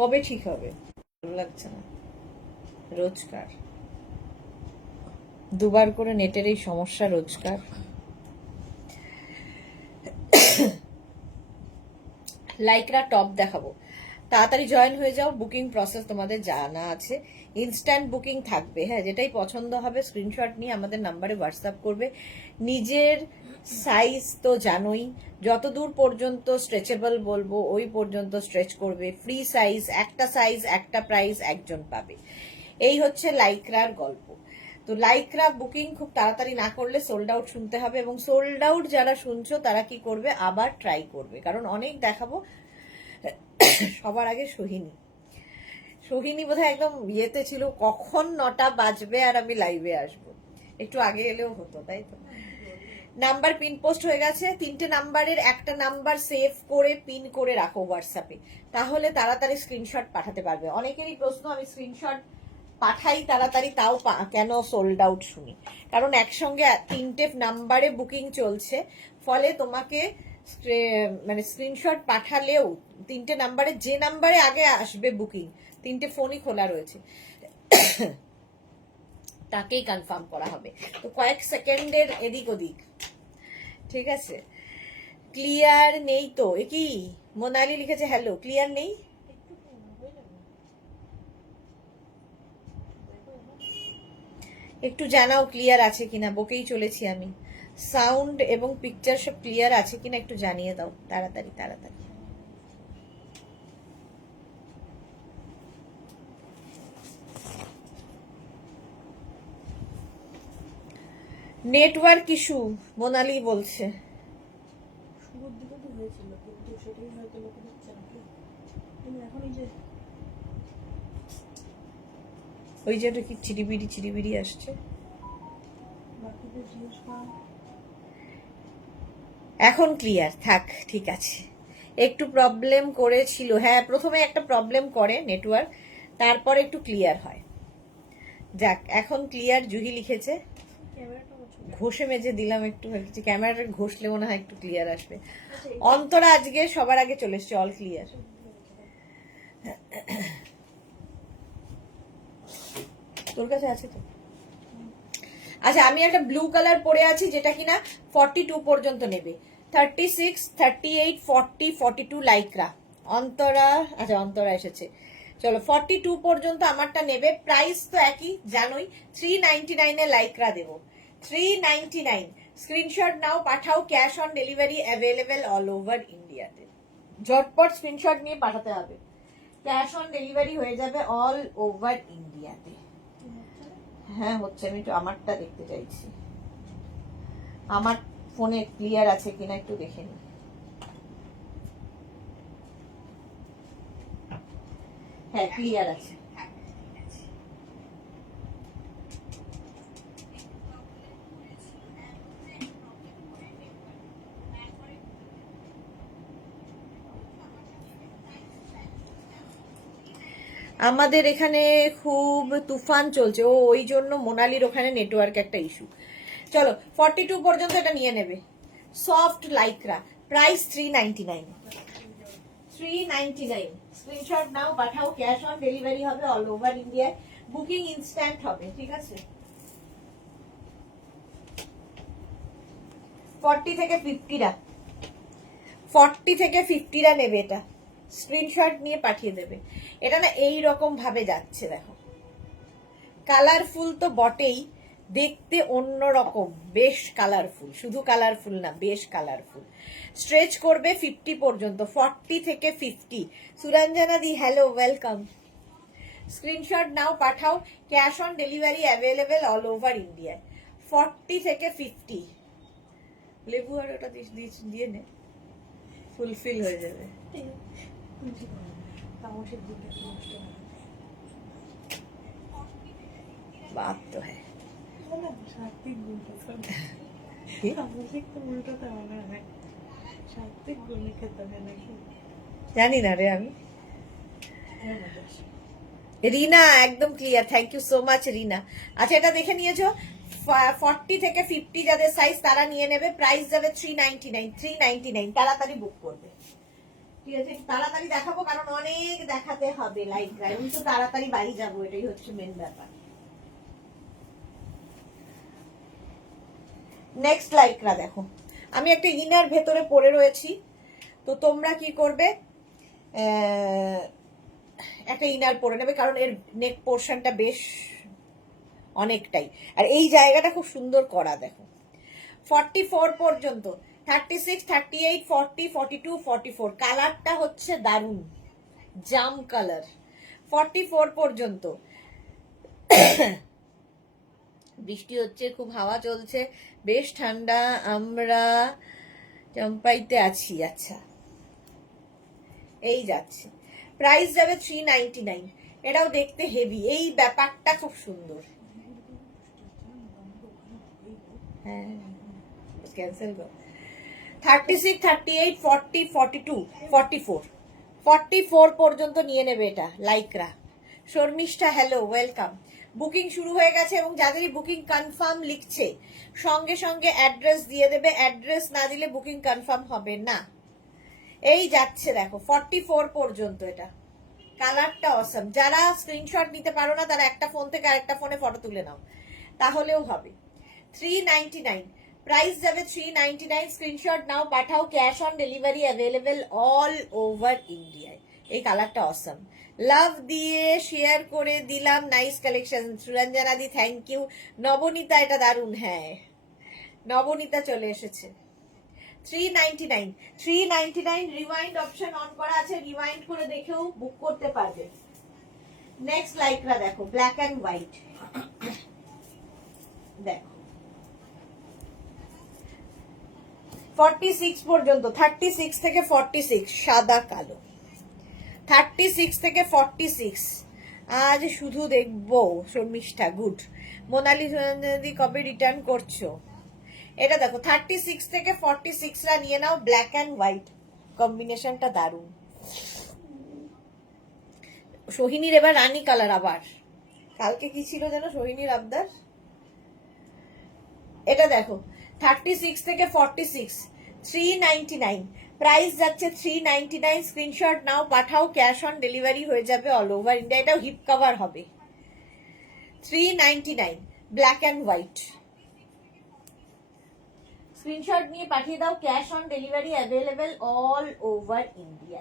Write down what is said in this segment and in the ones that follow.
কবে ঠিক হবে? ভালো লাগছে না, রোজকার দুবার করে নেটের এই সমস্যা রোজকার। লাইকরা টপ দেখাবো, তাড়াতাড়ি জয়েন হয়ে যাও। বুকিং প্রসেস তোমাদের জানা আছে, ইনস্ট্যান্ট বুকিং থাকবে। হ্যাঁ, যেটাই পছন্দ হবে স্ক্রিনশট নিয়ে আমাদের নাম্বারে হোয়াটসঅ্যাপ করবে। নিজের সাইজ তো জানোই, যতদূর পর্যন্ত স্ট্রেচেবল বলবো ওই পর্যন্ত স্ট্রেচ করবে। ফ্রি সাইজ, একটা সাইজ একটা প্রাইস, একজন পাবে। এই হচ্ছে লাইকরার গল্প। তো লাইকরা বুকিং খুব তাড়াতাড়ি না করলে সোল্ড আউট শুনতে হবে, এবং সোল্ড আউট যারা শুনছো তারা কি করবে, আবার ট্রাই করবে, কারণ অনেক দেখাবো। সবার আগে সোহিনী বোধহয় একদম ইয়েতে ছিল, কখন 9টা বাজবে আর আমি লাইভে আসবো, একটু আগে এলেও হতো, তাই তো। নাম্বার পিন পোস্ট হয়ে গেছে, 3টে নাম্বারের একটা নাম্বার সেভ করে পিন করে রাখো হোয়াটসঅ্যাপে, তাহলে তাড়াতাড়ি স্ক্রিনশট পাঠাতে পারবে। অনেকেরই প্রশ্ন, আমি স্ক্রিনশট পাঠাই তাড়াতাড়ি, তাও কেন সোল্ড আউট শুনি, কারণ একসঙ্গে 3টে নাম্বারে বুকিং চলছে, ফলে তোমাকে মানে স্ক্রিনশট পাঠালেও 3টে নাম্বারে, যে নাম্বারে আগে আসবে বুকিং, 3টে ফোনই খোলা রয়েছে, তাকেই কনফার্ম করা হবে। তো কয়েক সেকেন্ডের এদিক ওদিক, ঠিক আছে। ক্লিয়ার নেই তো, এ কি মোনালি লিখেছে হ্যালো, ক্লিয়ার নেই। একটু জানাও ক্লিয়ার আছে কিনা, বকেই চলেছি আমি। সাউন্ড এবং পিকচার সব ক্লিয়ার আছে কিনা একটু জানিয়ে দাও তাড়াতাড়ি তাড়াতাড়ি। নেটওয়ার্ক ইস্যু মোনালি বলছে। শুরুর দিকে তো হয়েছিল, কিন্তু সেটাই হয়তো লোকে দেখছে নাকি, কিন্তু এখন এই যে ওই যে ওটা কি চিরিবিড়ি আসছে। বাকিদের জিজ্ঞেস করা, এখন ক্লিয়ার থাক, ঠিক আছে। একটু প্রবলেম করেছিল, হ্যাঁ প্রথমে একটা প্রবলেম করে নেটওয়ার্ক, তারপর একটু ক্লিয়ার হয়। যাক, এখন ক্লিয়ার। জুহি লিখেছে ক্যামেরাটা ঘষে মেজে দিলাম একটু, ভাবছি ক্যামেরাটা ঘষলে মনে হয় একটু ক্লিয়ার আসবে। অন্তরা আজকে সবার আগে চলে এসছে, অল ক্লিয়ার। তোর কাছে আছে তো? আচ্ছা, আমি একটা ব্লু কালার পরে আছি, যেটা কিনা 42 পর্যন্ত নেবে। 36, 38, 40, 42 লাইকরা। অন্তরা, আচ্ছা অন্তরা এসেছে, চলো 42 পর্যন্ত আমারটা নেবে। প্রাইস তো একই জানোই, 399 এ লাইকরা দেবো, 399। স্ক্রিনশট নাও, পাঠাও, cash on delivery available all over ইন্ডিয়াতে। ঝটপট স্ক্রিনশট নিয়ে পাঠাতে হবে, ক্যাশ অন ডেলিভারি হয়ে যাবে অল ওভার ইন্ডিয়াতে। হ্যাঁ হচ্ছে, আমি একটু আমারটা দেখতে চাইছি, আমার ফোনে ক্লিয়ার আছে কিনা একটু দেখে নি। হ্যাঁ ক্লিয়ার আছে। আমাদের এখানে খুব তুফান চলছে, ওই জন্য মোনালির ওখানে নেটওয়ার্ক একটা ইস্যু। চলো 42 পর্যন্ত এটা নিয়ে নেবে। Soft Lycra, price 399। 399, স্ক্রিনশট নাও, পাঠাও, ক্যাশ অন ডেলিভারি হবে all over India, booking instant হবে, ঠিক আছে। 40 থেকে 50রা, 40 থেকে 50রা নেবে এটা, স্ক্রিনশট নিয়ে পাঠিয়ে দেবে। এটা না এই রকম ভাবে যাচ্ছে, দেখো কালারফুল তো বটেই, দেখতে অন্য রকম, বেশ কালারফুল, শুধু কালারফুল না বেশ কালারফুল। স্ট্রেচ করবে 50 পর্যন্ত, 40 থেকে 50। সুরঞ্জনা দি হ্যালো, ওয়েলকাম। স্ক্রিনশট নাও, পাঠাও, cash on delivery available all over India. 40 থেকে 50। লেবু আর ওটা দিয়ে নে, ফুলফিল হয়ে যাবে। তামসের দিকটা নষ্ট হয়। बात तो है। সাত্বিক গুণটা তামসিক তো উল্টোটা মনে হয়, সাত্বিক গুণে খেতে হয় নাকি, জানি না রে আমি। রিনা একদম clear, thank you so much Rina. আচ্ছা এটা দেখে নিয়েছো, 40 থেকে 50 যাদের সাইজ তারা নিয়ে নেবে, প্রাইস যাবে 399। 399, তাড়াতাড়ি বুক করবে। ঠিক আছে, একটু তাড়াতাড়ি দেখাবো কারণ অনেক দেখাতে হবে লাইকরা, আমি তো তাড়াতাড়ি বাড়ি যাবো, এটাই হচ্ছে মেন ব্যাপার। নেক্সট লাইকরা দেখো, আমি একটা ইনার ভেতরে পরে রয়েছি, তো তোমরা কি করবে, একটা ইনার পরে নেবে কারণ এর নেক পোর্শনটা বেশ অনেকটাই, আর এই জায়গাটা খুব সুন্দর করা দেখো। 44 পর্যন্ত, 36, 38, 40, 42, 44, কালারটা হচ্ছে দারুণ জাম কালার। 44 পর্যন্ত বৃষ্টি হচ্ছে, খুব হাওয়া চলছে, বেশ ঠান্ডা, আমরা চম্পাইতে আছি। আচ্ছা, এই যাচ্ছে, প্রাইস যাবে 399, এটাও দেখতে হেভি, এই ব্যাপারটা খুব সুন্দর। হ্যাঁ, ক্যান্সেল কর। 36, 38, 40, 42, 44, 44 পর্যন্ত নিয়ে নেবে এটা Lycra. Sharmistha hello, welcome. Booking শুরু হয়ে গেছে এবং যাদেরই বুকিং কনফার্ম লিখছে সঙ্গে সঙ্গে অ্যাড্রেস দিয়ে দেবে, অ্যাড্রেস না দিলে বুকিং কনফার্ম হবে না। এই যাচ্ছে দেখো 44 পর্যন্ত, এটা কালারটা অসম। যারা স্ক্রিনশট নিতে পারো না তারা একটা ফোন থেকে আরেকটা ফোনে ফটো তুলে নাও, তাহলেও হবে। 399, প্রাইস যাবে 399, স্ক্রিনশট নাও, পাঠাও, cash on delivery available all over ইন্ডিয়ায়। এই কালারটা অসম, লাভ দিয়ে শেয়ার করে দিলাম, nice collection. Suranjana di thank you. Nabanita, এটা দারুণ, হ্যাঁ নবনীতা চলে এসেছে। 399, 399, রিওয়াইন্ড অপশন অন করা আছে, রিওয়াইন্ড করে দেখেও বুক করতে পারবে। নেক্সট লাইকরা দেখো, ব্ল্যাক এন্ড হোয়াইট দেখো, 46 পর্যন্ত, 36 থেকে 46 সাদা কালো, 36 থেকে 46 আজ শুধু দেখবো। শর্মিষ্ঠা গুড। মোনালি কবে রিটার্ন করছো? এটা দেখো 36 থেকে 46 রা নিয়ে নাও, ব্ল্যাক এন্ড হোয়াইট কম্বিনেশনটা দারুণ। সোহিনীর এবার রানী কালার, আবার কালকে কি ছিল যেন সোহিনীর আবদার। এটা দেখো 36 থেকে 46, 399, প্রাইস যাচ্ছে 399, স্ক্রিনশট নাও, পাঠাও, ক্যাশ অন ডেলিভারি হয়ে যাবে অল ওভার ইন্ডিয়া। এটাও হিপ কভার হবে। 399, ব্ল্যাক এন্ড হোয়াইট, স্ক্রিনশট নিয়ে পাঠিয়ে দাও, cash on delivery available all over India.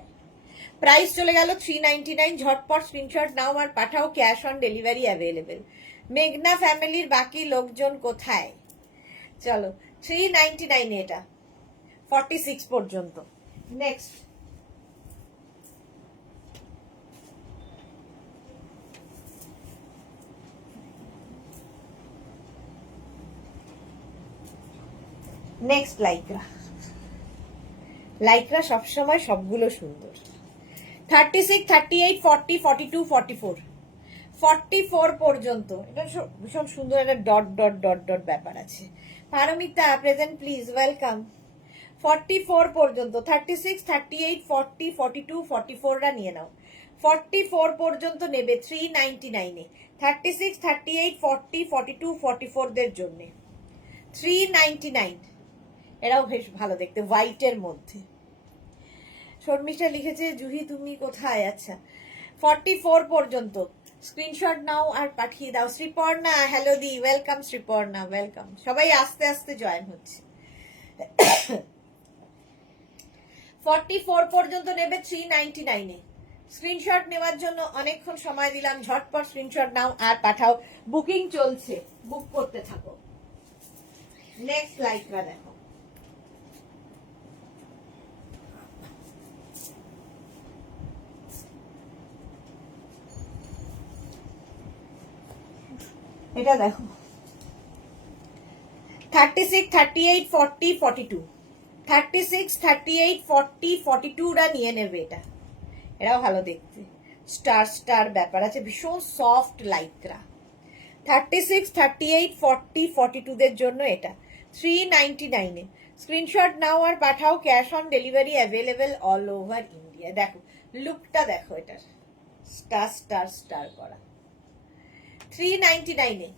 Price চলে গেল 399, ঝটপট স্ক্রিনশট নাও আর পাঠাও, ক্যাশ অন ডেলিভারি অ্যাভেলেবেল। মেঘনা ফ্যামিলির বাকি লোকজন কোথায়? চলো 399 এটা 46 পর্যন্ত। নেক্সট নেক্সট লাইকরা, লাইকরা সবসময় সবগুলো সুন্দর। 36, 38, 40, 42, 44, 44 পর্যন্ত, এটা ভীষণ সুন্দর একটা ডট ডট ডট ডট ব্যাপার আছে। Paromita present please, welcome. 44 পর্যন্ত, 36, 38, 40, 42, 44 রা নিয়ে নাও। 44 পর্যন্ত নেবে 399 এ, 36, 38, 40, 42, 44 দের জন্য 399। এরাও বেশ ভালো দেখতে, হোয়াইটের মধ্যে। শর্মিষ্ঠা লিখেছে জুহি তুমি কোথায়? আচ্ছা 44 পর্যন্ত, স্ক্রিনশট নাও আর পাঠিয়ে দাও। শ্রীপর্ণা হ্যালো দি, ওয়েলকাম শ্রীপর্ণা, ওয়েলকাম। সবাই আস্তে আস্তে জয়েন হচ্ছে। 44 পর্যন্ত নেবে 399 এ। স্ক্রিনশট নেওয়ার জন্য অনেকক্ষণ সময় দিলাম, ঝটপট স্ক্রিনশট নাও আর পাঠাও, বুকিং চলছে, বুক করতে থাকো। নেক্সট লাইকরা দেখো, এটা দেখো 36, 38, 40, 42, 36, 38, 40, 42 রা নিয়ে নেবে এটা। এরাও ভালো দেখতে, স্টার স্টার ব্যাপার আছে, ভীষণ সফট লাইকরা। 36, 38, 40, 42 দের জন্য এটা 399 এ। স্ক্রিনশট নাও আর পাঠাও, cash on delivery available all over India. দেখো লুকটা দেখো, এটার স্টার স্টার স্টার করা। 399 এ।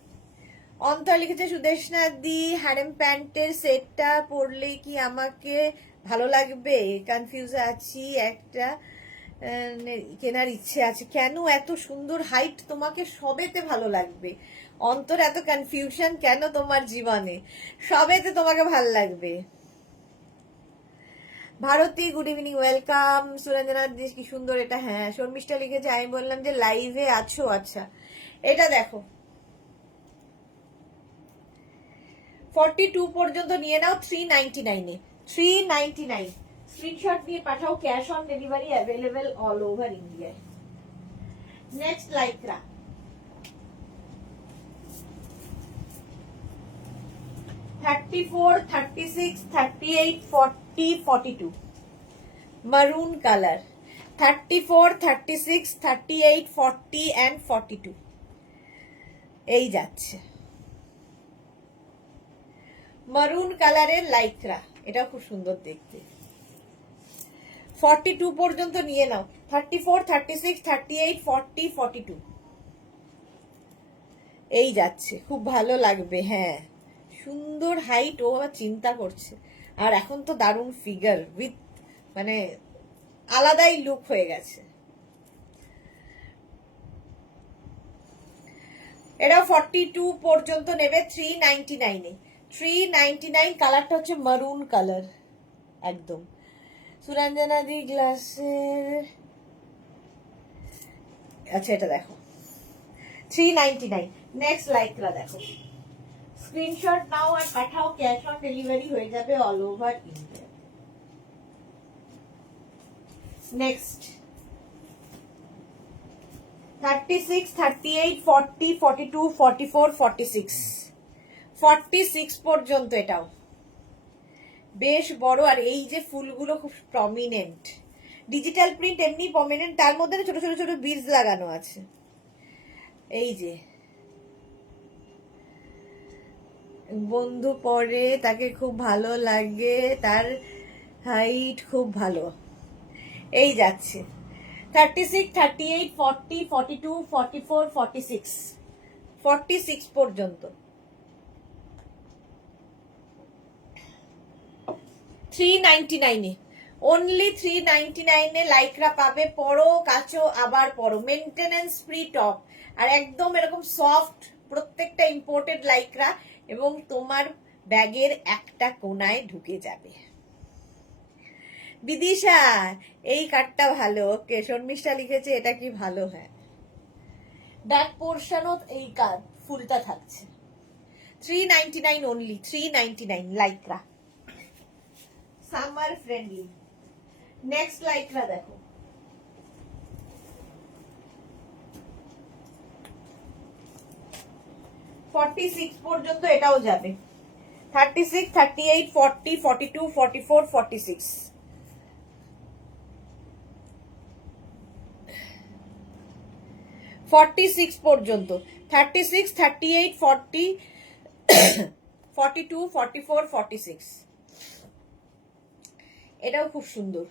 অন্তর লিখেছে সুদেশনা দি, হ্যারেম প্যান্টের সেটটা পরলে কি আমাকে ভালো লাগবে, কনফিউজ আছি, একটা কেনার ইচ্ছে আছে। কেন এত সুন্দর হাইট তোমাকে সবেতে ভালো লাগবে? অন্তর এত কনফিউশন কেন তোমার জীবনে? সবেতে তোমাকে ভালো লাগবে। Bharati good evening, welcome. Suranjana দেশ, কি সুন্দর এটা। হ্যাঁ, শর্মিষ্ঠা লিখেছে, আমি বললাম যে লাইভে আছো। আচ্ছা, এটা দেখো 42 পর্যন্ত নিয়ে নাও 399 এ। 399 স্ক্রিনশট নিয়ে পাঠাও, cash on delivery available all over ইন্ডিয়ায়। Next Lycra 34, 36, 38, 40, 42 maroon color। 34, 36, 38, 40 and 42 এই যাচ্ছে মারুন কালারের লাইক্রা। এটা খুব সুন্দর দেখতে। 42 পর্যন্ত নিয়ে নাও। 34, 36, 38, 40, 42 এই যাচ্ছে, খুব ভালো লাগবে। হ্যাঁ, সুন্দর হাইট, ও চিন্তা করছে। আর এখন তো দারুণ ফিগার উইথ, মানে আলাদাই লুক হয়ে গেছে। এটা 42 পর্যন্ত নেবে 399 এ। 399 কালারটা হচ্ছে মারুন কালার একদম। সুরঞ্জনা দি গ্লাসের, আচ্ছা এটা দেখো 399। নেক্সট লাইক্রা দেখো, স্ক্রিনশট নাও আর পাঠাও, ক্যাশ অন ডেলিভারি হয়ে যাবে অল ওভার ইন্ডিয়া। নেক্সট 36, 38, 40, 42, 44, 46 46 পর্যন্ত। এটাও বেশ বড়, আর এই যে ফুলগুলো খুব প্রমিনেন্ট। ডিজিটাল প্রিন্ট এমনি প্রমিনেন্ট, তার মধ্যে ছোট ছোট ছোট বিডস লাগানো আছে। এই যে বন্ধু পরে, তাকে খুব ভালো লাগে, তার হাইট খুব ভালো। এই যাচ্ছে 36, 38, 40, 42, 44, 46 46 পর্যন্ত। 399 এ, অনলি 399 এ লাইক্রা পাবে। পরো, কাচো, আবার পরো, মেনটেনেন্স ফ্রি টপ, আর একদম এরকম সফট, প্রত্যেকটা ইম্পোর্টেড লাইক্রা, এবং তোমার ব্যাগের একটা কোনায় ঢুকে যাবে। বিদিশা, এই কাটটা ভালো। ওকে, শর্মিষ্ঠা লিখেছে এটা কি ভালো। হ্যাঁ, ব্যাক পোর্শনও এই কাট ফুলটা থাকছে। 399 only, 399 Lycra, summer friendly. Next lycra দেখো, ফর্টি সিক্স পর্যন্ত এটাও যাবে। 36, 38, 40, 42, 44, 46 46 পর্যন্ত। 36, 38, 40, 42, 44, 46 এটাও খুব সুন্দর।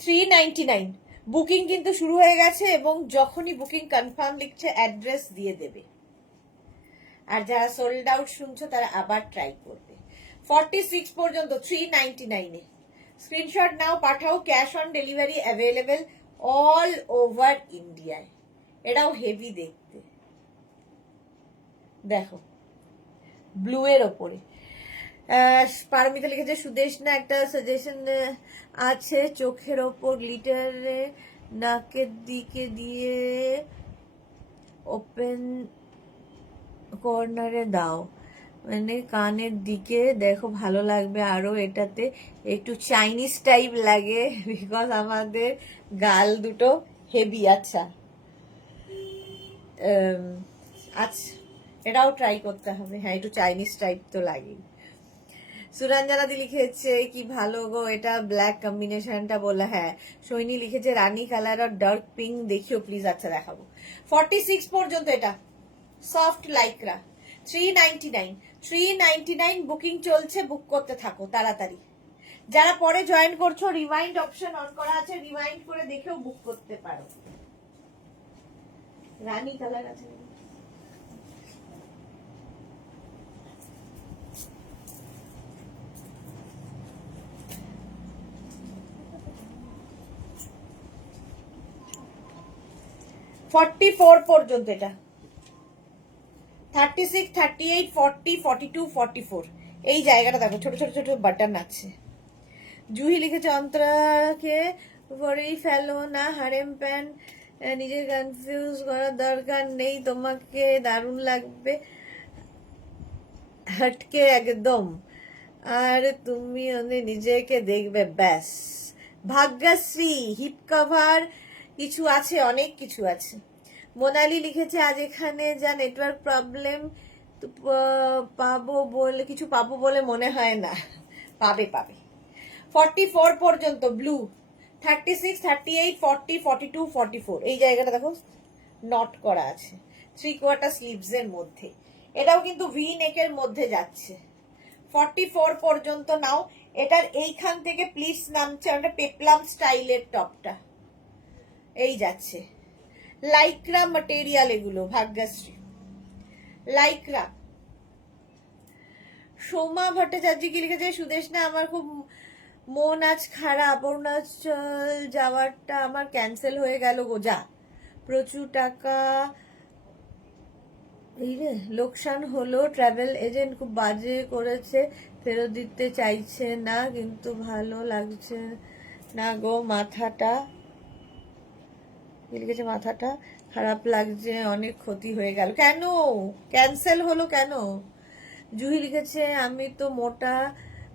399 বুকিং কিন্তু শুরু হয়ে গেছে, এবং যখনই বুকিং কনফার্ম লিখছে অ্যাড্রেস দিয়ে দেবে। আর যারা সোল্ড আউট শুনছো তারা আবার ট্রাই করবে। 46 পর্যন্ত 399 এ। স্ক্রিনশট নাও, পাঠাও, cash on delivery available all over ইন্ডিয়ায়। এটাও হেভি দেখতে, দেখো ব্লু এর ওপরে। পারমিতা লিখেছে, সুদেশ না একটা সাজেশন আছে, চোখের ওপর গ্লিটারে নাকের দিকে দিয়ে ওপেন কর্নারে দাও, মানে কানের দিকে দেখো, ভালো লাগবে আরো। এটাতে একটু চাইনিজ টাইপ লাগে, বিকজ আমাদের গাল দুটো হেভি। আচ্ছা, আচ্ছা এটাও ট্রাই করতে হবে। হ্যাঁ, একটু চাইনিজ টাইপ তো লাগে। সুরঞ্জনাদি লিখেছে কি ভালো গো, এটা ব্ল্যাক কম্বিনেশনটা বলা। হ্যাঁ, সৈনী লিখেছে রানী কালার আর ডার্ক পিঙ্ক, দেখিও প্লিজ। আচ্ছা দেখাবো। 46 পর্যন্ত এটা সফট লাইক্রা। 399 399 বুকিং চলছে, বুক করতে থাকো তাড়াতাড়ি। যারা পরে জয়েন করছো, রিমাইন্ড অপশন অন করা আছে, রিমাইন্ড করে দেখেও বুক করতে পারো। রানী কালার আছে। 44 পর্যন্ত এটা, 36, 38, 40, 42, 44 এই জায়গাটা দেখো, ছোট ছোট ছোট বাটন আছে। জুহি লিখেছে অন্তরাকে পরেই ফেলো না হারেম প্যান্ট, নিজে কনফিউজ করার দরকার নেই, তোমাকে দারুণ লাগবে হটকে একদম, আর তুমি নিজেকে দেখবে ব্যাস। ভাগ্যশ্রী হিপ কভার কিছু আছে, অনেক কিছু আছে। মোনালি লিখেছে আজ এখানে যা নেটওয়ার্ক প্রবলেম, পাবো বলে কিছু পাবো বলে মনে হয় না। পাবে পাবে। 44 পর্যন্ত ব্লু, 36, 38, 40, 42, 44 এই জায়গাটা দেখো নট করা আছে, 3/4 স্লিভস এর মধ্যে। এটাও কিন্তু ভি নেকের মধ্যে যাচ্ছে। 44 পর্যন্ত নাও। এটার এইখান থেকে প্লিজ নামছে একটা পেপলাম স্টাইলের টপটা, এই যাচ্ছে। লাইক্রা ম্যাটেরিয়াল এগুলো, ভাগ্যশ্রী লাইক্রা। সোমা ভট্টাচার্য কি লিখেছে, সুদেশনা আমার খুব মন আজ খারাপ, অরুণাচল যাওয়ারটা আমার ক্যান্সেল হয়ে গেল গো, যা প্রচুর টাকা এই রে লোকসান হলো, ট্রাভেল এজেন্ট খুব বাজে করেছে, ফেরত দিতে চাইছে না, কিন্তু ভালো লাগছে না গো, মাথাটা লিখেছে মাথাটা খারাপ লাগছে, অনেক ক্ষতি হয়ে গেল। কেন ক্যান্সেল হলো কেন? জুহি লিখেছে আমি তো মোটা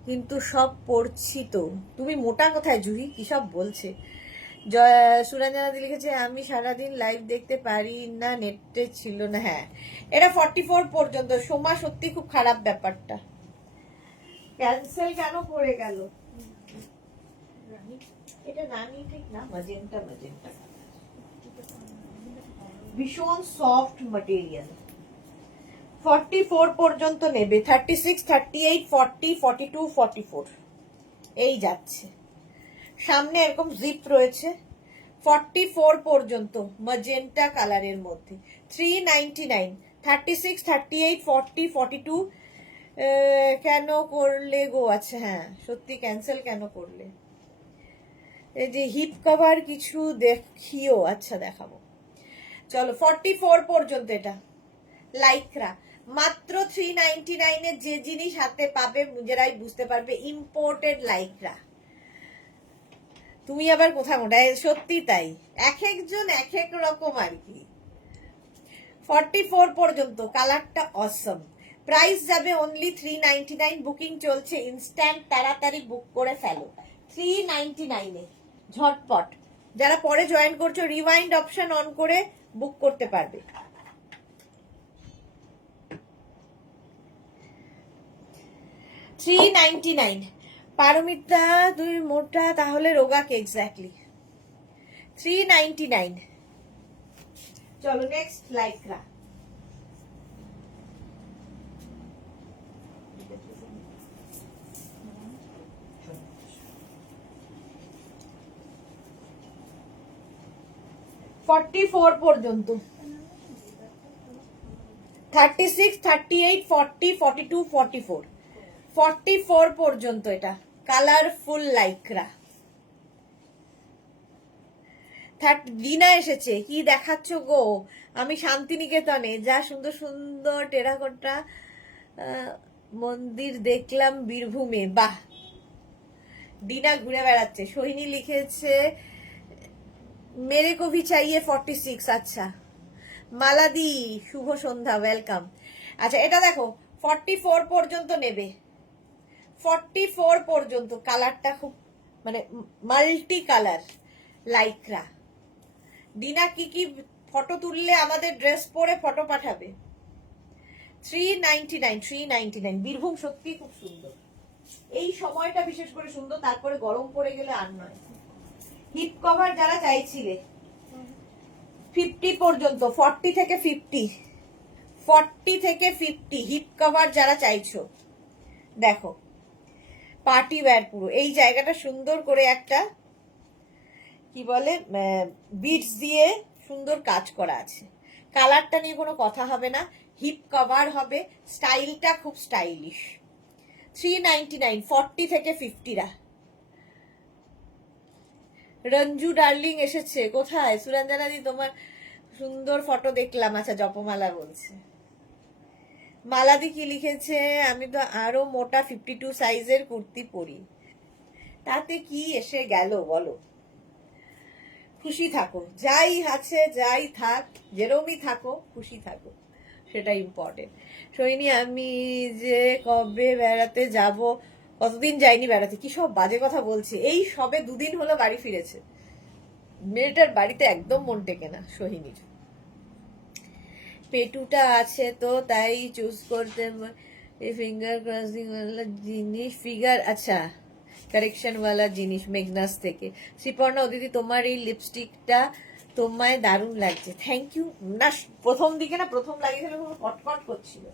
কিন্তু সব পড়ছি তো। তুমি মোটা কোথায় জুহি, কি সব বলছে? সুরঞ্জনা লিখেছে আমি সারাদিন লাইভ দেখতে পারি না, নেটে ছিল না। হ্যাঁ এটা 44 পর্যন্ত। সোমা সত্যি খুব খারাপ ব্যাপারটা, ক্যান্সেল কেন করে গেল? এটা রানী ঠিক না, ম্যাজেন্টা ম্যাজেন্টা, ভীষণ সফট ম্যাটেরিয়াল। 44 পর্যন্ত নেবে, 36, 38, 40, 42, 44 এই যাচ্ছে। সামনে এরকম জিপ রয়েছে। 44 পর্যন্ত ম্যাজেন্টা কালারের মধ্যে, 399, 36, 38, 40, 42 কেন করলে গো? আচ্ছা হ্যাঁ সত্যি ক্যান্সেল কেন করলে? এই যে হিপ কভার কিছু দেখিও, আচ্ছা দেখাবো চলো। 44 পর্যন্ত এটা লাইক্রা, মাত্র 399 এর যে জিনিস হাতে পাবে নিজেরাই বুঝতে পারবে, ইম্পোর্টেড লাইক্রা। তুমি আবার কোথা মোটা, সত্যি তাই, এক একজন এক এক রকম আর কি। 44 পর্যন্ত কালারটা অসম, প্রাইস যাবে অনলি 399, বুকিং চলছে ইনস্ট্যান্ট, তাড়াতাড়ি বুক করে ফেলো 399 এ ঝটপট। যারা পরে জয়েন করছো রিওয়াইন্ড অপশন অন করে বুক করতে পারবে। 399। পারমিতা তুমি মোটা তাহলে রোগা কে? এক্স্যাক্টলি 399। চলো নেক্সট লাইক্রা। $44 পর্যন্ত, 36, 38, 40, 42, 44 44 পর্যন্ত এটা কালারফুল লাইক্রা। ডিনা এসেছে, কি দেখাচ্ছ গো? আমি শান্তিনিকেতনে যা সুন্দর সুন্দর টেরাকোটা মন্দির দেখলাম বীরভূমে। বাহ, ডিনা ঘুরে বেড়াচ্ছে। সোহিনী লিখেছে মেরে কভি চাইয়ে 46। আচ্ছা মালাদি শুভ সন্ধ্যা, ওয়েলকাম। আচ্ছা এটা দেখো 44 পর্যন্ত নেবে, 44 পর্যন্ত কালারটা খুব মানে মাল্টি কালার লাইক্রা। ডিনা কি কি ফটো তুললে আমাদের ড্রেস পরে ফটো পাঠাবে। 399, 399। বীরভূম সত্যি খুব সুন্দর, এই সময়টা বিশেষ করে সুন্দর, তারপরে গরম পড়ে গেলে আর নয়। হিপ কভার যারা চাইছিলে 50 পর্যন্ত, 40 থেকে 50, 40 থেকে 50 হিপ কভার যারা চাইছো দেখো, পার্টি ওয়্যার পুরো। এই জায়গাটা সুন্দর করে একটা কি বলে বিটস দিয়ে সুন্দর কাজ করা আছে। কালারটা নিয়ে কোনো কথা হবে না, হিপ কভার হবে, স্টাইলটা খুব স্টাইলিশ। 399, 40 থেকে 50 রঞ্জু ডার্লিং এসেছে। কোথায় সুরঞ্জনা দি? তোমার সুন্দর ফটো দেখলাম। আচ্ছা, জপমালা বলছে। মালাদি কি লিখেছে, আমি তো আরো মোটা 52 সাইজের কুর্তি পরি, তাতে কি এসে গেল বলো। খুশি থাকো, যাই আছে যাই থাক, যেরমই থাকো খুশি থাকো, সেটা ইম্পর্টেন্ট। সোহিনী, আমি যে কবে বেড়াতে যাব, কতদিন যাইনি বেড়াতে। কি সব বাজে কথা বলছে, এই সবে 2 দিন হলো বাড়ি ফিরেছে। মেয়েটার বাড়িতে একদম মন টেকে না সোহিনীর। পেটুটা আছে তো তাই চুজ করতে, ফিঙ্গার ক্রসিং ওয়ালা জিনিস, ফিগার, আচ্ছা কারেকশন ওয়ালা জিনিস, মেঘনাস থেকে। শ্রীপর্ণা, ও দিদি তোমার এই লিপস্টিকটা তোমায় দারুণ লাগছে। Thank you. না, প্রথম দিকে না, প্রথম লাগিয়েছিল কটকট করছিল,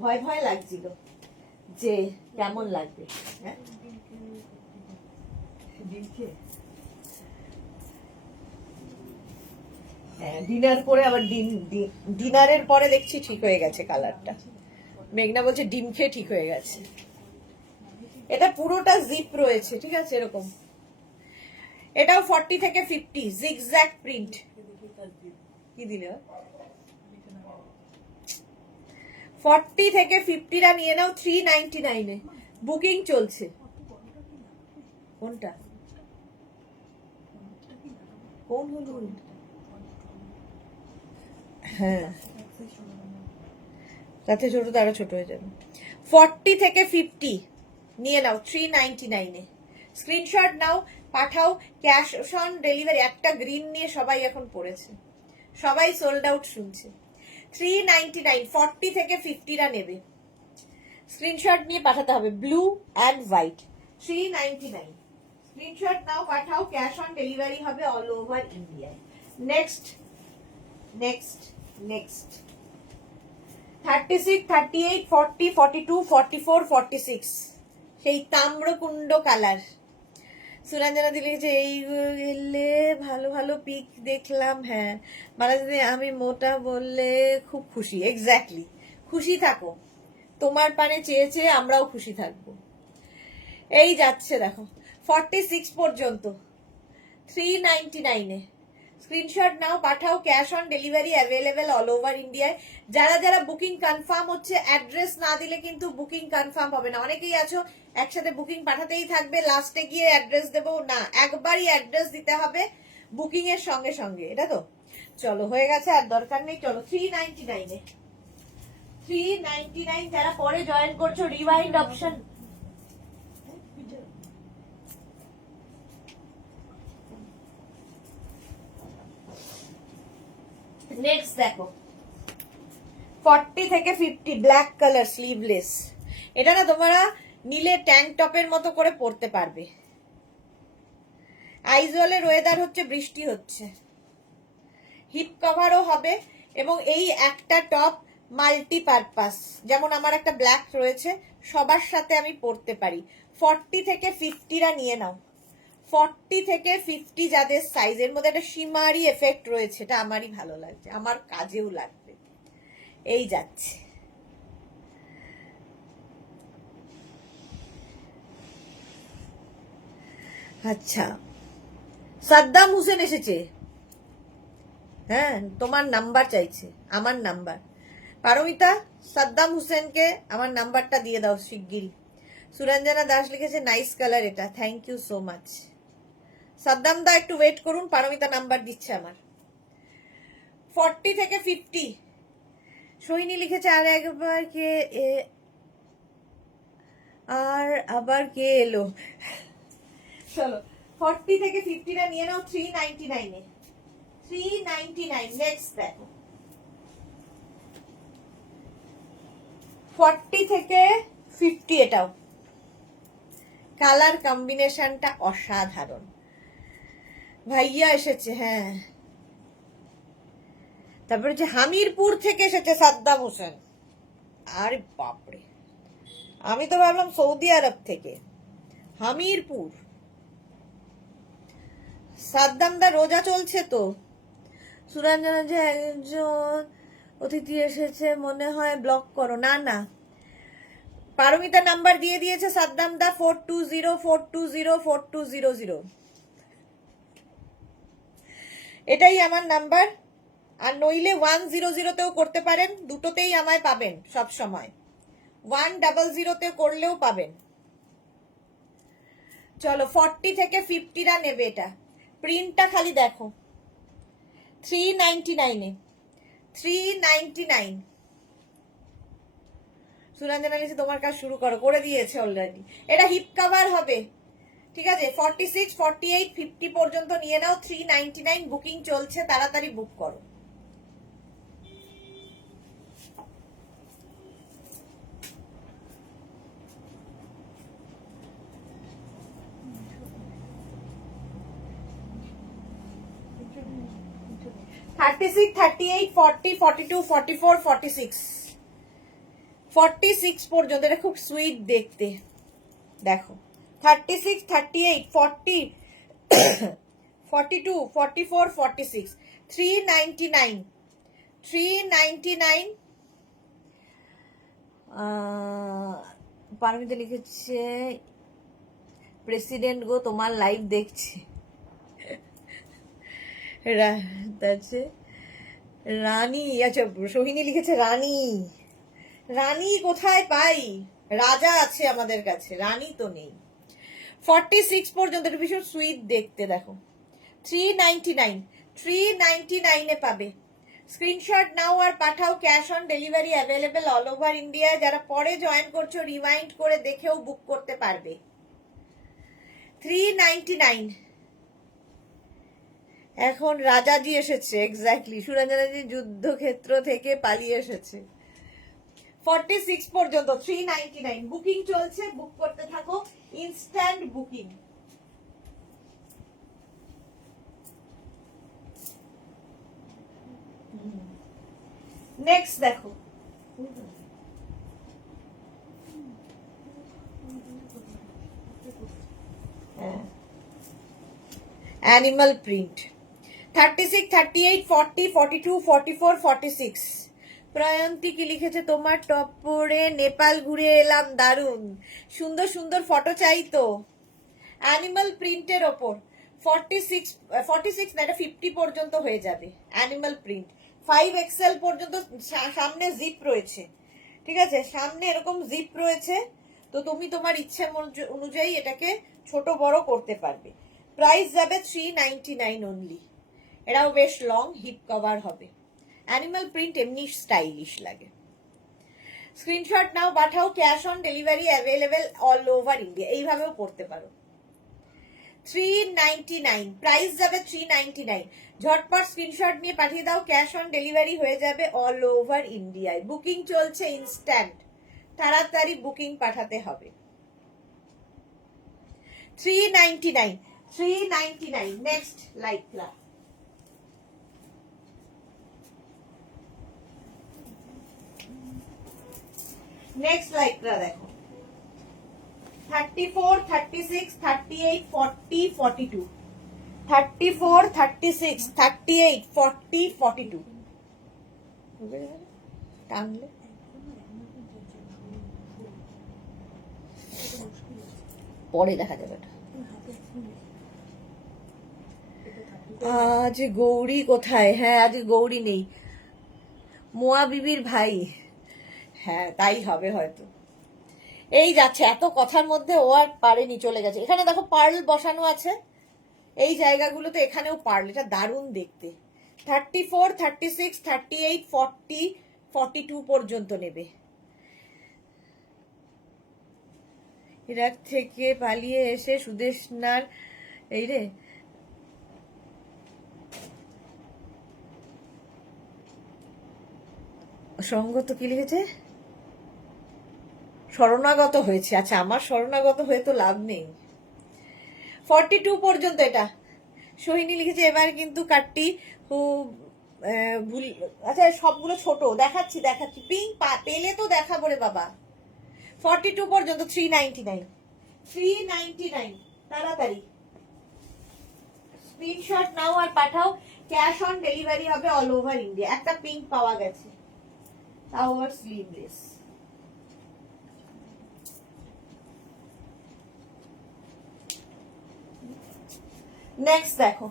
ভয় ভয় লাগছিল যে কেমন লাগবে। হ্যাঁ, ডিনার করে আবার ডিনারের পরে দেখছি ঠিক হয়ে গেছে কালারটা। মেঘনা বলছে ডিম খেয়ে ঠিক হয়ে গেছে। এটা পুরোটা জিপ রয়েছে, ঠিক আছে, এরকম। এটাও 40 থেকে 50, জিগজ্যাগ প্রিন্ট। কি দিলে 40 থেকে 50টা নিয়ে নাও 399 এ, বুকিং চলছে। কোনটা, কোন হলো? হ্যাঁ, তাতে ছোট তো আরো ছোট হয়ে যাবে। 40 থেকে 50 নিয়ে নাও 399 এ। স্ক্রিনশট নাও, পাঠাও, ক্যাশ অন ডেলিভারি। একটা গ্রিন নিয়ে সবাই এখন পড়েছে, সবাই সোল্ড আউট শুনছে। 399, 40 থেকে 50রা নেবে, স্ক্রিনশট নিয়ে পাঠাতে হবে, ব্লু অ্যান্ড হোয়াইট। 399, স্ক্রিনশট নাও, পাঠাও, ক্যাশ অন ডেলিভারি হবে অল ওভার ইন্ডিয়ায়। নেক্সট নেক্সট নেক্সট 36, 38, 40, 42, 44, 46, সেই তাম্রকুণ্ড কালার। সুরঞ্জনা দিলে যে এই গেলে ভালো ভালো পিক দেখলাম। হ্যাঁ, মানে যদি আমি মোটা বললে খুব খুশি। এক্স্যাক্টলি, খুশি থাকো, তোমার পানে চেয়েছে আমরাও খুশি থাকবো। এই যাচ্ছে দেখো 46 পর্যন্ত 399 এ। স্ক্রিনশট নাও, পাঠাও, cash on delivery available all over ইন্ডিয়ায়। যারা যারা বুকিং কনফার্ম হচ্ছে, অ্যাড্রেস না দিলে কিন্তু বুকিং কনফার্ম হবে না। অনেকেই আছো একসাথে বুকিং পাঠাতেই থাকবে, লাস্টে গিয়ে অ্যাড্রেস দেবো না, একবারই অ্যাড্রেস দিতে হবে বুকিং এর সঙ্গে সঙ্গে। এটা তো চলো হয়ে গেছে, আর দরকার নেই। চলো 399 এ, 399। যারা পরে জয়েন করছো, রিওয়াইন্ড অপশন। নেক্সট দেখো 40 থেকে 50, ব্ল্যাক কালার, স্লিভলেস। এটা না তোমরা নিলে ট্যাঙ্ক টপের মতো করে পরতে পারবে। আইজলের ওয়েদার হচ্ছে, বৃষ্টি হচ্ছে, হিপ কভারও হবে, এবং এই একটা টপ মাল্টিপারপাস, যেমন আমার একটা ব্ল্যাক রয়েছে, সবার সাথে আমি পরতে পারি। 40 থেকে 50রা নিয়ে নাও, 40 থেকে 50 যাদের সাইজের মধ্যে একটা শিমারি এফেক্ট রয়েছে, এটা আমারই ভালো লাগছে, আমার কাজেও লাগবে। এই যাচ্ছে। আচ্ছা, সাদ্দাম হোসেন এসেছে। হ্যাঁ, তোমার নাম্বার চাইছে, আমার নাম্বার। পারমিতা, সাদ্দাম হোসেনকে আমার নাম্বারটা দিয়ে দাও শিগগিরই। সুরঞ্জনা দাস লিখেছে নাইস কালার এটা, thank you so much. Saddam দা একটু ওয়েট করুন, পারমিতা নাম্বার দিচ্ছে আমার। 40 থেকে 50। সোহিনী লিখেছে আর একবার কে আর আবার কে এলো। চলো 40 থেকে 50টা নিয়ে নাও 399 এ, 399। নেক্সট দেখো 40 থেকে 50, এটাও কালার কম্বিনেশনটা অসাধারণ। ভাইয়া এসেছে, হ্যাঁ। তারপরে যে হামিরপুর থেকে এসেছে সাদ্দাম হোসেন। আরে বাপরে, আমি তো ভাবলাম সৌদি আরব থেকে। হামিরপুর। সাদ্দাম দা রোজা চলছে তো। সুরঞ্জনা যে একজন অতিথি এসেছে মনে হয়, ব্লক করো। না না, পারমিতা নাম্বার দিয়ে দিয়েছে সাদ্দাম দা, 4204204200। এটাই আমার নাম্বার, আর নইলে 100তেও করতে পারেন, দুটোতেই আমায় পাবেন সব সময়। 100তে করলেও পাবেন। চলো 40 থেকে 50রা নেবে এটা। প্রিন্টটা খালি দেখো, 399 399। সুরঞ্জনা লিখে তোমার কাজ শুরু করো, করে দিয়েছে অলরেডি। এটা হিপ কভার হবে, ঠিক আছে? 46, 48, 50 পর্যন্ত নিয়ে নাও। 399 বুকিং চলছে, তাড়াতাড়ি বুক করো। এটা 36, 38, 40, 42, 44, 46 46 পর্যন্ত। এটা খুব সুইট দেখতে, দেখো। 36, 38, 40, 42, 44, 46, 399 399। পারমিতা লিখেছে প্রেসিডেন্ট গো তোমার লাইভ দেখছি। রানী, আচ্ছা সোহিনী লিখেছে রানী। রানী কোথায় পাই? রাজা আছে আমাদের কাছে, রানী তো নেই। 46 পর্যন্ত, এটা ভীষণ সুইট দেখতে, দেখো। 399 399 পাবে। স্ক্রিনশট নাও আর পাঠাও। Cash on delivery available all over India. যারা পরে জয়েন করছো রিমাইন্ড করে দেখেও বুক করতে পারবে। 399। এখন রাজাজি এসেছে, এক্স্যাক্টলি। সুরঞ্জনাজি যুদ্ধক্ষেত্র থেকে পালিয়ে এসেছে। 46 পর্যন্ত 399 বুকিং চলছে, বুক করতে থাকো। Instant booking. নেক্সট দেখো, অ্যানিমাল প্রিন্ট। 36, 38, 40, 42, 44, 46। প্রয়ন্তী কি লিখেছে? তোমার টপ পরে নেপাল ঘুরে এলাম, দারুন। সুন্দর সুন্দর ফটো চাই তো। অ্যানিমাল প্রিন্টের ওপর 46, 46 না, এটা 50 পর্যন্ত হয়ে যাবে। অ্যানিমাল প্রিন্ট 5XL পর্যন্ত। সামনে জিপ রয়েছে, ঠিক আছে? সামনে এরকম জিপ রয়েছে, তো তুমি তোমার ইচ্ছে অনুযায়ী এটাকে ছোট বড় করতে পারবে। প্রাইস যাবে 399 অনলি। এটাও বেশ লং, হিপ কভার হবে। অ্যানিমাল প্রিন্ট এমনি স্টাইলিশ লাগে। স্ক্রিনশট নাও পাঠাও। Cash on delivery available all over India. এইভাবেও করতে পারো। 399 প্রাইস যাবে 399। ঝটপট স্ক্রিনশট নিয়ে পাঠিয়ে দাও। ক্যাশ অন ডেলিভারি হয়ে যাবে অল ওভার ইন্ডিয়ায়। বুকিং চলছে ইনস্ট্যান্ট, তাড়াতাড়ি বুকিং পাঠাতে হবে। 399 399। নেক্সট লাইকরা। নেক্সট লাইকরা দেখো। 34, 36, 38, 40, 42। 34, 36, 38, 40, 42। টানলে পরে দেখা যাবে। আজ গৌরী কোথায়? হ্যাঁ, আজ গৌরী নেই, মোয়া বিবির ভাই। হ্যাঁ, তাই হবে হয়তো। এই যাচ্ছে, এত কথার মধ্যে ও আর পারেনি, চলে গেছে। এখানে দেখো পার্ল বসানো আছে, এই জায়গাগুলোতে এখানেও পার্ল। এটা দারুণ দেখতে। 34, 36, 38, 40, 42 পর্যন্ত নেবে। ইরাক থেকে পালিয়ে এসে সুদেশনার এই রে সঙ্গত কি লিখেছে? শরণাগত হয়েছে। আচ্ছা, আমার শরণাগত হয়ে তো লাভ নেই। 42 পর্যন্ত এটা। সোহিনী লিখেছে এবার কিন্তু কাটটি ভুল। আচ্ছা, সবগুলো ছোট দেখাচ্ছি, দেখাচ্ছি। পিঙ্ক পেলে তো দেখাবো রে বাবা। 42 পর্যন্ত 399 399। তাড়াতাড়ি স্ক্রিনশট নাও আর পাঠাও। ক্যাশ অন ডেলিভারি হবে অল ওভার ইন্ডিয়া। একটা পিঙ্ক পাওয়া গেছে, তাও আবার স্লিভলেস। নেক্সট দেখো,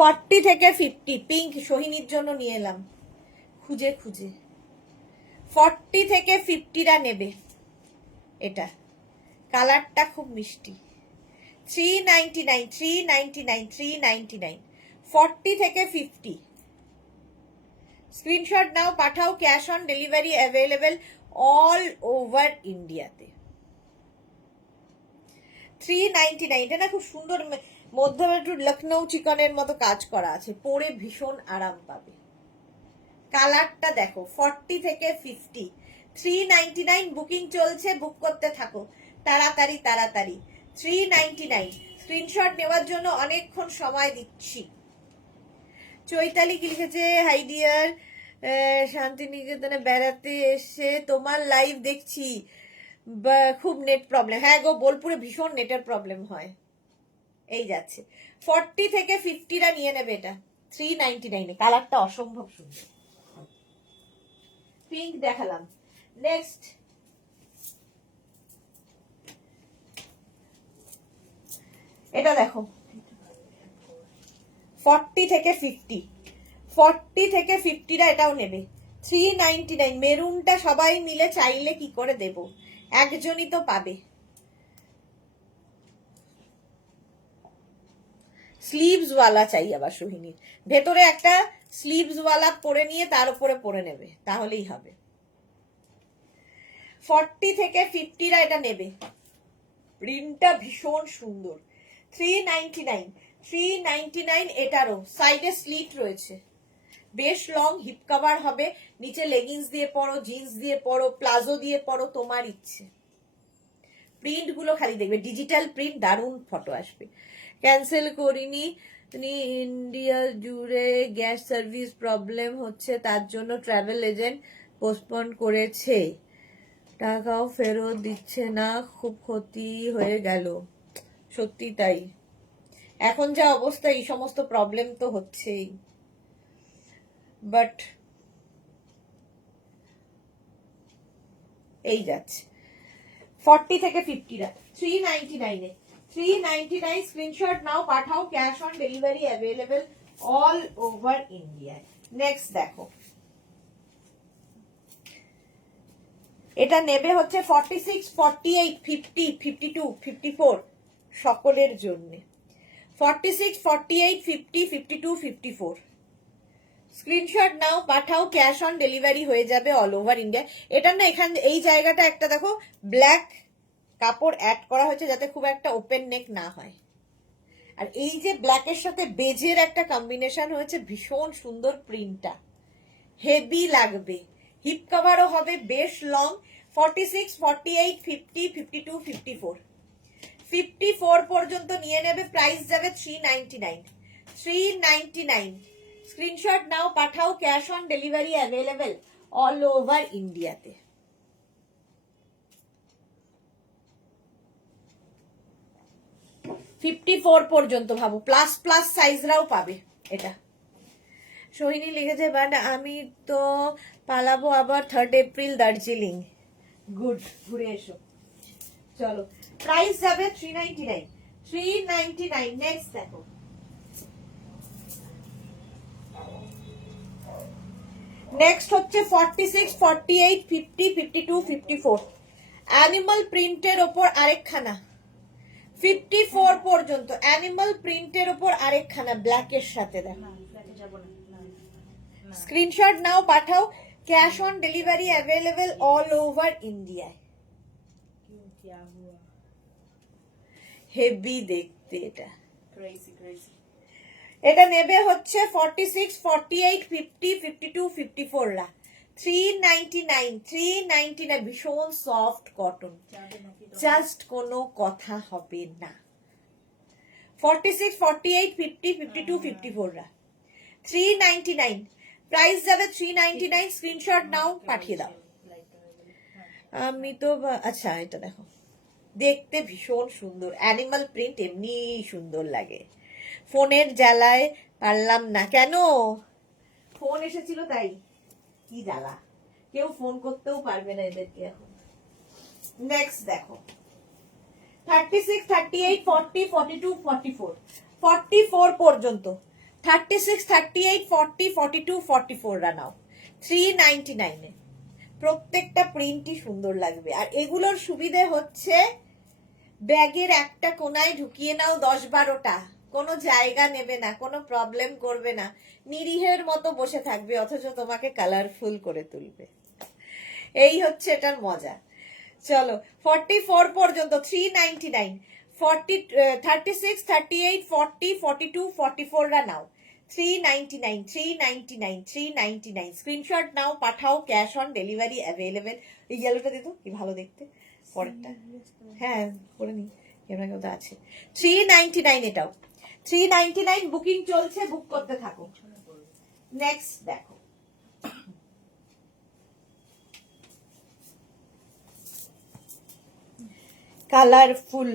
40 থেকে 50 পিঙ্ক সোহিনীর জন্য নিয়ে এলাম খুঁজে খুঁজে। 40 থেকে 50রা নেবে এটা, কালারটা খুব মিষ্টি। 399, 399, 399, 40 থেকে 50। স্ক্রিনশট নাও, পাঠাও, cash on delivery available all over ইন্ডিয়াতে। 399, এটা না খুব সুন্দর, মধ্যে একটু লখনৌ চিকনের মতো কাজ করা আছে, পরে ভীষণ আরাম পাবে। কালারটা দেখো, 40 থেকে 50, 399 বুকিং চলছে, বুক করতে থাকো তাড়াতাড়ি তাড়াতাড়ি। 399 স্ক্রিনশট নেওয়ার জন্য অনেকক্ষণ সময় দিচ্ছি। চৈতালি কি লিখেছে, হাই ডিয়ার, শান্তিনিকেতনে বেড়াতে এসে তোমার লাইভ দেখছি, খুব নেট প্রবলেম। হ্যাঁ গো, বোলপুরে ভীষণ নেটের প্রবলেম হয়। এই যাচ্ছে 40 থেকে 50রা নিয়ে নেবে এটা 399 এ। কালারটা অসম্ভব সুন্দর, পিঙ্ক দেখালাম। নেক্সট এটা দেখো, 40 থেকে 50, 40 থেকে 50রা এটাও নেবে 399। মেরুনটা সবাই মিলে চাইলে কি করে দেব, একজনই তো পাবে। স্লিভস ওয়ালা চাই আবার সোহিনীর, ভেতরে একটা স্লিভস ওয়ালা পরে নিয়ে তার উপরে পরে নেবে, তাহলেই হবে। 40 থেকে 50রা এটা নেবে, প্রিন্টটা ভীষণ সুন্দর। 399, 399 এটারও সাইডে স্লিট রয়েছে, বেশ লং, হিপ কভার হবে, নিচে লেগিংস দিয়ে পরো, জিন্স দিয়ে পরো, প্লাজো দিয়ে পরো, তোমার ইচ্ছে। প্রিন্ট গুলো খালি দেখবে, ডিজিটাল প্রিন্ট, দারুণ ফটো আসবে। ক্যান্সেল করিনি, ইন্ডিয়া জুড়ে গ্যাস সার্ভিস প্রবলেম হচ্ছে, তার জন্য ট্রাভেল এজেন্ট পোস্টপোন করেছে, টাকাও ফেরত দিচ্ছে না, খুব ক্ষতি হয়ে গেল। সত্যি তাই, এখন যা অবস্থা, এই সমস্ত প্রবলেম তো হচ্ছেই। বাট এই যাচ্ছে 40 থেকে 50রা 399 এ। 399 স্ক্রিনশট নাও, পাঠাও, cash on delivery available all over India. Next দেখো, এটা নেবে হচ্ছে 46, 48, 50, 52, 54 সকলের জন্য। 46, 48, 50, 52, 54 স্ক্রিনশট নাও, পাঠাও, ক্যাশ অন ডেলিভারি হয়ে যাবে অল ওভার ইন্ডিয়া। এটা না এখানে এই জায়গাটা একটা দেখো ব্ল্যাক কাপড় অ্যাড করা হয়েছে যাতে খুব একটা ওপেন নেক না হয়, আর এই যে ব্ল্যাকের সাথে বেজের একটা কম্বিনেশন হয়েছে, ভীষণ সুন্দর প্রিন্টটা, হেভি লাগবে। হিপ কভারও হবে বেশ লং। 46, 48, 50, 52, 54, 54 পর্যন্ত নিয়ে নেবে, প্রাইস যাবে 399, 399 স্ক্রিনশট নাও, পাঠাও, cash on delivery available all over ইন্ডিয়াতে। $54 পর্যন্ত ভাবো, প্লাস প্লাস সাইজরাও পাবে এটা। সোহিনী লিখেছে, বাট আমি তো পালাবো আবার 3rd এপ্রিল দার্জিলিং। গুড, ঘুরে এসো। চলো, প্রাইস যাবে 399, 399। নেক্সট দেখো, নেক্সট হচ্ছে 46, 48, 50, 52, 54 অ্যানিমাল প্রিন্টের ওপর আরেকখানা 54 পর্যন্ত, অ্যানিমাল প্রিন্টের ওপর আরেকখানা ব্ল্যাকের সাথে। দেখো, স্ক্রিনশট নাও, পাঠাও, cash on delivery available all over ইন্ডিয়ায়। হেভি দেখতে এটা, এটা নেবে হচ্ছে 46, 48, 50, 52, 54 রা 399, 399 ভীষণ সফট কটন, জাস্ট কোনো কথা হবে না। 46, 48, 50, 52, 54 রা 399, প্রাইস যাবে 399। স্ক্রিনশট নাও, পাঠিয়ে দাও। আমি তো আচ্ছা, এটা দেখো, দেখতে ভীষণ সুন্দর, অ্যানিমাল প্রিন্ট এমনি সুন্দর লাগে। ফোনের জ্বালায় পারলাম না, কেন? ফোন এসেছিল তাই, কি জ্বালা, কেউ ফোন করতেও পারবে না এদেরকে এখন। নেক্সট দেখো, 36, 38, 40, 42, 44 44 পর্যন্ত 36, 38, 40, 42, 44 রা নাও 399 এ। প্রত্যেকটা প্রিন্টই সুন্দর লাগবে। আর এগুলোর সুবিধে হচ্ছে ব্যাগের একটা কোনায় ঢুকিয়ে নাও 10-12টা, কোনো জায়গা নেবে না, কোনো প্রবলেম করবে না, নিরীহের মতো বসে থাকবে, অথচ তোমাকে কালারফুল করে তুলবে। এই হচ্ছে এটার মজা। চলো 44 পর্যন্ত 399, 40, 36, 38, 40, 42, 44 রা নাও 399, 399, 399। স্ক্রিনশট নাও, পাঠাও, ক্যাশ অন ডেলিভারি অ্যাভেলেবেল। এই ইয়েলোটা দিত কি ভালো দেখতে, পরেরটা হ্যাঁ করে নি, এবার কেউ আছে 399, এটাও 399। বুকিং চলছে, বুক করতে থাকো। নেক্সট দেখো, কালারফুল।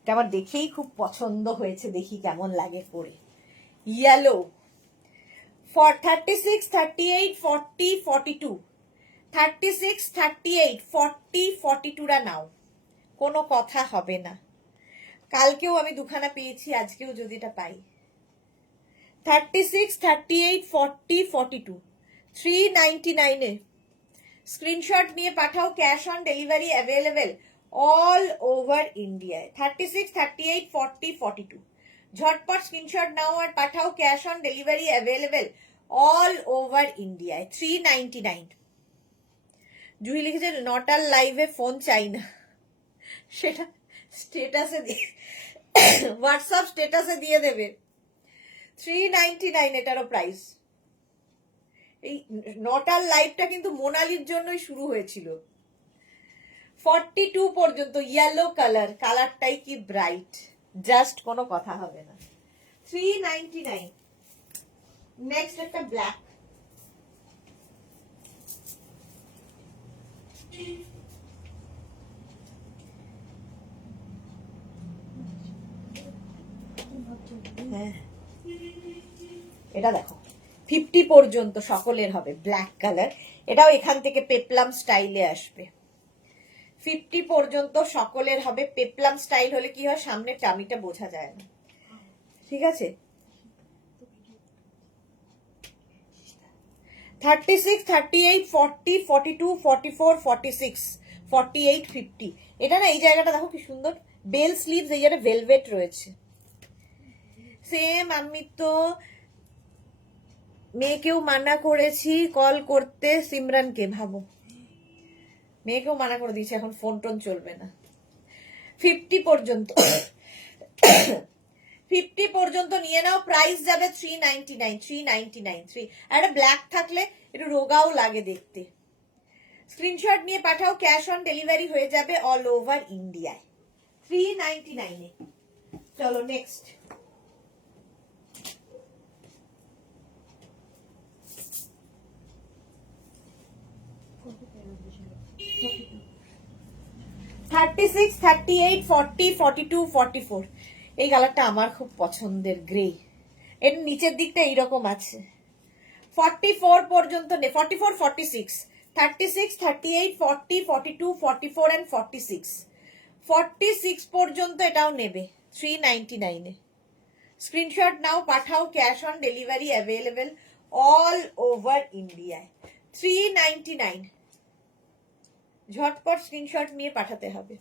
এটা আমার দেখেই খুব পছন্দ হয়েছে, দেখি কেমন লাগে পরে। ইয়েলো, 36, 38, 40, 42, 36, 38, 40, 42 রা নাও, কোনো কথা হবে না। কালকেও আমি দুখানা পেয়েছি, আজকেও যদি এটা পাই। 36, 38, 40, 42, 399 এ। স্ক্রিনশট নিয়ে পাঠাও, cash on delivery available all over ইন্ডিয়ায়। 36, 38, 40, 42, ঝটপট স্ক্রিনশট নাও আর পাঠাও, cash on delivery available all over ইন্ডিয়ায়। 399। জুহি লিখেছে নট আর লাইভে ফোন চাই না, সেটা স্টেটাসে দিয়ে, হোয়াটসঅ্যাপ স্টেটাসে দিয়ে দেবে। 399 এটারও প্রাইস। এই নটার লাইভটা কিন্তু মোনালির জন্যই শুরু হয়েছিল। 42 পর্যন্ত ইয়েলো কালার, কালারটাই কি ব্রাইট, জাস্ট কোনো কথা হবে না। 399। নেক্সট একটা ব্ল্যাক, হ্যাঁ এটা দেখো 50 পর্যন্ত সকলের হবে ব্ল্যাক কালার। এটাও এখান থেকে পেপলাম স্টাইলে আসবে। 50 পর্যন্ত সকলের হবে পেপলাম স্টাইল। হলে কি হয়, সামনে টামিটা বোঝা যায় না, ঠিক আছে। 36, 38, 40, 42, 44, 46, 48, 50। এটা না, এই জায়গাটা দেখো কি সুন্দর, বেল স্লিভস, এই জায়গাটা ভেলভেট রয়েছে। সেম আমি তো মেয়েকেও মানা করেছি কল করতে, সিমরানকে, ভাবো মেয়েকেও মানা করে দিয়েছি, এখন ফোন টোন চলবে না। 50 পর্যন্ত 50 পর্যন্ত নিয়ে নাও, প্রাইস যাবে 399, 399। আর একটা ব্ল্যাক থাকলে একটু রোগাও লাগে দেখতে। স্ক্রিনশট নিয়ে পাঠাও, ক্যাশ অন ডেলিভারি হয়ে যাবে অল ওভার ইন্ডিয়ায়। 399 এ। চলো নেক্সট, 36, 38, 40, 42, 44। এই কালারটা আমার খুব পছন্দের, গ্রে। এর নিচের দিকটা এইরকম আছে। 44 পর্যন্ত নে, 44, 46, 36, 38, 40, 42, 44 and 46, 46 পর্যন্ত এটাও নেবে 399 এ। স্ক্রিনশট নাও, পাঠাও, cash on delivery available all over ইন্ডিয়ায়। 399। ঝটপট স্ক্রিনশট নিয়ে পাঠাতে হবে।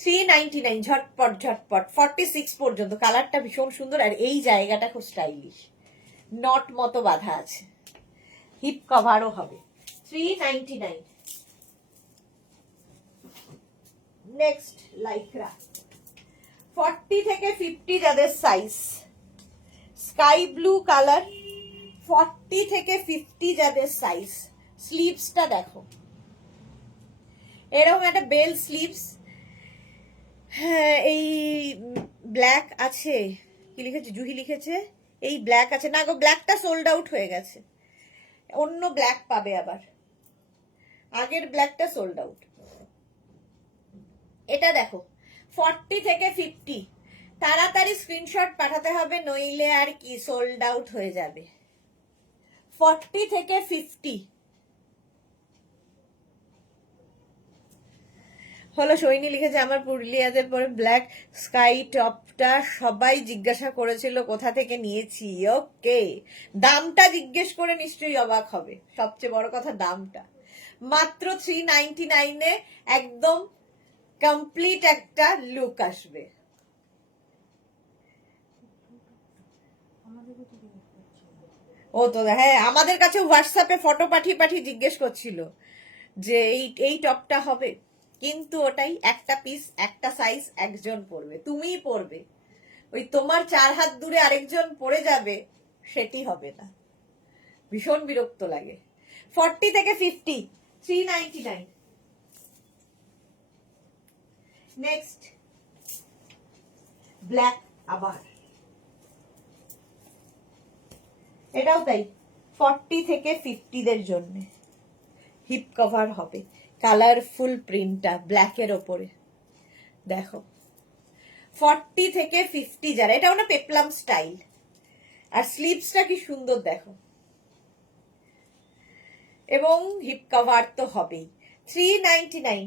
399 ঝটপট ঝটপট। 46 পর্যন্ত, কালারটা ভীষণ সুন্দর আর এই জায়গাটা খুব স্টাইলিশ, নট মতো বাঁধা আছে, হিপ কভারও হবে। 399। নেক্সট লাইক্রা, 40 থেকে 50 যাদের সাইজ, স্কাই ব্লু কালার, 40 থেকে 50 যাদের সাইজ। স্লিভসটা দেখো, এরকম একটা বেল স্লিভস। হ্যাঁ এই ব্ল্যাক আছে, কি লিখেছে, জুহি লিখেছে এই ব্ল্যাক আছে না গো, ব্ল্যাকটা সোল্ড আউট হয়ে গেছে, অন্য ব্ল্যাক পাবে আবার, আগের ব্ল্যাকটা সোল্ড আউট। এটা দেখো 40 থেকে 50, তাড়াতাড়ি স্ক্রিনশট পাঠাতে হবে, নইলে আর কি সোল্ড আউট হয়ে যাবে। 40 থেকে 50 হলো সৈনী লিখেছে আমার পুরুলিয়াদের পরে ব্ল্যাক স্কাই টপটা সবাই জিজ্ঞাসা করেছিল কোথা থেকে নিয়েছি। ওকে, দামটা জিজ্ঞেস করে নিশ্চয়ই অবাক হবে। সবচেয়ে বড় কথা দামটা মাত্র 399-এ একদম কমপ্লিট একটা লুক আসবে। ও তো হ্যাঁ, আমাদের কাছে হোয়াটসঅ্যাপে ফটো পাঠিয়ে পাঠিয়ে জিজ্ঞেস করছিল যে এই টপটা হবে, কিন্তু ওটাই একটা পিস একটা সাইজ একজন পরবে, তুমিই পরবে, ওই তোমার 4 হাত দূরে আরেকজন পরে যাবে সেটি হবে না, ভীষণ বিরক্ত লাগে। 40 থেকে 50, 399। নেক্সট ব্ল্যাক, আবার এটাও তাই 40 থেকে 50 দের জন্য হিপ কভার হবে, কালারফুল প্রিন্টটা ব্ল্যাকের ওপরে দেখো। 40 থেকে 50 যারা, এটাও না পেপলাম স্টাইল, আর স্লিভসটা কি সুন্দর দেখো, এবং হিপ কভার তো হবেই। 399,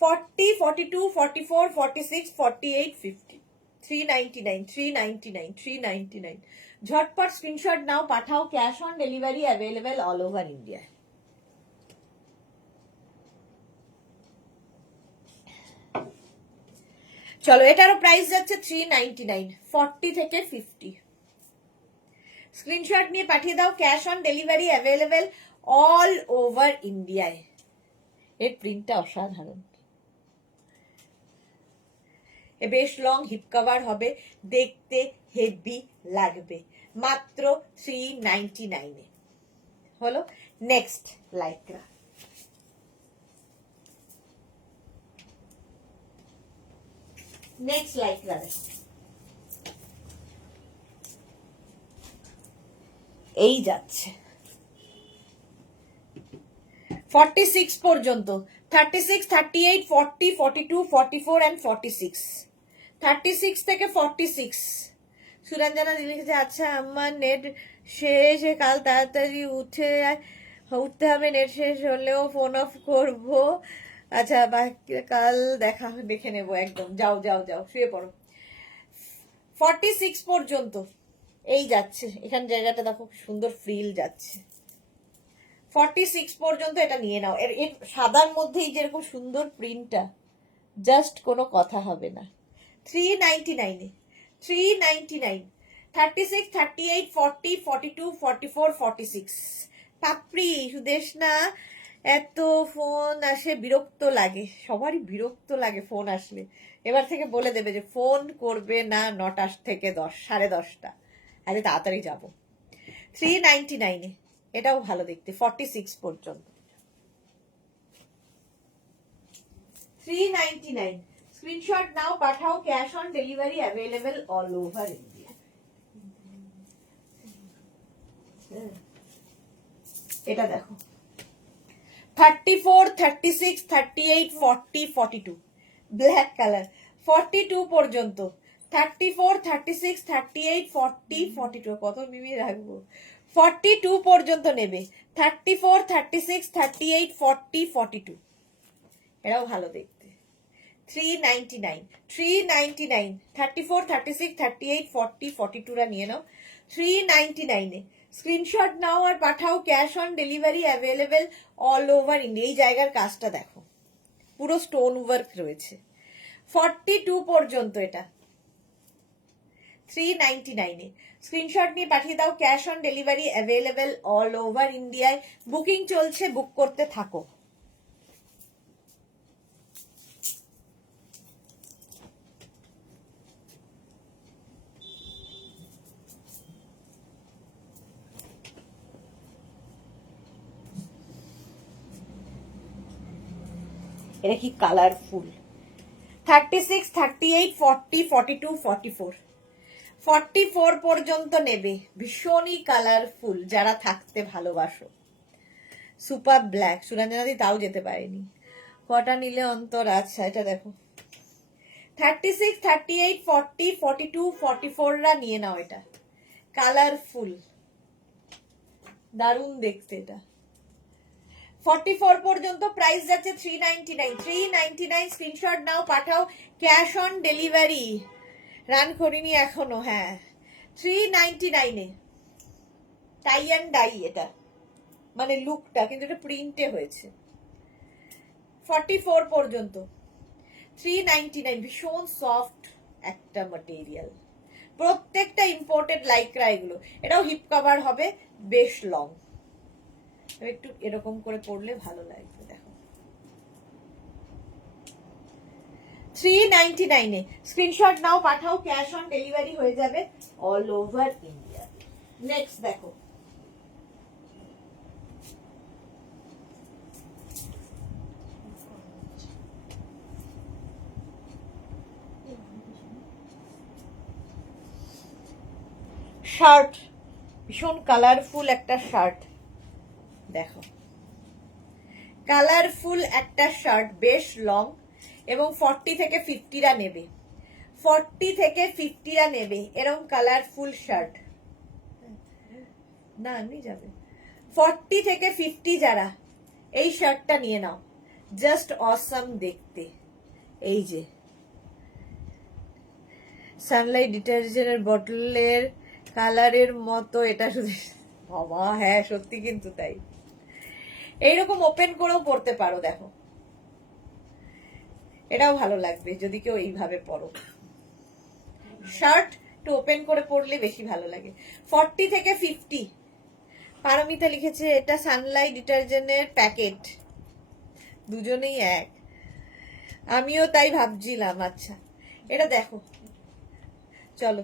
40, 42, 44, 46, 48, 50, 399, 399, 399। ঝটপট স্ক্রিনশট নাও, পাঠাও, cash on delivery available all over India. চলো, এটারও প্রাইস যাচ্ছে 399, 40 থেকে 50। স্ক্রিনশট নিয়ে পাঠিয়ে দাও, cash on delivery available all over ইন্ডিয়ায়। এর প্রিন্টটা অসাধারণ, এ বেশ লং হিপ কভার হবে, দেখতে হেভি লাগবে, মাত্র 399-এ। হলো নেক্সট লাইক্রা। নেক্সট লাইক্রা দেখো, এই যাচ্ছে 46 পর্যন্ত, 36, 38, 40, 42, 44 and 46, 36 থেকে 46। সুরঞ্জনা লিখেছে আচ্ছা আমার নেট শেষ, কাল তাড়াতাড়ি উঠতে হবে, নেট শেষ হলেও ফোন অফ করবো। আচ্ছা কাল দেখে নেবো একদম, যাও যাও যাও শুয়ে পড়ো। 46 পর্যন্ত এই যাচ্ছে, এখান জায়গাটা দেখো সুন্দর ফ্রিল যাচ্ছে। 46 পর্যন্ত এটা নিয়ে নাও, এর সাদার মধ্যেই যেরকম সুন্দর প্রিন্টটা, জাস্ট কোনো কথা হবে না। 399-এ, 399, 36, 38, 40, 42, 44, 46। পাপড়ি সুদেশনা, এত ফোন আসে বিরক্ত লাগে, সবারই বিরক্ত লাগে ফোন আসলে। এবার থেকে বলে দেবে যে ফোন করবে না 9টা থেকে 10, 10:30, আরে তাড়াতাড়ি যাবো। 399-এ, এটাও ভালো দেখতে, 46 পর্যন্ত। 399, স্ক্রিনশট নাও, পাঠাও, cash on delivery available all over India. এটা দেখো 34, 36, 38, 40, 42, ব্ল্যাক কালার। 42 পর্যন্ত, 34, 36, 38, 40, 42, কত মিমি রাখবো, 42 পর্যন্ত নেবে, 34, 36, 38, 40, 42। এটাও ভালো দেখতে। 399, 399, 34, 36, 38, 40, 42 নিয়ে নাও। 399-এ স্ক্রিনশট নাও আর পাঠাও, cash on delivery available all over India. এই জায়গার কাজটা দেখো, পুরো স্টোন ওয়ার্ক রয়েছে। 42 পর্যন্ত এটা 399-এ স্ক্রিনশট নিয়ে পাঠিয়ে দাও, cash on delivery available all over ইন্ডিয়ায়। বুকিং চলছে, বুক করতে থাকো। এটা কি কালারফুল, 36, 38, 40, 42, 44, 44 পর্যন্ত নেবে, ভীষণই কালারফুল, যারা থাকতে ভালোবাসো। সুপার ব্ল্যাক, সুরঞ্জনাদি তাও যেতে পারেনি, কটা নিলে অন্তর। আচ্ছা এটা দেখো 36, 38, 40, 42, 44 নিয়ে নাও, এটা কালারফুল, দারুণ দেখতে এটা। 44 পর্যন্ত প্রাইস যাচ্ছে 399। 399 স্ক্রিনশট নাও, পাঠাও, ক্যাশ অন ডেলিভারি। রান করিনি এখনো, হ্যাঁ 399 এ টাই অ্যান্ড ডাই, এটা মানে লুকটা, কিন্তু এটা প্রিন্টে হয়েছে। 44 পর্যন্ত 399, ভীষণ সফট একটা ম্যাটেরিয়াল, প্রত্যেকটা ইম্পোর্টেড লাইক্রা এগুলো। এটাও হিপ কভার হবে, বেশ লং, একটু এরকম করে পরলে ভালো লাগবে। দেখো 399 এ স্ক্রিনশট নাও, পাঠাও, ক্যাশ অন ডেলিভারি হয়ে যাবে অল ওভার ইন্ডিয়া। নেক্সট দেখো, শার্ট, ভীষণ কালারফুল একটা শার্ট। দেখো কালারফুল একটা শার্ট, বেশ লং, এবং 40 থেকে 50রা নেবে, 40 থেকে 50রা নেবে এরকম কালারফুল শার্ট। না এমনি যাবে, 40 থেকে 50 যারা এই শার্টটা নিয়ে নাও, জাস্ট অসাম দেখতে। এই যে সানলাইট ডিটারজেন্টের বটলের কালারের মতো এটা, শুধু বাবা হ্যাঁ সত্যি কিন্তু তাই। এইরকম ওপেন করেও পড়তে পারো, দেখো এটাও ভালো লাগবে যদি কেউ এইভাবে পরো। শার্ট একটু ওপেন করে পরলে বেশি ভালো লাগে। 40 থেকে 50, পারমিতা লিখেছে এটা সানলাইট ডিটারজেন্টের প্যাকেট, দুজনেই এক, আমিও তাই ভাবছিলাম। আচ্ছা এটা দেখো, চলো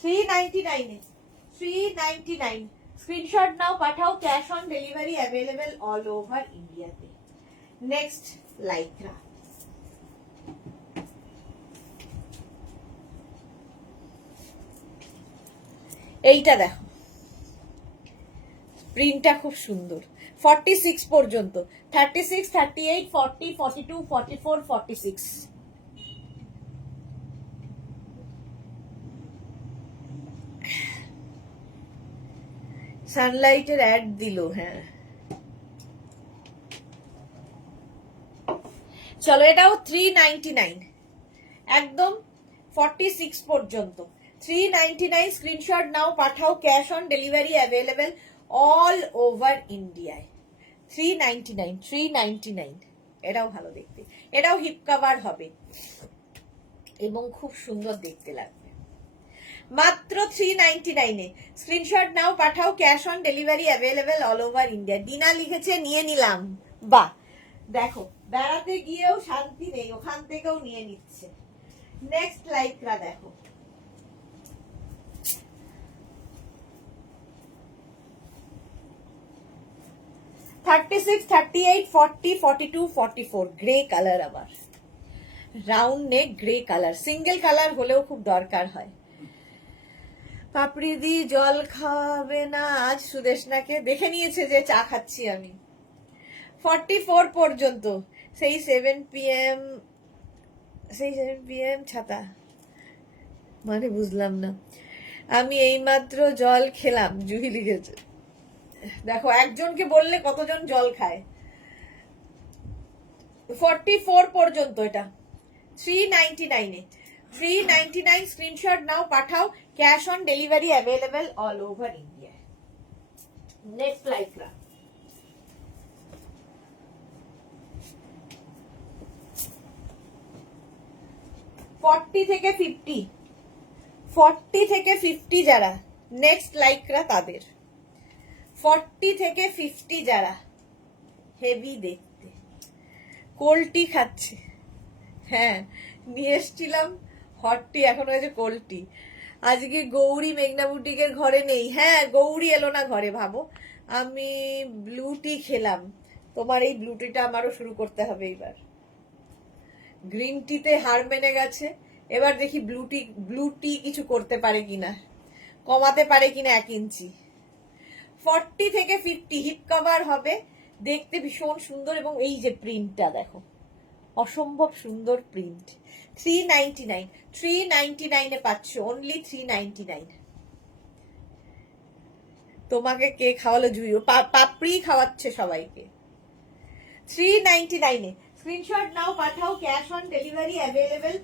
399 এ 399 স্ক্রিনশট নাও, পাঠাও, cash on delivery available all over ইন্ডিয়াতে। নেক্সট লাইক্রা, এইটা দেখো, প্রিন্টটা খুব সুন্দর। 46 পর্যন্ত, 36, 38, 40, 42, 44, 46। সানলাইটের অ্যাড দিল, হ্যাঁ চলো এটাও 399, একদম 46 পর্যন্ত 399 স্ক্রিনশট নাও, পাঠাও, cash on delivery available all over ইন্ডিয়ায়। 399, 399, এটাও ভালো দেখতে, এটাও হিপ কভার হবে এবং খুব সুন্দর দেখতে লাগবে। মাত্র 399 এ স্ক্রিনশট নাও, পাঠাও, cash on delivery available all over India. Dinner লিখেছে নিয়ে নিলাম, বাহ দেখো বেড়াতে গিয়েও শান্তি নেই, ওখান থেকেও নিয়ে নিচ্ছে। নেক্সট লাইক্রা দেখো, $36, $38, $40, $42, $44, গ্রে কালার, আবার round neck, grey colour, single colour হলেও খুব দরকার হয়। পাপড়ি দি জল খাওয়াবে না আজ সুদেশনাকে, দেখে নিয়েছে যে চা খাচ্ছি আমি। 44 পর্যন্ত, সেই 7 PM, সেই 7 PM ছাতা মানে বুঝলাম না। আমি এইমাত্র জল খেলাম, জুহি লিখেছে। দেখো একজনকে বললে কতজন জল খায়। 44 পর্যন্ত, এটা 399 এ 399 স্ক্রিনশট নাও, পাঠাও, cash on delivery available all over India. Next Lycra, forty থেকে 50, 40 থেকে 50 যারা নেক্সট লাইক্রা তাদের, 40 থেকে 50 যারা, হেভি দেখতে, কোল্টি খাচ্ছে। হ্যাঁ নিয়ে এসছিলাম হটটি, এখন হয়েছে কোল্টি। আজকে গৌরী মেঘনা বুটিকের ঘরে নেই, হ্যাঁ গৌরী এলো না ঘরে, ভাবো আমি ব্লু টি খেলাম। তোমার এই ব্লু টিটা আমারও শুরু করতে হবে এইবার, গ্রিন টিতে হার মেনে গেছে, এবার দেখি ব্লু টি কিছু করতে পারে কিনা, কমাতে পারে কিনা 1 ইঞ্চি। 40 থেকে 50 হিপ কভার হবে, দেখতে ভীষণ সুন্দর, এবং এই যে প্রিন্টটা দেখো, অসম্ভব সুন্দর প্রিন্ট। 399, 399 এ পাচ্ছ, অনলি 399। তোমাকে কে খাওয়ালো? জুইও পাপড়ি খাওয়াচ্ছে সবাইকে। 399 এ স্ক্রিনশট নাও পাঠাও, cash on delivery available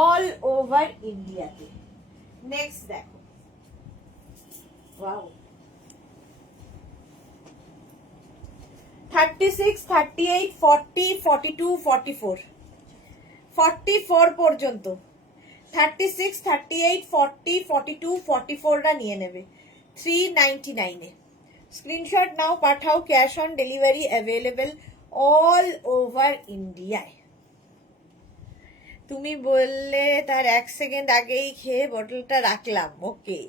all over ইন্ডিয়াতে। নেক্সট দেখো, ওয়াও 36, 38, 40, 42, 44 44 পর্যন্ত 36, 38, 40, 42, 44 রা নিয়ে নেবে 399 এ। স্ক্রিনশট নাও পাঠাও, cash on delivery available all over ইন্ডিয়ায়। তুমি বললে তার 1 সেকেন্ড আগেই খেয়ে বটলটা রাখলাম। ওকে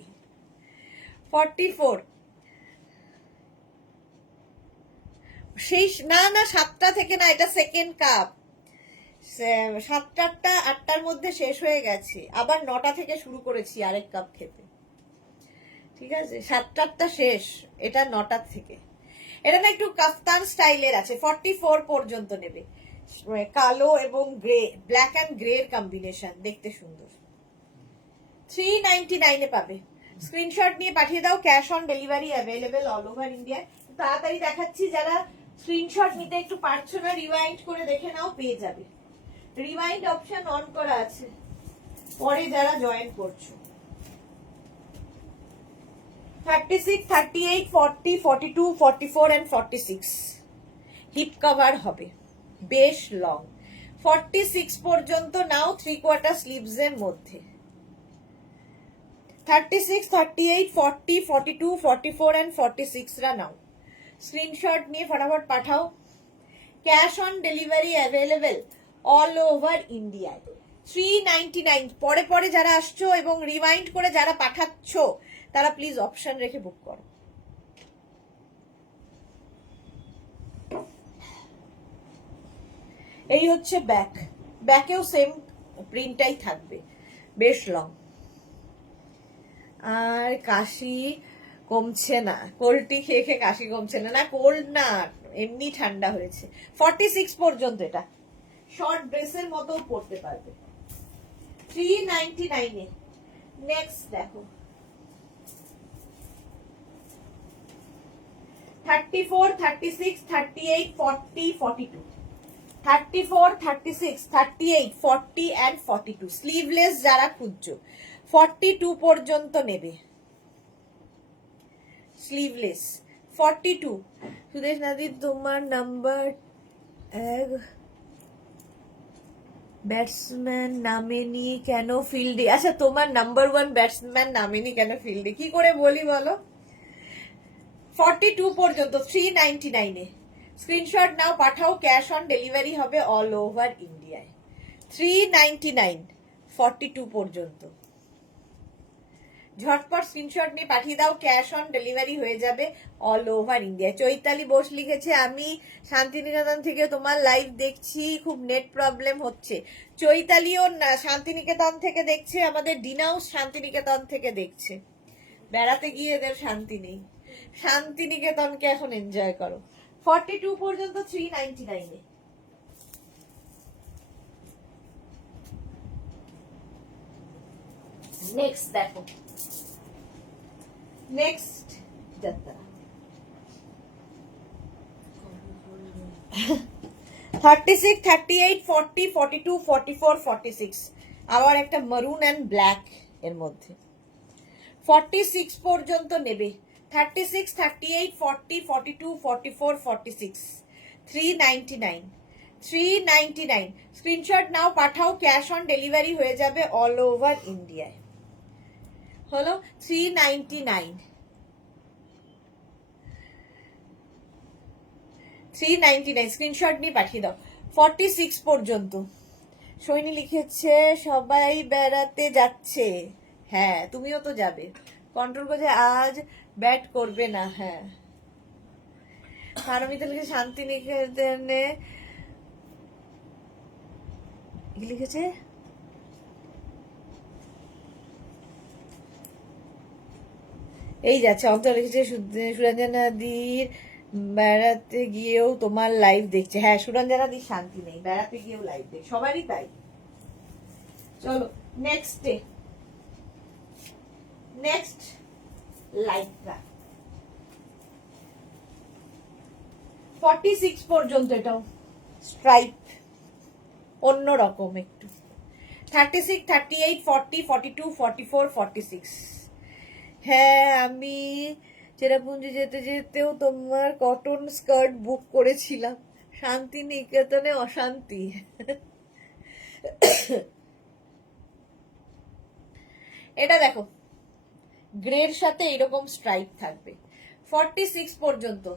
44 সেই না না 7টা থেকে না, এটা সেকেন্ড কাপ। 7টা 8টার মধ্যে শেষ হয়ে গেছে, আবার 9টা থেকে শুরু করেছি আরেক কাপ খেতে। ঠিক আছে, 7টা শেষ, এটা 9টার থেকে। এটা না একটু কাফতান স্টাইলের আছে। 44 পর্যন্ত নেবে, কালো এবং গ্রে, ব্ল্যাক অ্যান্ড গ্রে এর কম্বিনেশন, দেখতে সুন্দর। 399 এ পাবে। স্ক্রিনশট নিয়ে পাঠিয়ে দাও, cash on delivery available all over India. তাড়াতাড়ি দেখাচ্ছি, যারা স্ক্রিনশট নিতে একটু পারছো না রিওয়াইন্ড করে দেখে নাও, পেয়ে যাবে। রিওয়াইন্ড অপশন অন করা আছে, পরে যারা জয়েন করছো। 36, 38, 40, 42, 44 and 46 হিপ কভার হবে, বেশ লং। 46 পর্যন্ত নাও, 3/4 স্লিভস এর মধ্যে। 36, 38, 40, 42, 44 and 46 রা নাও। স্ক্রিনশট নিয়ে ফটাফট পাঠাও, cash on delivery available all over ইন্ডিয়ায়। 399 পরে পরে যারা আসছো এবং রিমাইন্ড করে যারা পাঠাচ্ছ, তারা প্লিজ অপশন রেখে বুক করো। এই হচ্ছে ব্যাক, ব্যাকেও সেম প্রিন্টটাই থাকবে, বেশ লং। আর কাশি কমছে না, কোল্ডটি খেয়ে খেয়ে কাশি কমছে না। না কোল্ড না, এমনি ঠান্ডা হয়েছে। 46 পর্যন্ত এটা শর্ট ড্রেসের মতো পরতে পারবে 399 এ। নেক্সট দেখো 34, 36, 38, 40, 42 34, 36, 38, 40 and 42 স্লিভলেস যারা খুঁজছো 42 পর্যন্ত নেবে স্লিভলেস। 42 সুদেশ নাদি তোমার নাম্বার ব্যাটসম্যান নামেনি কেন ফিল্ডে? আচ্ছা, তোমার নাম্বার 1 ব্যাটসম্যান নামেনি কেন ফিল্ডে, কি করে বলি বলো? 42 পর্যন্ত 399 এ। স্ক্রিনশট নাও পাঠাও, ক্যাশ অন ডেলিভারি হবে অল ওভার ইন্ডিয়ায়। 399 42 পর্যন্ত ঝটপট স্ক্রিনশট নিয়ে পাঠিয়ে দাও, ক্যাশ অন ডেলিভারি হয়ে যাবে all over India. Chaitali Bose লিখেছে, আমি শান্তিনিকেতন থেকে তোমার লাইভ দেখছি, খুব নেট প্রবলেম হচ্ছে। চৈতালিও শান্তিনিকেতন থেকে দেখছে, আমাদের ডিনাও শান্তিনিকেতন থেকে দেখছে। বেড়াতে গিয়ে এদের শান্তি নেই, শান্তিনিকেতনকে এখন এনজয় করো। 42 পর্যন্ত 399 এ। নেক্সট দেখো, নেক্সট যাত্রা 36, 38, 40, 42, 44, 46 আবার একটা মারুন অ্যান্ড ব্ল্যাক এর মধ্যে। 46 পর্যন্ত নেবে। 36, 38, 40, 42, 44, 46 399 399 স্ক্রিনশট নাও পাঠাও, ক্যাশ অন ডেলিভারি হয়ে যাবে অল ওভার ইন্ডিয়ায়। হলো 399 399 স্ক্রিনশট নিয়ে পাঠিয়ে দাও। 46 পর্যন্ত সৈনী লিখেছে সবাই বেড়াতে যাচ্ছে। হ্যাঁ, তুমিও তো যাবে। কন্ট্রোল করছে আজ ব্যাট করবে না। হ্যাঁ, পারমিতা লিখে শান্তিনিকেতনে লিখেছে এই যাচ্ছে। অন্তর লিখেছে সুরঞ্জনাদির বেড়াতে গিয়েও তোমার লাইভ দেখছে। হ্যাঁ, সুরঞ্জনাদির শান্তি নেই, বেড়াতে গিয়েও লাইভ দেখ, সবারই তাই। চলো নেক্সট ডে, নেক্সট লাইভটা 46 পর্যন্ত, এটাও স্ট্রাইপ অন্যরকম একটু। 36, 38, 40, 42, 44, 46। হ্যাঁ, আমি চেরাপুঞ্জি যেতে যেতেও তোমার কটন স্কার্ট বুক করেছিলাম। শান্তিনিকেতনে অশান্তি। এটা দেখো, গ্রের সাথে এরকম স্ট্রাইপ থাকবে। 46 পর্যন্ত।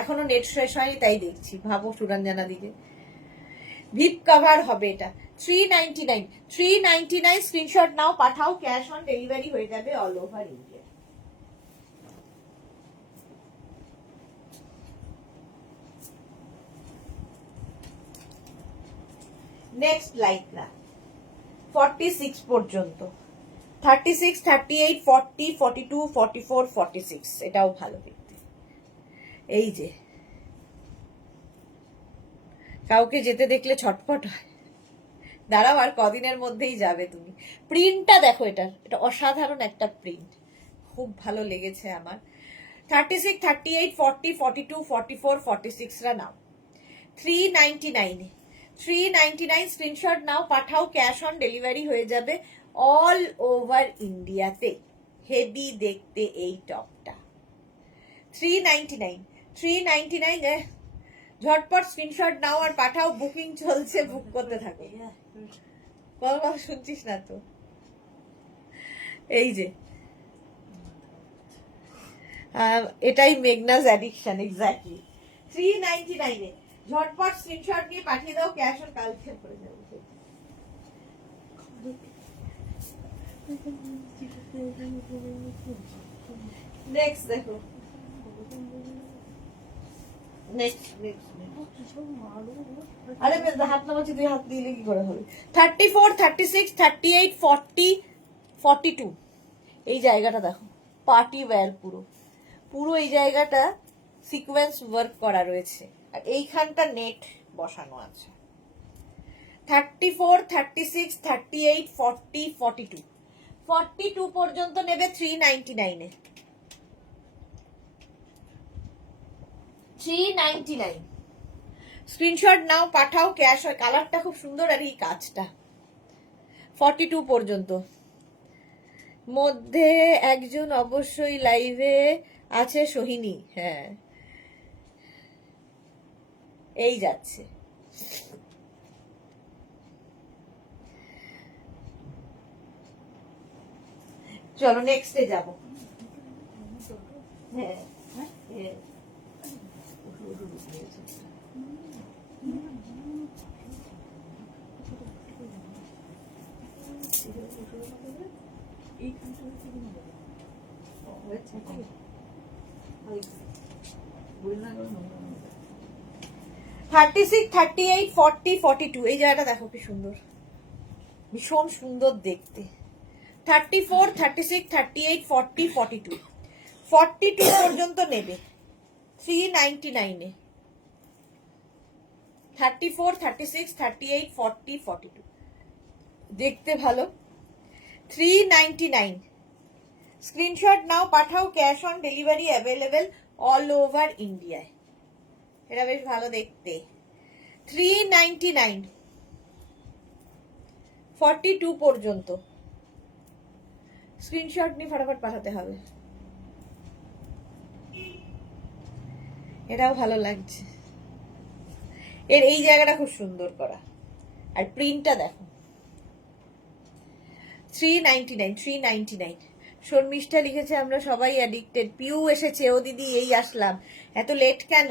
এখনো নেট শেষ হয়নি তাই দেখছি, ভাবো সুরঞ্জনা দিকে। ভিপ কভার হবে এটা। 399, 399 স্ক্রিনশট নাও, পাঠাও, ক্যাশ অন ডেলিভারি হয়ে যাবে অল ওভার ইন্ডিয়া। নেক্সট লাইকরা 46 পর্যন্ত। 36, 38, 40, 42, 44, 46। এটাও ভালো দেখতে। এই যে কাউকে যেতে দেখলে ছটফট হয়। দাঁড়াও, আর কদিনের মধ্যেই যাবে তুমি। প্রিন্টটা দেখো, এটা অসাধারণ একটা প্রিন্ট, খুব ভালো লেগেছে আমার। 36, 38, 40, 42, 44, 46 রা নাও। 399, 399 স্ক্রিনশট নাও, পাঠাও, ক্যাশ অন ডেলিভারি হয়ে যাবে অল ওভার ইন্ডিয়াতে। হেভি দেখতে এই টপটা। 399, 399। ঝটপট স্ক্রিনশট নাও আর পাঠাও, বুকিং চলছে, বুক করতে থাকো। বাবা শুনছিস না তো? এই যে এটাই মেঘনাস অ্যাডিকশন, এক্স্যাক্টলি। 399 ঝটপট স্ক্রিনশট নিয়ে পাঠিয়ে দাও, ক্যাশ অন কালকে করে যাবো। নেক্সট দেখো, আরে হাত নামাচ্ছি, তুই হাত দিলে কি করে হবে? 34, 36, 38, 40, 42। এই জায়গাটা দেখো, পার্টি ওয়্যার পুরো পুরো এই জায়গাটা সিকোয়েন্স ওয়ার্ক করা রয়েছে, আর এইখানটা নেট বসানো আছে। 34, 36, 38, 40, 42। 42 পর্যন্ত নেবে 399 এ। 399 স্ক্রিনশট নাও, পাঠাও, ক্যাশ হয়। কালারটা খুব সুন্দর, আর এই কাজটা। 42 পর্যন্ত। মধ্যে একজন অবশ্যই লাইভে আছে, সোহিনী। হ্যাঁ, এই যাচ্ছে। চলো নেক্সটে যাবো। হ্যাঁ, হ্যাঁ। Thirty six, 38, 40, 42। এই জায়গাটা দেখো কি সুন্দর, ভীষণ সুন্দর দেখতে। 34, 36, 38, 40, 42। 42 পর্যন্ত নেবে 399 এ। 34, 36, 38, 40, 42 দেখতে ভালো। 399 স্ক্রিনশট নাও, পাঠাও, cash on delivery available all over ইন্ডিয়ায়। এটা বেশ ভালো দেখতে। 399, 42 পর্যন্ত স্ক্রিনশট নিয়ে ফটাফট পাঠাতে হবে। এটাও ভালো লাগছে, এর এই জায়গাটা খুব সুন্দর করা, আর প্রিন্টটা দেখো। 399, 399। শর্মিষ্ঠা লিখেছে আমরা সবাই অ্যাডিক্টেড। পিউ এসেছে, ও দিদি এই আসলাম, এত লেট কেন?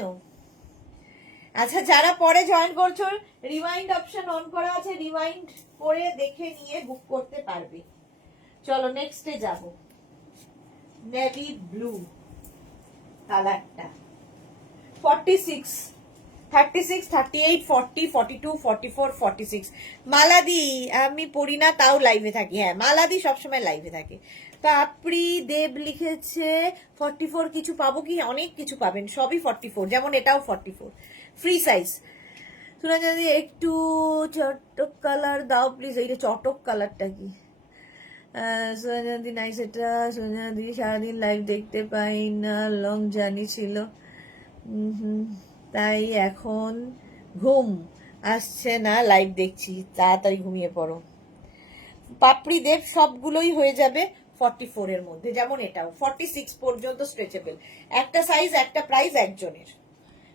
আচ্ছা, যারা পরে জয়েন করছো, রিমাইন্ড অপশন অন করা আছে, রিমাইন্ড করে দেখে নিয়ে বুক করতে পারবে। চলো নেক্সটে যাব। নেভি ব্লু কালারটা। 46, 36, 38, 40, 42, 44, 46। মালাদি আমি পড়ি না, তাও লাইভে থাকি। হ্যাঁ, মালাদি সবসময় লাইভে থাকে। পাপড়ি দেব লিখেছে 44 কিছু পাবো কি? অনেক কিছু পাবেন, সবই 44, যেমন এটাও 44 ফ্রি সাইজ। সুরঞ্জনা একটু চটক কালার দাও প্লিজ। এইটা চটক কালারটা কি? সোনাদি নাইস, এটা সোনাদি সারাদিন লাইভ দেখতে পাই না, লং জার্নি ছিল, তাই এখন ঘুম আসছে না, লাইভ দেখছি, তাড়াতাড়ি ঘুমিয়ে পড়ো। পাপড়ি দেব সবগুলোই হয়ে যাবে 44 এর মধ্যে, যেমন এটাও 46 পর্যন্ত স্ট্রেচেবল, একটা সাইজ একটা প্রাইস একজনের,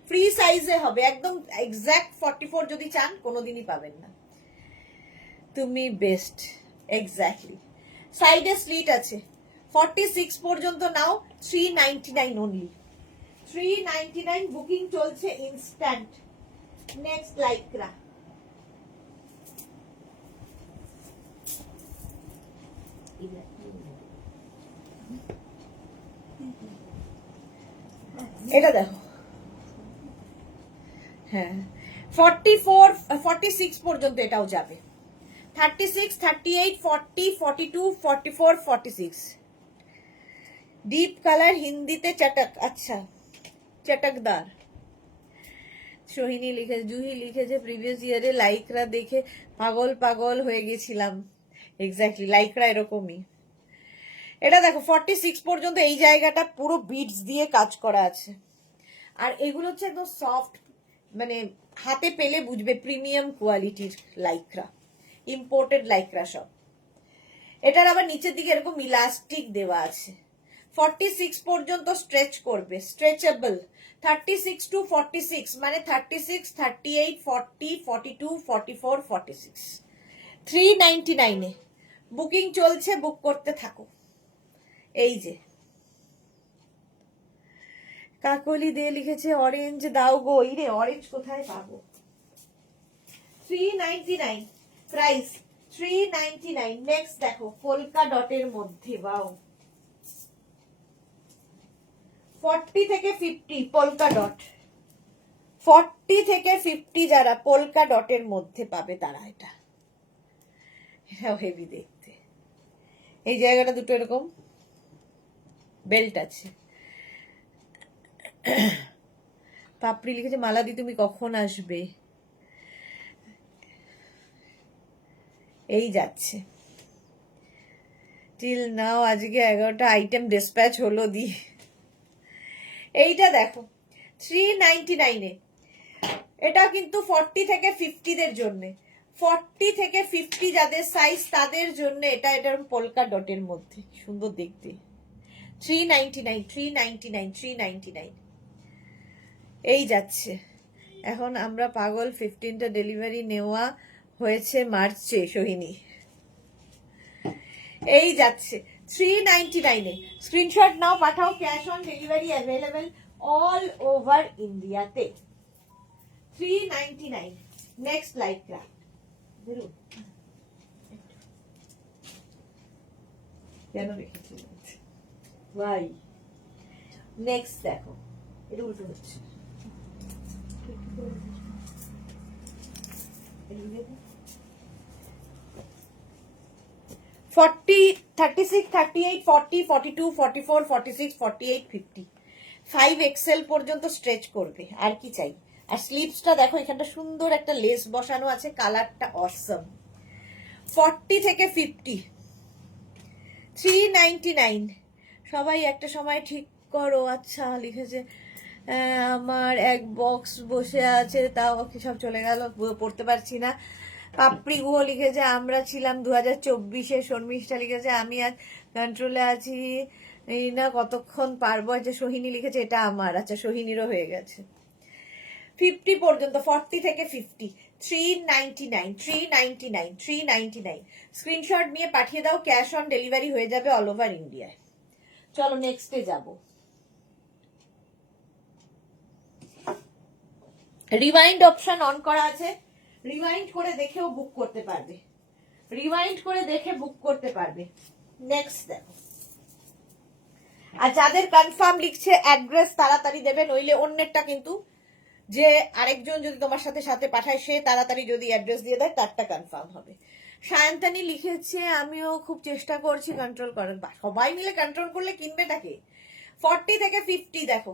ফ্রি সাইজে হবে, একদম এক্স্যাক্ট 44 যদি চান কোনোদিনই পাবেন না। তুমি বেস্ট, এক্স্যাক্টলি। সাইডে স্লিট আছে, 46 পর্যন্ত নাও, 399 অনলি, 399 বুকিং চলছে ইনস্ট্যান্ট। নেক্সট লাইক্রা, এটা দেখো, হ্যাঁ 46 পর্যন্ত এটাও যাবে, 36, 38, 40, 42, 44, 46। ডিপ কালার, হিন্দিতে চটক, আচ্ছা চটকদার। সোহিনী লিখেছে, জুহি লিখেছে প্রিভিয়াস ইয়ারে লাইকরা দেখে পাগল পাগল হয়ে গেছিলাম, এক্স্যাক্টলি লাইকরা এরকমই। এটা দেখো 46 পর্যন্ত এই জায়গাটা পুরো বিটস দিয়ে কাজ করা আছে, আর এগুলো হচ্ছে একদম সফট, মানে হাতে পেলে বুঝবে প্রিমিয়াম কোয়ালিটির লাইক্রা, ইম্পোর্টেড লাইক্রা সব। এটার আবার নিচের দিকে এরকম ইলাস্টিক দেওয়া আছে, 46 পর্যন্ত স্ট্রেচ করবে, স্ট্রেচেবল, 36 to 46 মানে 36, 38, 40, 42, 44, 46, 399 এ বুকিং চলছে, বুক করতে থাকো। এই যে কাকলি দে লিখেছে অরেঞ্জ দাও গো, এই রে অরেঞ্জ কোথায় পাবো, 399 প্রাইস, 399। নেক্সট দেখো পোলকা ডটের মধ্যে, বাও 40 থেকে 50 পোলকা ডট, 40 থেকে 50 যারা পোলকা ডটের মধ্যে পাবে তারা এটাও হেভি দেখতে। এই জায়গাটা দুটো এরকম বেল্ট আছে। পাপড়ি লিখেছে মালাদি তুমি কখন আসবে, এই যাচ্ছে টিল নাও, আজকে 11টা আইটেম ডিসপ্যাচ হলো দিয়ে। এইটা দেখো 399 এ, এটা কিন্তু 40 থেকে 50 দের জন্য, 40 থেকে 50 যাদের সাইজ তাদের জন্য এটা, এটার পোলকা ডটের মধ্যে সুন্দর দেখতে, 399, 399, 399 এই যাচ্ছে। এখন আমরা পাগল, 15টা ডেলিভারি নেওয়া হয়েছে মার্চে, সোহিনী এই যাচ্ছে 399 এ। স্ক্রিনশট নাও, পাঠাও, cash on delivery available all over ইন্ডিয়াতে, 399। নেক্সট লাইক্রা, কেন রেখেছি ভাই, নেক্সট দেখো, এটা উল্টো হচ্ছে, 40, 36, 38, 40, 42, 44, 46, 48, 50, 5XL পর্যন্ত স্ট্রেচ করবে, আর কি চাই। আর স্লিভসটা দেখো, এখানটা সুন্দর একটা লেস বসানো আছে, কালারটা অসম। 40 থেকে 50, 399। সবাই একটা সময় ঠিক করো, আচ্ছা লিখেছে আমার এক বক্স বসে আছে, তাও সব চলে গেল, পড়তে পারছি না। পাপড়ি গুহ লিখেছে আমরা ছিলাম 2024-এ, শর্মিষ্ঠা লিখেছে আমি আজ কন্ট্রোলে আছি এই না কতক্ষণ পারবো, আচ্ছা সোহিনী লিখেছে এটা আমার, আচ্ছা সোহিনীরও হয়ে গেছে। 50 পর্যন্ত, 40 থেকে 50, 399, 399, 399। স্ক্রিনশট নিয়ে পাঠিয়ে দাও, ক্যাশ অন ডেলিভারি হয়ে যাবে অল ওভার ইন্ডিয়ায়। চলো নেক্সটে যাব। রিওয়াইন্ড অপশন অন করা আছে, রিওয়াইন্ড করে দেখেও বুক করতে পারবে, রিওয়াইন্ড করে দেখে বুক করতে পারবে। নেক্সট দেখো, আর যাদের কনফার্ম লিখছে অ্যাড্রেস তাড়াতাড়ি দেবে, নইলে অন্যেরটা কিন্তু যে আরেকজন যদি তোমার সাথে সাথে পাঠায় সে তাড়াতাড়ি যদি অ্যাড্রেস দিয়ে দেয় তারটা কনফার্ম হবে। সায়ন্তানী লিখেছে আমিও খুব চেষ্টা করছি কন্ট্রোল করার, সবাই মিলে কন্ট্রোল করলে কিনবেটা কে। 40 থেকে 50 দেখো,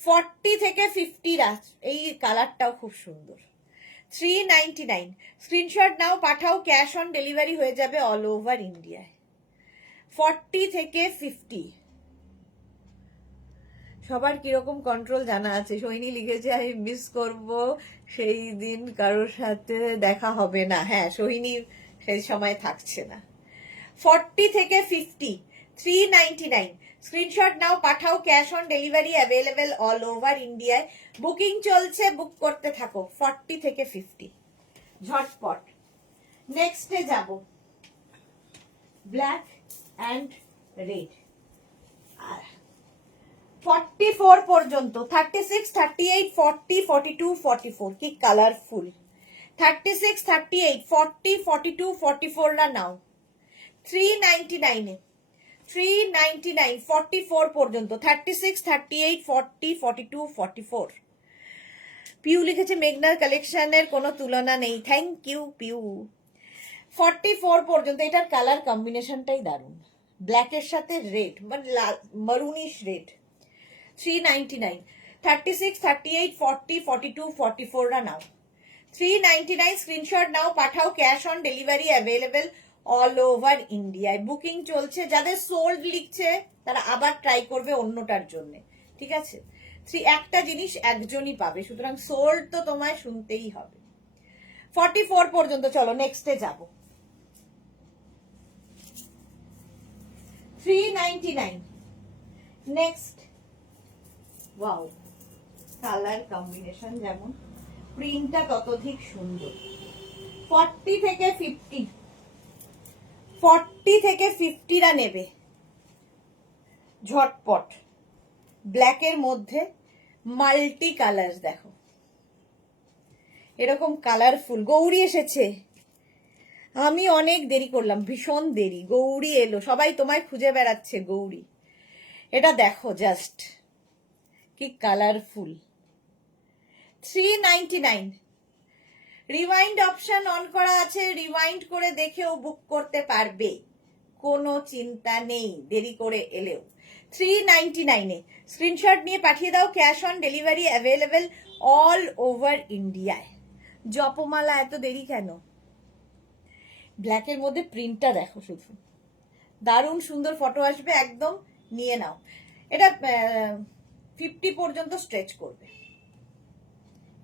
40 থেকে 50 এই কালারটাও খুব সুন্দর, 399। স্ক্রিনশট নাও, পাঠাও, ক্যাশ অন ডেলিভারি হয়ে যাবে অল ওভার ইন্ডিয়ায়। 40 থেকে 50। সবার কিরকম কন্ট্রোল জানা আছে। সৈনী লিখেছে আমি মিস করব সেই দিন কারোর সাথে দেখা হবে না। হ্যাঁ, সোহিনী সেই সময় থাকছে না। 40 থেকে 50, 399। স্ক্রিনশট নাও, পাঠাও, cash on delivery available all over ইন্ডিয়ায়। বুকিং চলছে, বুক করতে থাকো। 40 থেকে 50 ঝটপট। নেক্সটে যাব, ব্ল্যাক অ্যান্ড রেড। 44 পর্যন্ত, 36, 38, 40, 42, 44। কি কালারফুল। 36, 38, 40, 42, 44 রা নাও। 399 এ, 399, 44 পর্যন্ত, 36, 38, 40, 42, 44। পিউ লিখেছে মেঘনার কালেকশনের কোনো তুলনা নেই। Thank you Piu. 44 পর্যন্ত। এটার কালার কম্বিনেশনটাই দারুণ, ব্ল্যাকের সাথে রেড, মানে মারুনিশ রেড। 399, 36, 38, 40, 42, 44 রা নাও। 399 স্ক্রিনশট নাও, পাঠাও, cash on delivery available all over ইন্ডিয়ায়। বুকিং চলছে। যাদের সোল্ড লিখছে তারা আবার ট্রাই করবে অন্যটার জন্য, ঠিক আছে? একটা জিনিস একজনই পাবে, সুতরাং সোল্ড তো তোমায় শুনতেই হবে। 44 পর্যন্ত। চলো নেক্সটে যাব। 399 নেক্সট। ওয়াও, কালার কম্বিনেশন যেমন, প্রিন্টটা ততোধিক সুন্দর। 40 থেকে 50, 40 থেকে 50 রা নেবে ঝটপট। ব্ল্যাকের মধ্যে মাল্টি কালার দেখো, এরকম কালারফুল। গৌরী এসেছে, আমি অনেক দেরি করলাম, ভীষণ দেরি। গৌরী এলো, সবাই তোমায় খুঁজে বেড়াচ্ছে। গৌরী, এটা দেখো জাস্ট কি কালারফুল। 399। রিওয়াইন্ড অপশন অন করা আছে, রিওয়াইন্ড করে দেখেও বুক করতে পারবে, কোনো চিন্তা নেই দেরি করে এলেও। 399 এ স্ক্রিনশট নিয়ে পাঠিয়ে দাও, cash on delivery available all over ইন্ডিয়ায়। জপমালা এত দেরি কেন? ব্ল্যাকের মধ্যে প্রিন্টটা দেখো শুধু, দারুণ সুন্দর ফটো আসবে, একদম নিয়ে নাও। এটা 50 পর্যন্ত স্ট্রেচ করবে,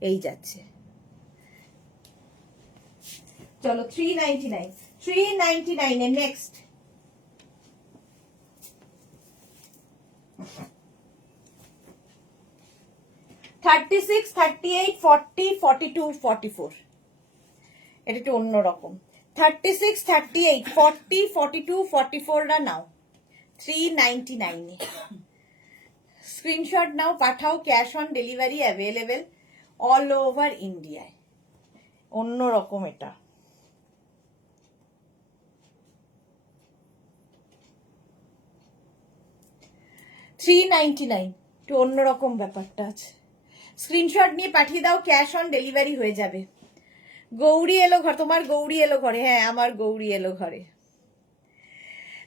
এই যাচ্ছে। চলো 399, 399 এ নেক্সট। Thirty six, 38, 40, 42, 44। এটা একটু অন্যরকম। 36, 38, 40, 42, 44 রা নাও। 399 এ স্ক্রিনশট নাও, পাঠাও, cash on delivery available all over ইন্ডিয়ায়। অন্যরকম এটা। $399, একটু অন্যরকম ব্যাপারটা আছে। স্ক্রিনশট নিয়ে পাঠিয়ে দাও, ক্যাশ অন ডেলিভারি হয়ে যাবে। গৌরী এলো ঘর, তোমার গৌরী এলো ঘরে। হ্যাঁ, আমার গৌরী এলো ঘরে।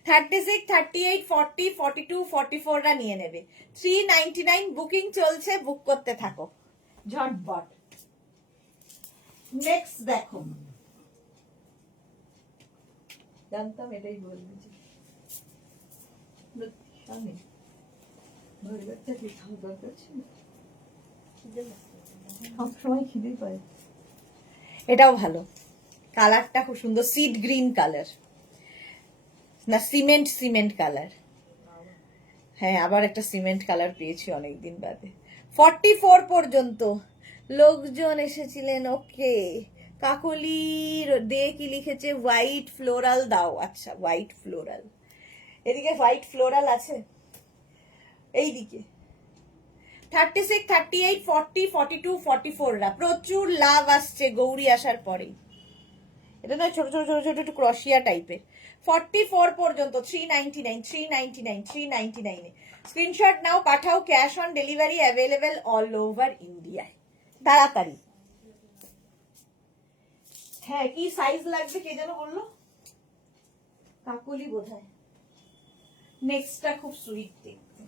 36, 38, 40, 42, 44 রা নিয়ে নেবে। 399 বুকিং চলছে, বুক করতে থাকো ঝটপট। নেক্সট দেখো, জানতাম এটাই বলবি। সবসময় খিদে পায়। এটাও ভালো, কালারটা খুব সুন্দর, সিড গ্রিন কালার না সিমেন্ট কালার। হ্যাঁ, আবার একটা সিমেন্ট কালার পেয়েছি অনেকদিন বাদে। 44 পর্যন্ত লোকজন এসেছিলেন। ওকে, কাকলির দে কি লিখেছে, হোয়াইট ফ্লোরাল দাও। আচ্ছা, হোয়াইট ফ্লোরাল। এদিকে হোয়াইট ফ্লোরাল আছে, এইদিকে। 36, 38, 40, 42, 44 রা প্রচুর লাভ আসছে গৌরী আসার পরেই। এটা না ছোট ছোট ছোট ছোট একটু ক্রসিয়া টাইপের। 44 পর্যন্ত 399, 399, 399 এ স্ক্রিনশট নাও, পাঠাও, cash on delivery available all over ইন্ডিয়ায়। তাড়াতাড়ি। হ্যাঁ, কি সাইজ লাগবে কে যেন বললো, কাকুলি বোধহয়। নেক্সটটা খুব সুইট দেখতে।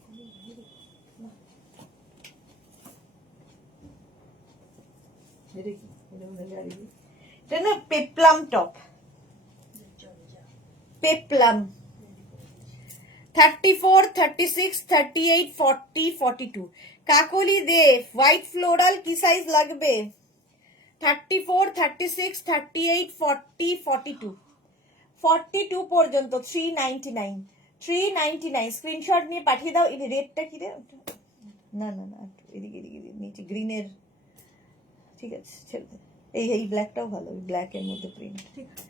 এটা না পেপলাম টপ, পেপলাম। 34, 36, 38, 40, 42 কাকলি দে হোয়াইট ফ্লোরাল কি সাইজ লাগবে 34, 36, 38, 40, 42 42 পর্যন্ত 399 399 স্ক্রিনশট নিয়ে পাঠিয়ে দাও। এই রেডটা কি রে না না না এদিকে এদিকে নিচে গ্রিনের ঠিক আছে ছেড়ে দে এই এই ব্ল্যাকটাও ভালো ওই ব্ল্যাকের মধ্যে প্রিন্ট ঠিক আছে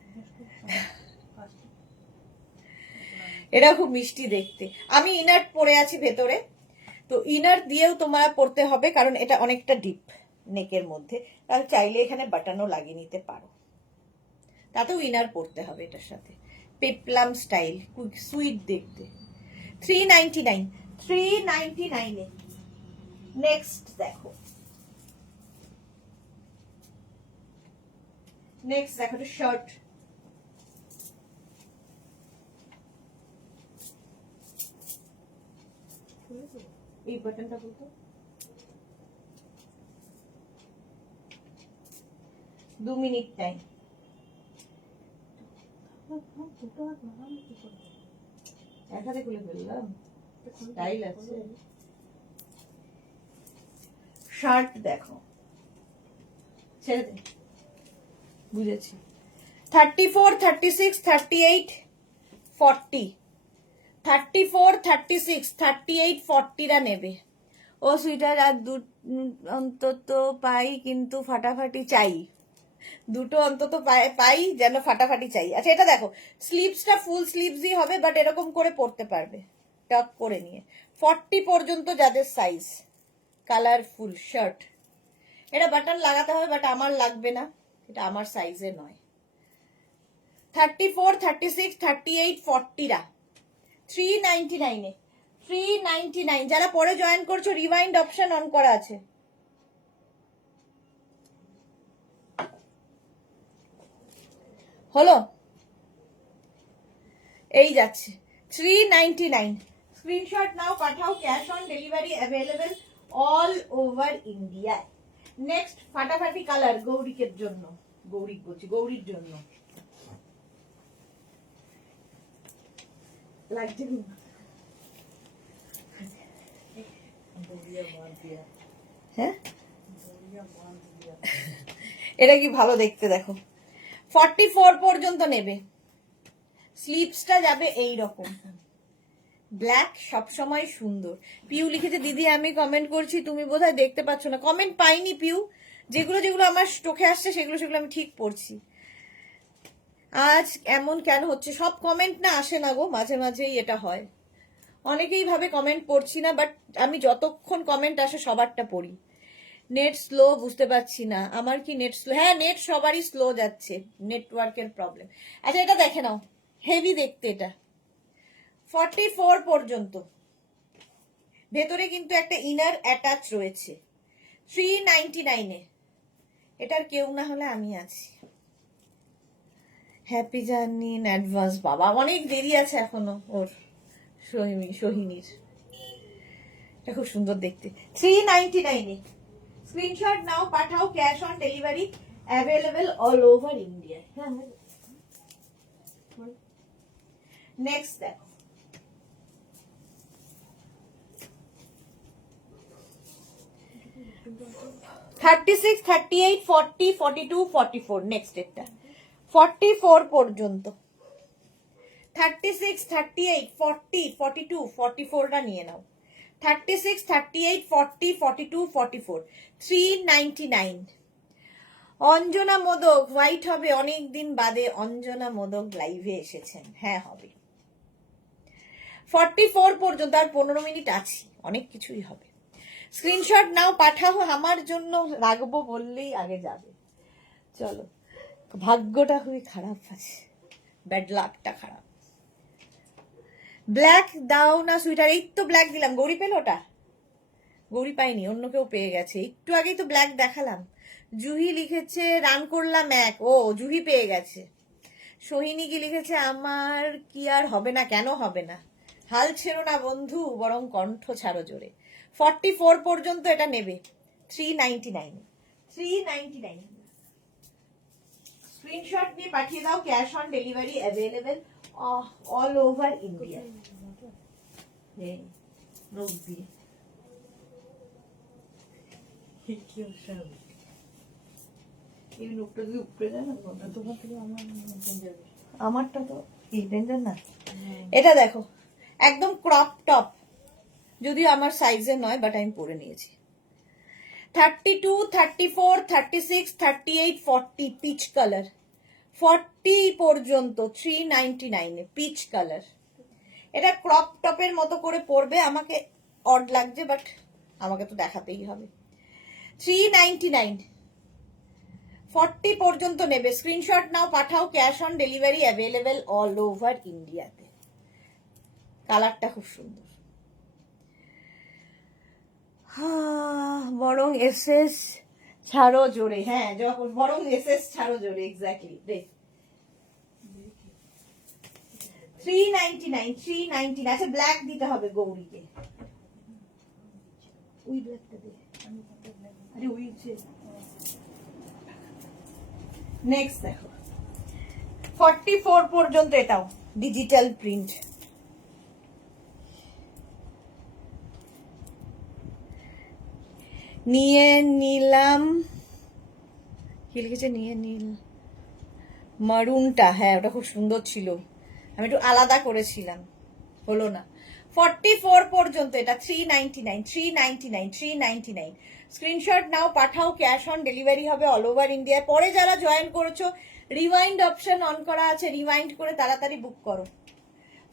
এটা খুব মিষ্টি দেখতে আমি ইনার পরে আছি ভেতরে তো ইনার দিয়েও তোমার পরতে হবে কারণ এটা অনেকটা ডিপ নেকের মধ্যে আর চাইলে এখানে বাটনও লাগিয়ে নিতে পারো তাতেও ইনার পরতে হবে এটার সাথে পেপলাম স্টাইল সুইট দেখতে 399 399 এ নেক্সট দেখো নেক্সট দেখো একটা শার্ট এই বাটনটা বলতো 2 মিনিট টাইম এক হাতে খুলে ফেললাম স্টাইল আছে শার্ট দেখো ছেড়ে দে বুঝেছি 34, 36, 38, 40 34, 36, 38, 40 রা নেবে ও সুইটার আর অন্তত পাই কিন্তু ফাটাফাটি চাই দুটো অন্তত পাই যেন ফাটাফাটি চাই আচ্ছা এটা দেখো স্লিভসটা ফুল স্লিভসই হবে বাট এরকম করে পরতে পারবে টক করে নিয়ে 40 পর্যন্ত যাদের সাইজ কালারফুল শার্ট এটা বাটন লাগাতে হবে বাট আমার লাগবে না এটা আমার সাইজে নয় 34, 36, 38, 40 রা 399 এ 399 যারা পরে জয়েন করছো রিওয়াইন্ড অপশন অন করা আছে হলো এই যাচ্ছে 399 স্ক্রিনশট নাও পাঠাও cash on delivery available all over India next ফাটাফাটি কালার গৌরীকের জন্য গৌরী বলছি গৌরীর জন্য লাগছে হ্যাঁ এটা কি ভালো দেখতে দেখো 44 পর্যন্ত নেবে স্লিভসটা যাবে এই রকম ব্ল্যাক সবসময় সুন্দর পিউ লিখেছে দিদি আমি কমেন্ট করছি তুমি বোধহয় দেখতে পাচ্ছ না কমেন্ট পাইনি পিউ যেগুলো যেগুলো আমার চোখে আসছে সেগুলো সেগুলো আমি ঠিক পড়ছি আজ এমন কেন হচ্ছে সব কমেন্ট না আসে না গো মাঝে মাঝেই এটা হয় অনেকেই ভাবে কমেন্ট পড়ছি না বাট আমি যতক্ষণ কমেন্ট আসে সবারটা পড়ি নেট স্লো বুঝতে পারছি না আমার কি নেট স্লো হ্যাঁ নেট সবারই স্লো যাচ্ছে নেটওয়ার্কের প্রবলেম আচ্ছা এটা দেখে নাও হেভি দেখতে এটা 44 পর্যন্ত ভেতরে কিন্তু একটা ইনার অ্যাটাচ রয়েছে 399 এ এটার কেউ না হলে আমি আছি হ্যাপি জার্নি ইন অ্যাডভান্স বাবা অনেক দেরি আছে এখনো ওর সোহিনীর এটা খুব সুন্দর দেখতে 399 এ স্ক্রিনশট নাও পাঠাও cash on delivery available all over India next দেখো $36, $38, $40, $42, $44 নেক্সট এটা 44 পর্যন্ত 36, $38, $40, $42, $44 টা নিয়ে নাও 36, $38, $40, $42, $44 399 অঞ্জনা মোদক হোয়াইট হবে অনেক দিন বাদে অঞ্জনা মোদক লাইভে এসেছেন হ্যাঁ হবে 44 পর্যন্ত আর 15 মিনিট আছি অনেক কিছুই হবে স্ক্রিনশট নাও পাঠাও আমার জন্য রাখবো বললেই আগে যাবে চলো ভাগ্যটা খুবই খারাপ আছে ব্যাড লাকটা খারাপ ব্ল্যাক দাও না সুইটার এই তো ব্ল্যাক দিলাম গৌরী পেল ওটা গৌরী পাইনি অন্য কেউ পেয়ে গেছে একটু আগেই তো ব্ল্যাক দেখালাম জুহি লিখেছে রান করলাম এক ও জুহি পেয়ে গেছে সোহিনী কি লিখেছে আমার কি আর হবে না কেন হবে না হাল ছেড়ো না বন্ধু বরং কণ্ঠ ছাড়ো জোরে 44 পর্যন্ত এটা নেবে 399 399 স্ক্রিনশট নিয়ে পাঠিয়ে দাও cash on delivery available all over India এই নখ দিয়ে কি অস্বাভাবিক। এই নখটা যদি উপরে যায় না তোমার থেকে আমার মতন যাবে। আমারটা তো কি ডেঞ্জার না। এটা দেখো একদম ক্রপ টপ, যদিও আমার সাইজে নয় বাট আমি পরে নিয়েছি। 32, 34, 36, 38, 40 পিচ কালার, 40 পর্যন্ত 399 পিচ কালার। এটা ক্রপ টপের মতো করে পরবে, আমাকে অড লাগছে বাট আমাকে তো দেখাতেই হবে। 399, 40 পর্যন্ত নেবে, স্ক্রিনশট নাও পাঠাও, cash on delivery available all over ইন্ডিয়াতে। কালারটা খুব সুন্দর। বরং এসএস ছাড়ো জোরে, হ্যাঁ যখন বরং এসএস ছাড়ো জোরে, এক্স্যাক্টলি। দেখ 399, 399। আচ্ছা ব্ল্যাক দিতে হবে গৌরীকে, ওই ব্ল্যাকটা দে। আরে ওই নেক্সট দেখো 44 পর্যন্ত, এটাও ডিজিটাল প্রিন্ট। নিয়ে নিলাম, কি লিখেছে নিয়ে নীল মারুনটা, হ্যাঁ ওটা খুব সুন্দর ছিল, আমি একটু আলাদা করেছিলাম, হলো না। 44 পর্যন্ত এটা 399, 399, 399। স্ক্রিনশট নাও পাঠাও, ক্যাশ অন ডেলিভারি হবে অল ওভার ইন্ডিয়া। পরে যারা জয়েন করেছো রিওয়াইন্ড অপশন অন করা আছে, রিওয়াইন্ড করে তাড়াতাড়ি বুক করো।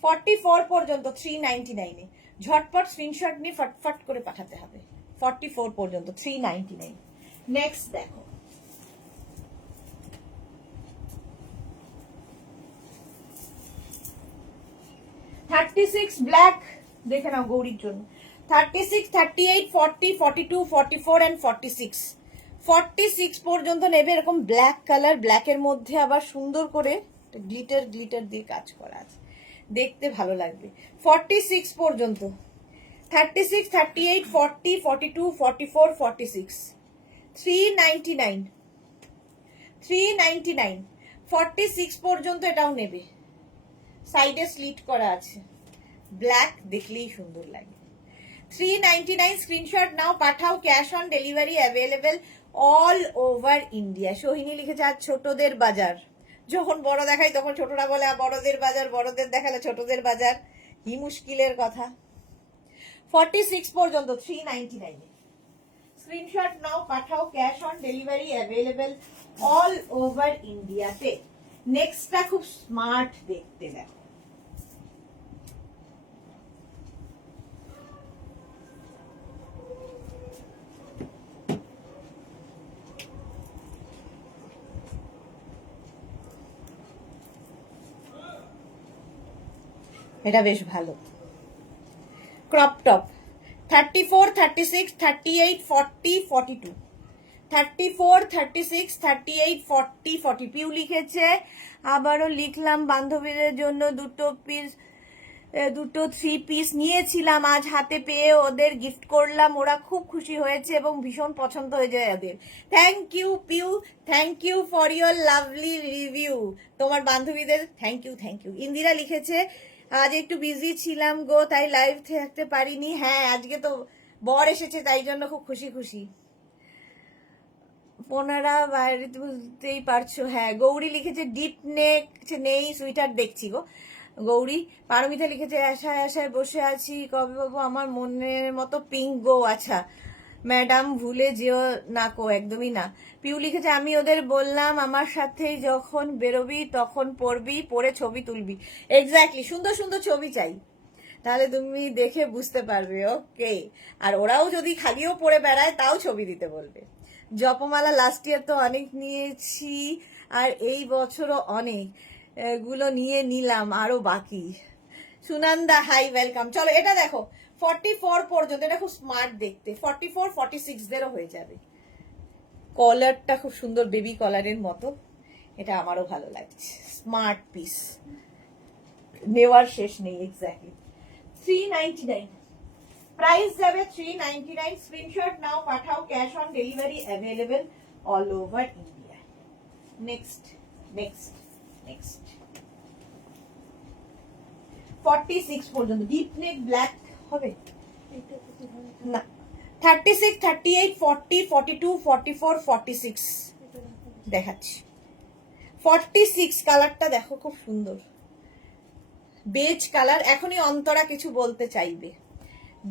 44 পর্যন্ত 399 ঝটপট স্ক্রিনশট নিয়ে ফটফট করে পাঠাতে হবে। 44 পর্যন্ত 399। নেক্সট দেখো ব্ল্যাক, দেখে নাও গৌরীর জন্য। 36, 38, 40, 42, 44 and 46। 46 পর্যন্ত নেবে, এরকম ব্ল্যাক কালার, ব্ল্যাকের মধ্যে আবার সুন্দর করে গ্লিটার দিয়ে কাজ করা আছে, দেখতে ভালো লাগবে। 46 পর্যন্ত, 36, 38, 40, 42, 44, 46। 399, 399। 46 পর্যন্ত এটাও নেবে, সাইডে স্লিট করা আছে, ব্ল্যাক দেখলেই সুন্দর লাগে। 399 স্ক্রিনশট নাও পাঠাও, cash on delivery available all over India. Sohini লিখেছে আজ ছোটদের বাজার, যখন বড় দেখাই তখন ছোটরা বলে বড়দের বাজার, বড়দের দেখালে ছোটদের বাজার, কি মুশকিলের কথা। 46 পর্যন্ত 399 স্ক্রিনশট নাও পাঠাও, cash on delivery available all over ইন্ডিয়াতে। নেক্সটটা খুব স্মার্ট দেখতে, দেখো এটা বেশ ভালো, ক্রপ টপ। 34, 36, 38, 40, 42। 34, 36, 38, 40, 40। পিউ লিখেছে আবারও লিখলাম, বান্ধবীদের জন্য দুটো 3 পিস নিয়েছিলাম, আজ হাতে পেয়ে ওদের গিফট করলাম, ওরা খুব খুশি হয়েছে এবং ভীষণ পছন্দ হয়ে যায় ওদের। Thank you Piu, thank you for your lovely review. তোমার বান্ধবীদের thank you, thank you. Indira লিখেছে আজ একটু বিজি ছিলাম গো, তাই লাইভ থাকতে পারিনি। হ্যাঁ আজকে তো বর এসেছে তাই জন্য খুব খুশি। পোনারা বাইরে বুঝতেই পারছো। হ্যাঁ গৌরী লিখেছে ডিপ নেক নেই, সুইটার দেখছি গো গৌরী। পারমিতা লিখেছে আশায় বসে আছি, কবে বাবু আমার মনের মতো পিঙ্ক গো। আচ্ছা ম্যাডাম ভুলে যেও না কো, একদমই না। পিউ লিখেছে আমি ওদের বললাম আমার সাথেই যখন বেরোবি তখন পড়বি, পরে ছবি তুলবি। এক্স্যাক্টলি, সুন্দর সুন্দর ছবি চাই, তাহলে তুমি দেখে বুঝতে পারবে। ওকে, আর ওরাও যদি খালিও পরে বেড়ায় তাও ছবি দিতে বলবে। জপমালা লাস্ট ইয়ার তো অনেক নিয়েছি, আর এই বছরও অনেক গুলো নিয়ে নিলাম, আরো বাকি। Sunanda hi welcome. চলো এটা দেখো 44 পর্যন্ত, এটা খুব স্মার্ট দেখতে। 44, 46 দেরও হয়ে যাবে। কলারটা খুব সুন্দর, বেবি কলারের মতো, এটা আমারও ভালো লাগছে। স্মার্ট পিস, নেওয়ার শেষ নেই। এক্স্যাক্টলি 399 প্রাইস যাবে 399। স্ক্রিনশট নাও পাঠাও, cash on delivery available all over India. Next 46 পর্যন্ত ডিপ নেক ব্ল্যাক হবে এইটা তো কিভাবে না, 36, 38, 40, 42, 44, 46 এটা দেখো। দেখাচ্ছি। 46 কালারটা দেখো, খুব সুন্দর বেজ কালার। এখনই অন্তরা কিছু বলতে চাইবে।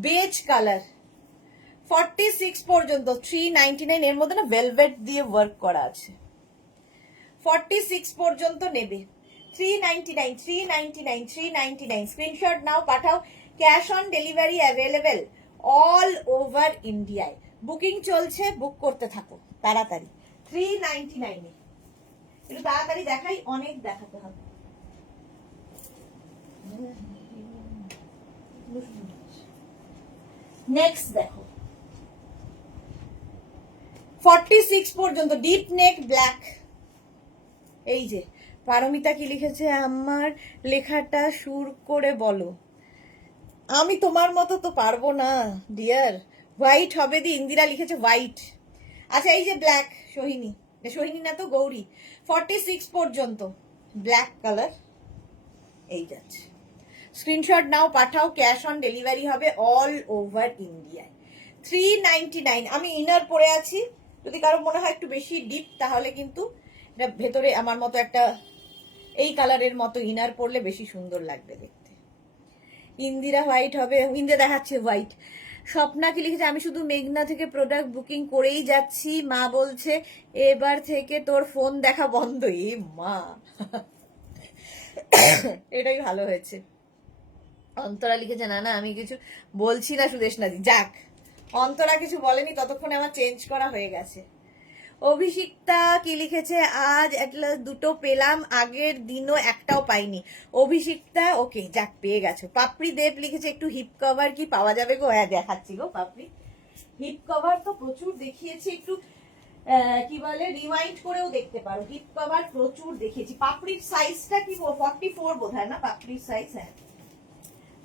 বেজ কালার 46 পর্যন্ত 399, এর মধ্যে না ভেলভেট দিয়ে ওয়ার্ক করা আছে। 46 পর্যন্ত নেবে 399, 399, 399। স্ক্রিনশট নাও, পাঠাও। Cash on delivery available all over ইন্ডিয়ায়। বুকিং চলছে, বুক করতে থাকো তাড়াতাড়ি। 399 এ একটু তাড়াতাড়ি দেখাই, অনেক দেখাতে হবে। নেক্সট দেখো 46 পর্যন্ত ডিপ নেক ব্ল্যাক। এই যে পারমিতা কি লিখেছে, আমার লেখাটা সুর করে বলো। আমি তোমার মতো তো পারবো না ডিয়ার। হোয়াইট হবে দি, ইন্দিরা লিখেছে হোয়াইট। আচ্ছা এই যে ব্ল্যাক, সোহিনী, সোহিনী না তো গৌরী। 46 পর্যন্ত ব্ল্যাক কালার এই যাচ্ছে। স্ক্রিনশট নাও, পাঠাও। ক্যাশ অন ডেলিভারি হবে অল ওভার ইন্ডিয়ায়। 399। আমি ইনার পরে আছি, যদি কারো মনে হয় একটু বেশি ডিপ তাহলে কিন্তু এটা ভেতরে আমার মতো একটা এই কালারের মতো ইনার পরলে বেশি সুন্দর লাগবে দেখতে। ইন্দিরা হোয়াইট হবে, ইন্দিরা দেখাচ্ছে হোয়াইট। স্বপ্না কি লিখেছে, আমি শুধু মেঘনা থেকে প্রোডাক্ট বুকিং করেই যাচ্ছি, মা বলছে এবার থেকে তোর ফোন দেখা বন্ধ। এ মা এটাই ভালো হয়েছে। অন্তরা লিখেছে, না না আমি কিছু বলছি না সুদেশনাদি। যাক, অন্তরা কিছু বলেনি, ততক্ষণে আমার চেঞ্জ করা হয়ে গেছে। অভিষিক্তা কি লিখেছে, আজ অ্যাটলাস দুটো পেলাম, আগের দিনও একটাও পাইনি। অভিষিক্তা ওকে, যাক পেয়ে গেছো। পাপড়ি দেব লিখেছে, একটু হিপ কভার কি পাওয়া যাবে গো? হ্যাঁ দেখাচ্ছি গো পাপড়ি। হিপ কভার তো প্রচুর দেখিয়েছি, একটু কি বলে রিমাইন্ড করেও দেখতে পারো। হিপ কভার প্রচুর দেখিয়েছি। পাপড়ির সাইজটা কি 44 বোধ হয় না পাপড়ির সাইজ? হ্যাঁ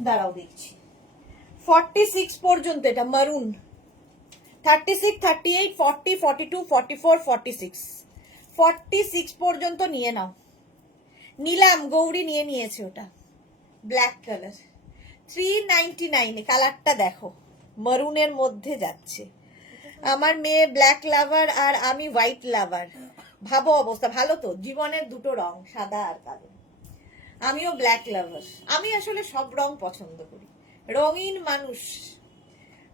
দাঁড়াও দেখছি। 46 পর্যন্ত এটা মারুন। 36, 38, 40, 42, 44, 46 46 পর্যন্ত নিয়ে নাও। নিলাম, গৌরী নিয়ে নিয়েছে ওটা, ব্ল্যাক কালার। 399 কালারটা দেখো, মারুনের মধ্যে যাচ্ছে। আমার মেয়ে ব্ল্যাক লাভার আর আমি হোয়াইট লাভার। ভাবো অবস্থা, ভালো তো, জীবনের দুটো রং, সাদা আর কালো। আমিও ব্ল্যাক লাভার। আমি আসলে সব রং পছন্দ করি, রঙিন মানুষ,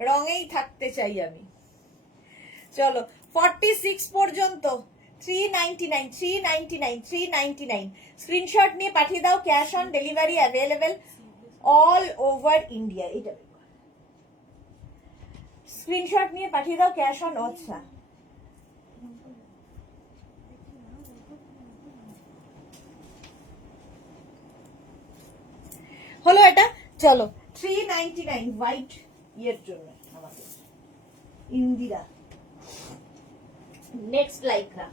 রঙেই থাকতে চাই আমি। চলো 46 পর্যন্ত 399, 399, 399। স্ক্রিনশট নিয়ে পাঠিয়ে দাও। Cash on delivery available all over India. এটা স্ক্রিনশট নিয়ে পাঠিয়ে দাও, ক্যাশ অন। আচ্ছা হলো এটা। চলো 399 হোয়াইট ইয়ের জন্য আমাদের ইন্দিরা। নেক্সট লাইকরা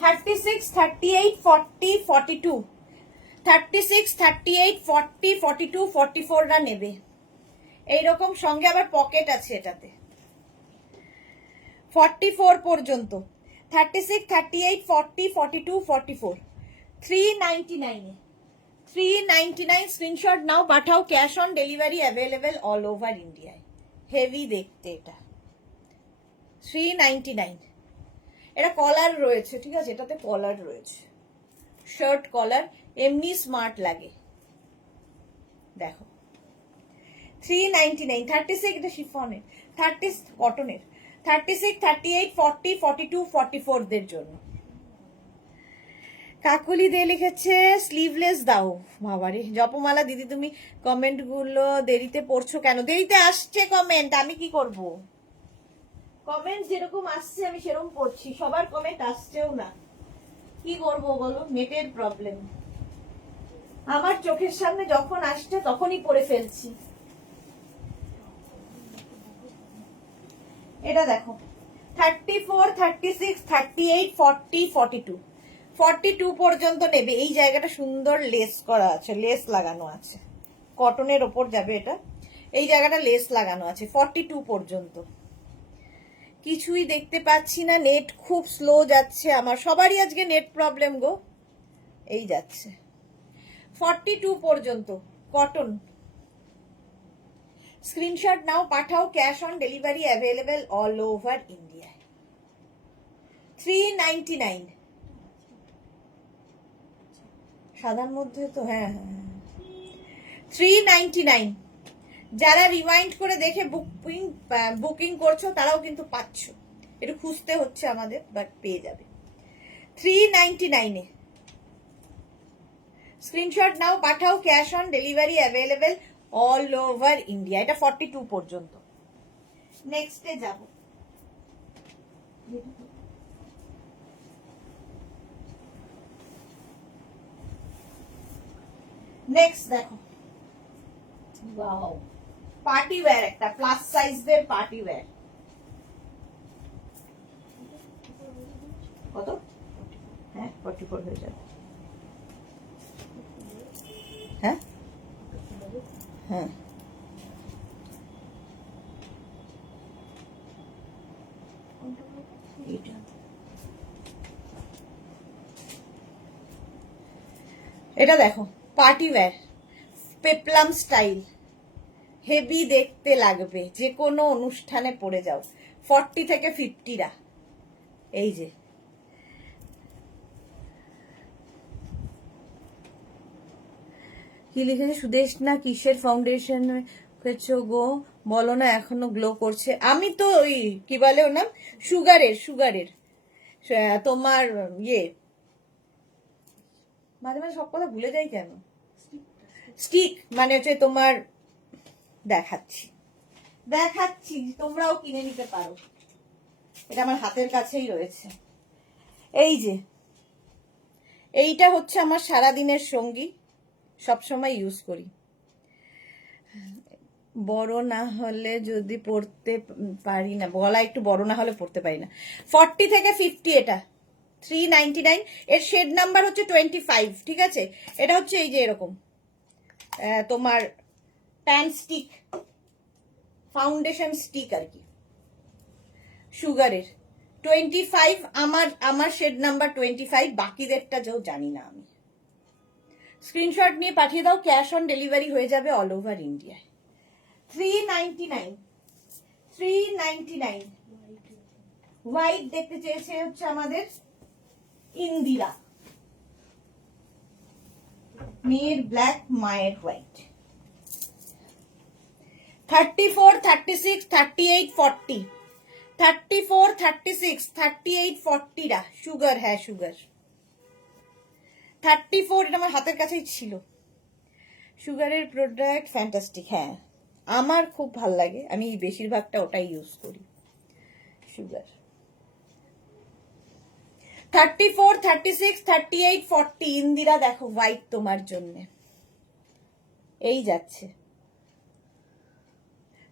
$36, 38, 40, 42, 36, 38, 40, 42, 44 রা নেবে। এইরকম সঙ্গে আবার পকেট আছে এটাতে। 44 পর্যন্ত 36, 38, 40, 42, 44 399 এ 399। স্ক্রিনশট নাও, পাঠাও। Cash on delivery available all over ইন্ডিয়ায়। হেভি দেখতে এটা। 399। এটা কলার রয়েছে, ঠিক আছে, এটাতে কলার রয়েছে, শার্ট কলার, এমনি স্মার্ট লাগে। দেখো 399। 36 এটা শিফনের, 30 কটনের। 36, 38, 40, 42, 44 দের জন্য। কাকুলি দে লিখেছে স্লিভলেস দাও। বাবারে জপমালা দিদি, তুমি কমেন্ট গুলো দেরিতে পড়ছো কেন? দেরিতে আসছে কমেন্ট, আমি কি করব? কমেন্ট যেরকম আসছে আমি সেরকম পড়ছি, সবার কমেন্ট আসছেও না, কি করবো বলো, নেটের প্রবলেম। আমার চোখের সামনে যখন আসছে তখনই পড়ে ফেলছি। এটা দেখো 34, 36, 38, 40, 42 42 পর্যন্ত নেবে। এই জায়গাটা সুন্দর লেস করা আছে, লেস লাগানো আছে, কটনের ওপর যাবে এটা। এই জায়গাটা লেস লাগানো আছে। 42 পর্যন্ত। কিছুই দেখতে পাচ্ছি না, নেট খুব স্লো যাচ্ছে আমার। সবারই আজকে নেট প্রবলেম গো। এই যাচ্ছে 42 পর্যন্ত কটন। স্ক্রিনশট নাও, পাঠাও, cash on delivery available all over India. 399 সাদার মধ্যে তো, হ্যাঁ হ্যাঁ 399। যারা রিমাইন্ড করে দেখে বুকিং করছো তারাও কিন্তু পাচ্ছ, একটু খুঁজতে হচ্ছে আমাদের, বাট পেয়ে যাবে 399-এ। স্ক্রিনশট নাও, পাঠাও, cash on delivery available all over India. এটা 42 পর্যন্ত। নেক্সটে যাব। নেক্সট দেখো, ওয়াও, পার্টি ওয়্যার, একটা প্লাস সাইজের পার্টি ওয়্যার। কত? হ্যাঁ 44 হয়ে যাবে। হ্যাঁ হ্যাঁ এটা দেখো, party wear, peplum style, heavy দেখতে লাগবে, যে কোনো অনুষ্ঠানে পরে যাও। 40 থেকে 50-রা। এই যে কি লিখেছে, সুদেশ না কিসের ফাউন্ডেশন গো, বলো না, এখনো গ্লো করছে। আমি তো ওই কি বলে ওর নাম, সুগারের তোমার ইয়ে, মাঝে মাঝে সব কথা ভুলে যাই কেন, স্টিক মানে হচ্ছে তোমার, দেখাচ্ছি তোমরাও কিনে নিতে পারো। এটা আমার হাতের কাছেই রয়েছে। এই যে এইটা হচ্ছে আমার সারাদিনের সঙ্গী, সবসময় ইউজ করি। বড় না হলে যদি পড়তে পারি না, গলা একটু বড় না হলে পড়তে পারি না। 40 থেকে 50 এটা 399। এর শেড নাম্বার হচ্ছে 25, ঠিক আছে। এটা হচ্ছে এই যে এরকম তোমার প্যান স্টিক, ফাউন্ডেশন স্টিক আর কি, সুগারের 25। আমার শেড নাম্বার 25, বাকিদেরটা যেও জানি না আমি। স্ক্রিনশট নিয়ে পাঠিয়ে দাও, ক্যাশ অন ডেলিভারি হয়ে যাবে অল ওভার ইন্ডিয়ায়। 399 হোয়াইট দেখতে চেয়েছে হচ্ছে আমাদের ইন্দিরা, মেয়ের ব্ল্যাক, মায়ের হোয়াইট। 34, 36, 38, 40, 34, 36, 38, 40-রা সুগার, হ্যাঁ সুগার। 34 এটা আমার হাতের কাছেই ছিল। সুগারের প্রোডাক্ট ফ্যান্টাস্টিক, হ্যাঁ আমার খুব ভাল লাগে, আমি বেশিরভাগটা ওটাই ইউজ করি, সুগার। 34, 36, 38, 40 ইন্দিরা দেখো, হোয়াইট তোমার জন্য। এই যাচ্ছে,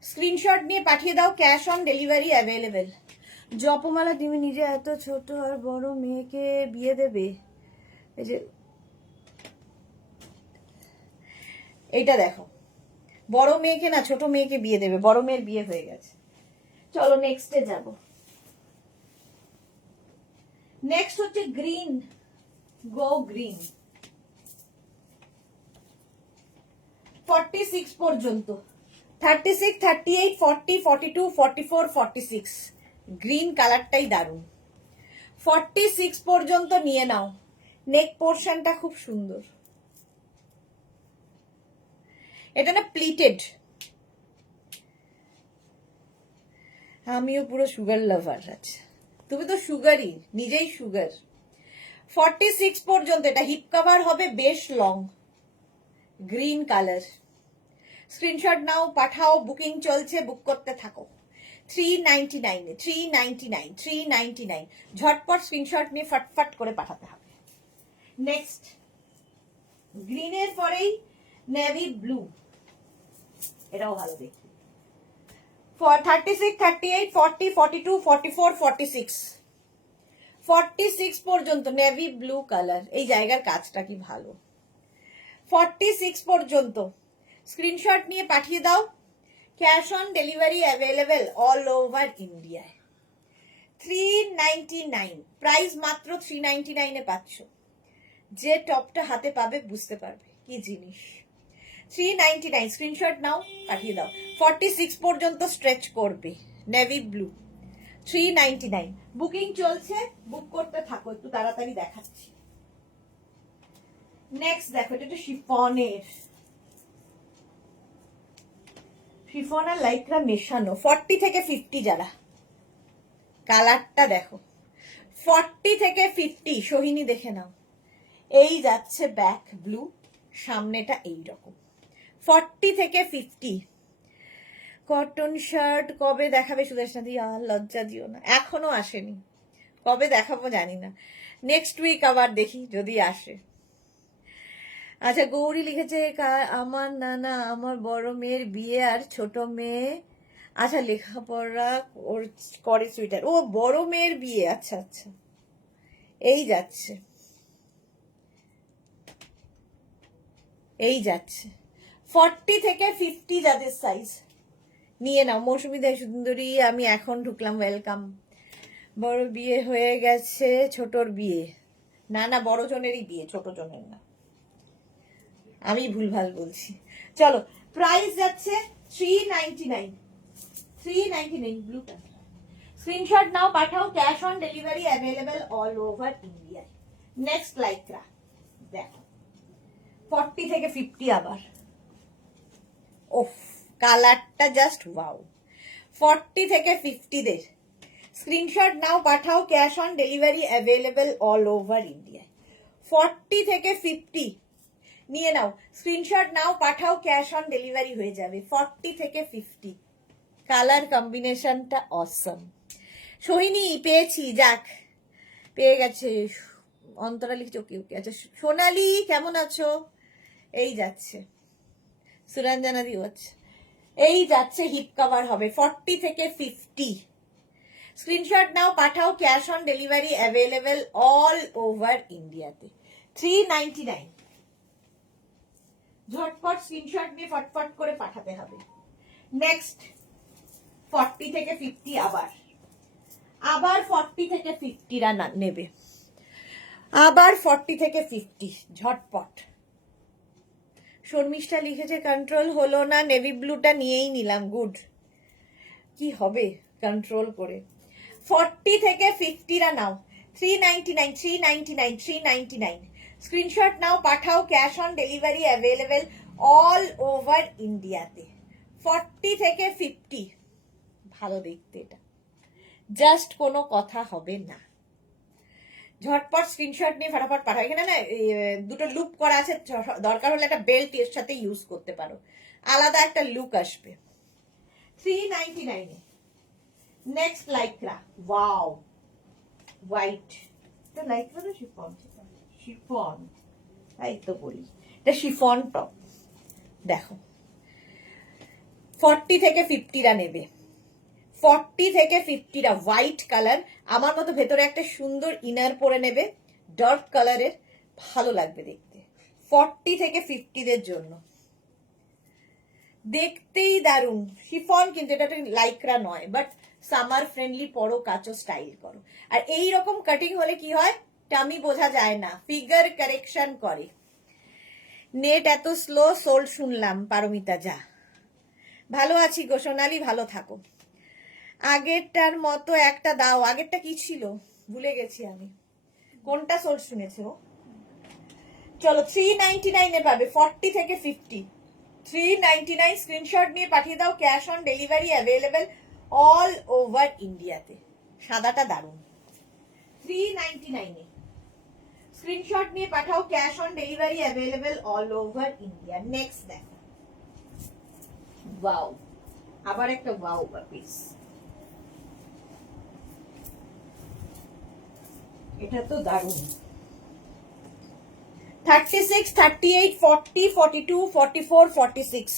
স্ক্রিনশট নিয়ে পাঠিয়ে দাও, ক্যাশ অন ডেলিভারি অ্যাভেলেবেল। জপমালা, তুমি নিজে এত ছোট আর বড় মেয়েকে বিয়ে দেবে? এই যে এইটা দেখো, বড় মেয়েকে না ছোট মেয়েকে বিয়ে দেবে, বড় মেয়ের বিয়ে হয়ে গেছে। চলো নেক্সটে যাব। নেক্সট হচ্ছে গ্রিন, গো গ্রিন, 46 পর্যন্ত। 36, 38, 40, 42, 44, 46 গ্রিন কালারটাই দারুণ। 46 পর্যন্ত নিয়ে নাও। নেক পোর্শনটা খুব সুন্দর, এটা না প্লিটেড। আমিও পুরো সুগার লাভার আছে, তুমি তো সুগারই, নিজেই সুগার। 46 পর্যন্ত এটা হিপ কভার হবে, বেশ লং, গ্রিন কালার। স্ক্রিনশট নাও, পাঠাও, বুকিং চলছে, বুক করতে থাকো। 399, 399, 399 ঝটপট স্ক্রিনশট নিয়ে ফটফট করে পাঠাতে হবে। নেক্সট গ্রিনের পরেই নেভি ব্লু, এটাও ভালো দেখি। 36, 38, 40, 42, 44, 46 46 পর্যন্ত নেভি ব্লু কালার, এই জায়গার কাজটা কি ভালো। 46 পর্যন্ত স্ক্রিনশট নিয়ে পাঠিয়ে দাও, cash on delivery available all over ইন্ডিয়ায়। 399 প্রাইস মাত্র 399-এ পাচ্ছ। যে টপটা হাতে পাবে বুঝতে পারবে কি জিনিস। 399 স্ক্রিনশট নাও, পাঠিয়ে দাও। 46 পর্যন্ত স্ট্রেচ করবে, নেভি ব্লু। 399 বুকিং চলছে, বুক করতে থাকো, একটু তাড়াতাড়ি দেখাচ্ছি। নেক্সট দেখো, এটা একটা শিফনের, শিফন আর লাইকরা মেশানো। 40 থেকে 50 যারা, কালারটা দেখো। 40 থেকে 50 সোহিনী দেখে নাও। এই যাচ্ছে ব্যাক ব্লু, সামনেটা এই রকম। 40 থেকে 50 কটন শার্ট কবে দেখাবে সুদেশনা দি? আর লজ্জা দিও না, এখনো আসেনি, কবে দেখাবো জানি না, নেক্সট উইক আবার দেখি যদি আসে। আচ্ছা, গৌরী লিখেছে আমার নানা, আমার বড় মেয়ের বিয়ে আর ছোট মেয়ে, আচ্ছা লেখাপড়া করে সুইটার, ও বড় মেয়ের বিয়ে, আচ্ছা আচ্ছা। এই যাচ্ছে, এই যাচ্ছে 40 থেকে 50 যাদের সাইজ নিয়ে নাও। মৌসুমী দে সুন্দরী, আমি এখন ঢুকলাম, ওয়েলকাম। বড় বিয়ে হয়ে গেছে, ছোটর বিয়ে না, না বড় জনেরই বিয়ে, ছোট জনের না, আমি ভুলভাল বলছি। চলো, প্রাইস যাচ্ছে 399, 399 ব্লুটা। স্ক্রিনশট নাও, পাঠাও, cash on delivery available all over India. Next Lycra দেখো, 40 থেকে 50 আবার, ওফ কালারটা জাস্ট ওয়াও। 40 থেকে 50 দের স্ক্রিনশট নাও, পাঠাও, cash on delivery available all over India. 40 থেকে 50 নিয়ে নাও, স্ক্রিনশট নাও, পাঠাও, ক্যাশ অন ডেলিভারি হয়ে যাবে। 40 থেকে 50, কালার কম্বিনেশনটা অসম। সোহিনী পেয়েছি, যাক পেয়ে গেছে। অন্তরা লিখছে ওকে ওকে। আচ্ছা সোনালি কেমন আছো? এই যাচ্ছে, সুরঞ্জনা দিও, আচ্ছা এই যাচ্ছে, হিপ কভার হবে। 40 থেকে 50 স্ক্রিনশট নাও, পাঠাও, cash on delivery available all over ইন্ডিয়াতে। 399 ঝটপট স্ক্রিনশট নিয়ে ফটফট করে পাঠাতে হবে। নেক্সট 40 থেকে 50 আবার, আবার 40 থেকে 50 রা নেবে, আবার 40 থেকে 50 ঝটপট। শর্মিষ্ঠা লিখেছে কন্ট্রোল হলো না, নেভি ব্লুটা নিয়েই নিলাম, গুড। কি হবে কন্ট্রোল করে? 40 থেকে 50 রা নাও, 399, 399, 399 স্ক্রিনশট নাও, পাঠাও, cash on delivery available all over ইন্ডিয়াতে। 40 থেকে 50, ভালো দেখতে এটা, জাস্ট কোনো কথা হবে না। ঝটপট স্ক্রিনশট নিয়ে ফটাফট পাঠাও। এখানে না দুটো লুপ করা আছে, দরকার হলে একটা বেল্ট এর সাথে ইউজ করতে পারো, আলাদা একটা লুক আসবে। 399 এ নেক্সট লাইকরা, ওয়াও হোয়াইট, এটা লাইকরা না শিফন? শিফন, তাই তো বলি, এটা শিফন টপ। দেখো 40 থেকে 50 রা নেবে, 40 থেকে 50 রা হোয়াইট কালার, আমার মতো ভেতরে একটা সুন্দর ইনার পরে নেবে, ডার্ক কালারের, ভালো লাগবে দেখতে। 40 থেকে 50 দের জন্য দেখতেই দারুন শিফন, কিন্তু এটা লাইকরা নয়, বাট সামার ফ্রেন্ডলি, পরো কাচো, স্টাইল করো। আর এই রকম কাটিং হলে কি হয়, টামি বোঝা যায় না, ফিগার কারেকশন করে। নেট এত স্লো, সোল্ড শুনলাম, পারমিতা যা। ভালো আছি গো সোনালি, ভালো থাকো। আগেরটার মতো একটা দাও, আগেরটা কি ছিল ভুলে গেছি আমি, কোনটা সোর্স শুনেছো? চলো 399 এ পাবে, 40 থেকে 50, 399 স্ক্রিনশট নিয়ে পাঠিয়ে দাও, cash on delivery available all over ইন্ডিয়াতে। সাদাটা দারুন। 399 এ স্ক্রিনশট নিয়ে পাঠাও, cash on delivery available all over India. Next দেখো, ওয়াও, আবার একটা ওয়াও পিস, এটা তো দারুণ। 36, 38, 40, 42, 44, 46,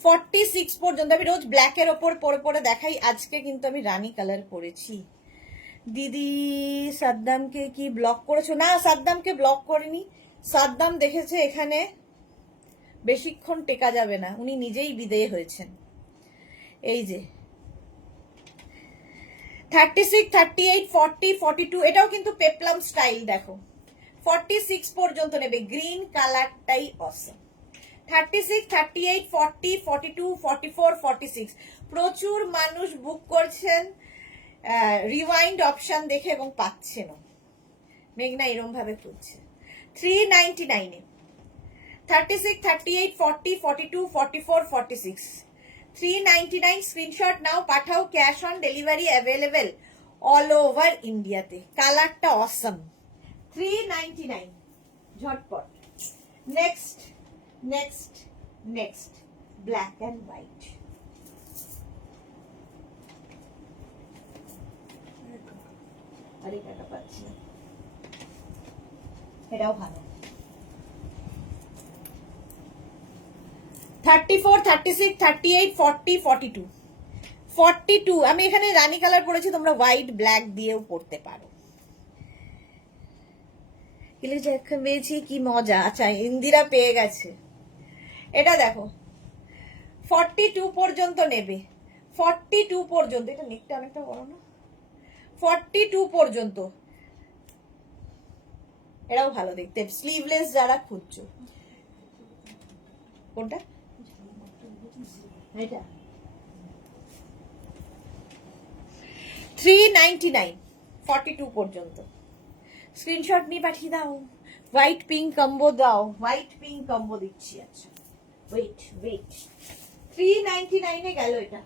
46 পর্যন্ত। আমি রোজ ব্ল্যাকের ওপর পরে পরে দেখাই, আজকে কিন্তু আমি রানী কালার পরেছি। দিদি সাদ্দামকে কি ব্লক করেছো? না, সাদ্দামকে ব্লক করিনি। সাদ্দাম দেখেছে এখানে বেশিক্ষণ টেকা যাবে না, উনি নিজেই বিদেয় হয়েছেন। এই যে 36, 38, 40, 42, এটাও কিন্তু পেপলাম স্টাইল। দেখো 46 পর্যন্ত নেবে, গ্রিন কালারটাই অসম। 36, 38, 40, 42, 44, 46 প্রচুর মানুষ বুক করছেন রিওয়াইন্ড অপশন দেখে এবং পাচ্ছেন। মেঘনা এরম ভাবে খুঁজছে। 399 এ 36, 38, 40, 42, 44, 46 399 স্ক্রিনশট নাও, পাঠাও, cash on delivery available all over ইন্ডিয়াতে। কালারটা অসম। 399 ঝটপট। Next next next black and white. আরে টাকা পাচ্ছি না, এটাও ভালো। 34, 36, 38, 40, 42 42 আমি এখানে রানী কালার পরেছি, তোমরা হোয়াইট ব্ল্যাক দিয়েও পড়তে পারো। পেয়েছি কি মজা। আচ্ছা ইন্দিরা পেয়ে গেছে। এটা দেখো 42 পর্যন্ত নেবে, 42 পর্যন্ত। এটা নেকটা অনেকটা বড় না? 42 পর্যন্ত, এটাও ভালো দেখতে। স্লিভলেস যারা খুঁজছো, কোনটা এটা 399 42 পর্যন্ত। স্ক্রিনশট নিয়ে পাঠিয়ে দাও। হোয়াইট পিঙ্ক কম্বো দাও, হোয়াইট পিঙ্ক কম্বো দিচ্ছি। আচ্ছা ওয়েট ওয়েট, 399 এ গেল এটা।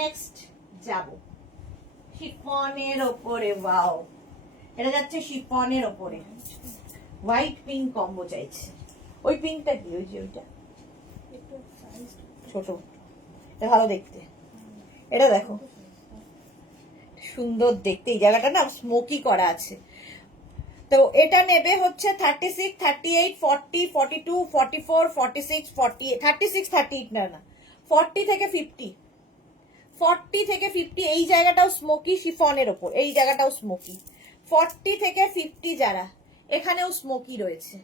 নেক্সট যাব শিফনের ওপরে। ওয়াও, এটা যাচ্ছে শিফনের ওপরে, হোয়াইট পিঙ্ক কম্বো চাইছে। ওই পিঙ্কটা কি? ওই যে ওইটা ছোট, এটা ভালো দেখতে। এটা দেখো সুন্দর দেখতে, এই জায়গাটা না স্মোকি করা আছে। তো এটা নেবে হচ্ছে 36, 38, 40, 42, 44, 46, 48 36, 38 না না 40 থেকে 50, 40 থেকে 50 এই জায়গাটাও স্মোকি শিফনের ওপর, এই জায়গাটাও স্মোকি। 40 থেকে 50 যারা, এখানেও স্মোকি রয়েছে।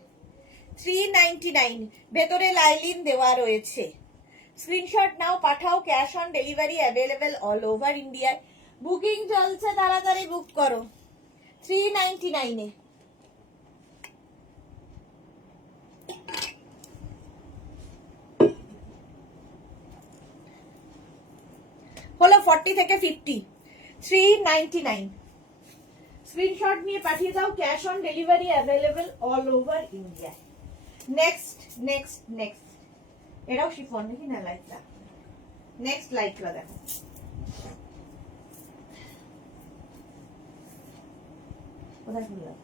399 ভেতরে লাইলিন দেওয়া রয়েছে। স্ক্রিনশট নাও, পাঠাও, cash on delivery available all over ইন্ডিয়ায়। বুকিং চলছে, তাড়াতাড়ি বুক করো। 399 এ হলো 40 থেকে 50, 399 স্ক্রিনশট নিয়ে পাঠিয়ে দাও, cash on delivery available all over India. Next next next, এটাও শিফন নাকি না লাইটটা? নেক্সট লাইটটা দেখো, কোথায় খুললাম?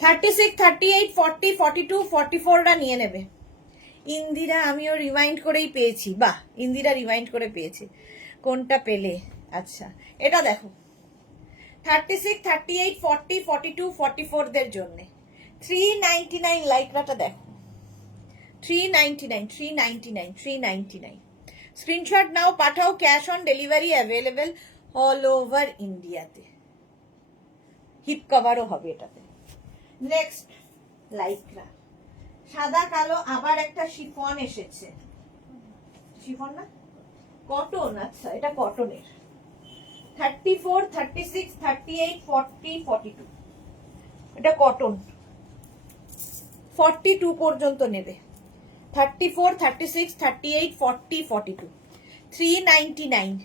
36, 38, 40, 42, 44টা নিয়ে নেবে। ইন্দিরা আমিও রিমাইন্ড করেই পেয়েছি। বাহ, ইন্দিরা রিমাইন্ড করে পেয়েছি। কোনটা পেলে? আচ্ছা এটা দেখো 36, 38, 40, 42, 44 দের জন্য 399 লাইকটা দেখো। 399 399 399 স্ক্রিনশট নাও, পাঠাও, cash on delivery available all over ইন্ডিয়াতে। হিপ কভারও হবে এটাতে। নেক্সট লাইকরা সাদা কালো, আবার একটা শিফন এসেছে। শিফন না কটন? আচ্ছা এটা কটনের। 34, 36, 38, 40, 42 এটা কটন। 42 পর্যন্ত নেবে। 34, 36, 38, 40, 42 399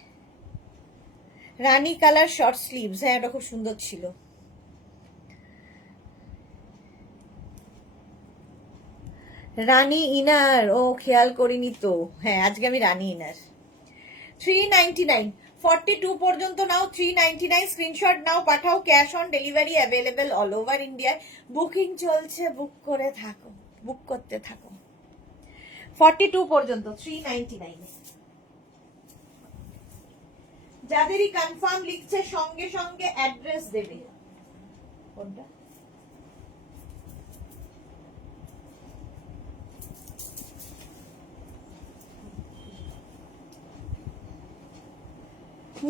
রানী কালার শর্ট স্লিভস। হ্যাঁ এটা খুব সুন্দর ছিল। রানী ইনার, ও খেয়াল করিনি তো। হ্যাঁ আজকে আমি রানী ইনার। 399 42 পর্যন্ত নাও। 399 স্ক্রিনশট নাও, পাঠাও, cash on delivery available all over ইন্ডিয়ায়। বুকিং চলছে, বুক করে থাকো, বুক করতে থাকো। 42 পর্যন্ত 399। যাদেরই কনফার্ম লিখছে সঙ্গে সঙ্গে অ্যাড্রেস দেবে। কোনটা?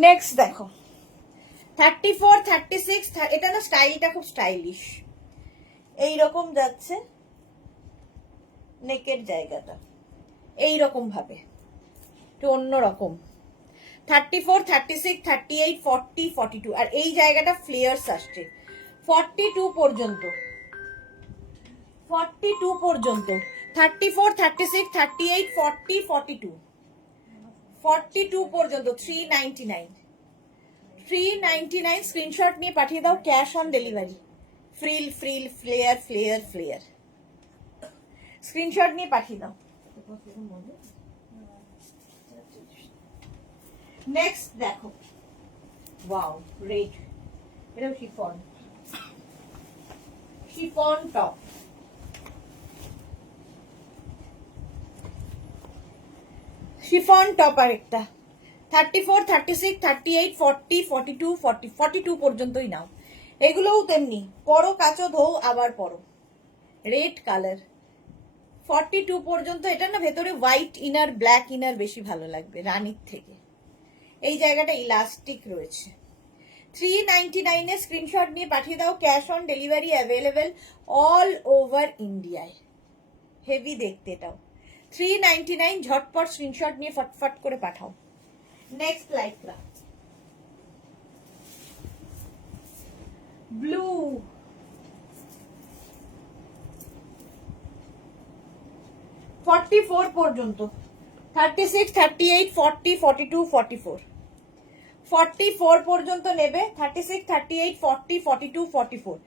নেক্সট দেখো 34, 36 এটা না স্টাইলটা খুব স্টাইলিশ। এইরকম যাচ্ছে নেকের জায়গাটা, এইরকম ভাবে একটু অন্যরকম। 34, 36, 38, 40, 42 আর এই জায়গাটা ফ্লেয়ার্স আসছে 42 পর্যন্ত, 42 পর্যন্ত, 34, 36, 38, 40, 42, 42 পর্যন্ত 399, 399 স্ক্রিনশট নিয়ে পাঠিয়ে দাও, cash on delivery. Frill frill flare flare flare, screenshot নিয়ে পাঠিয়ে দাও। নেক্সট দেখো, ওয়াও রেড, এটাও chiffon, chiffon top, chiffon top আরেকটা 34, 36, 38, 40, 42, 40, 42 পর্যন্তই নাও। এগুলোও তেমনি, পরো কাচো ধো আবার পরো, রেড কালার 42 পর্যন্ত। এটা না ভেতরে হোয়াইট ইনার ব্ল্যাক ইনার বেশি ভালো লাগবে রানীর থেকে। এই জায়গাটা ইলাস্টিক রয়েছে। 399 এ স্ক্রিনশট নিয়ে পাঠিয়ে দাও, cash on delivery available all over ইন্ডিয়ায়। হেভি দেখতে এটাও 399, ঝটপট স্ক্রিনশট নিয়ে ফটফট করে পাঠাও। নেক্সট লাইকরা ব্লু, ফোর পর্যন্ত, 36, 38, 40, 42, 44, 44 পর্যন্ত নেবে, 36, 38, 40, 42, 44,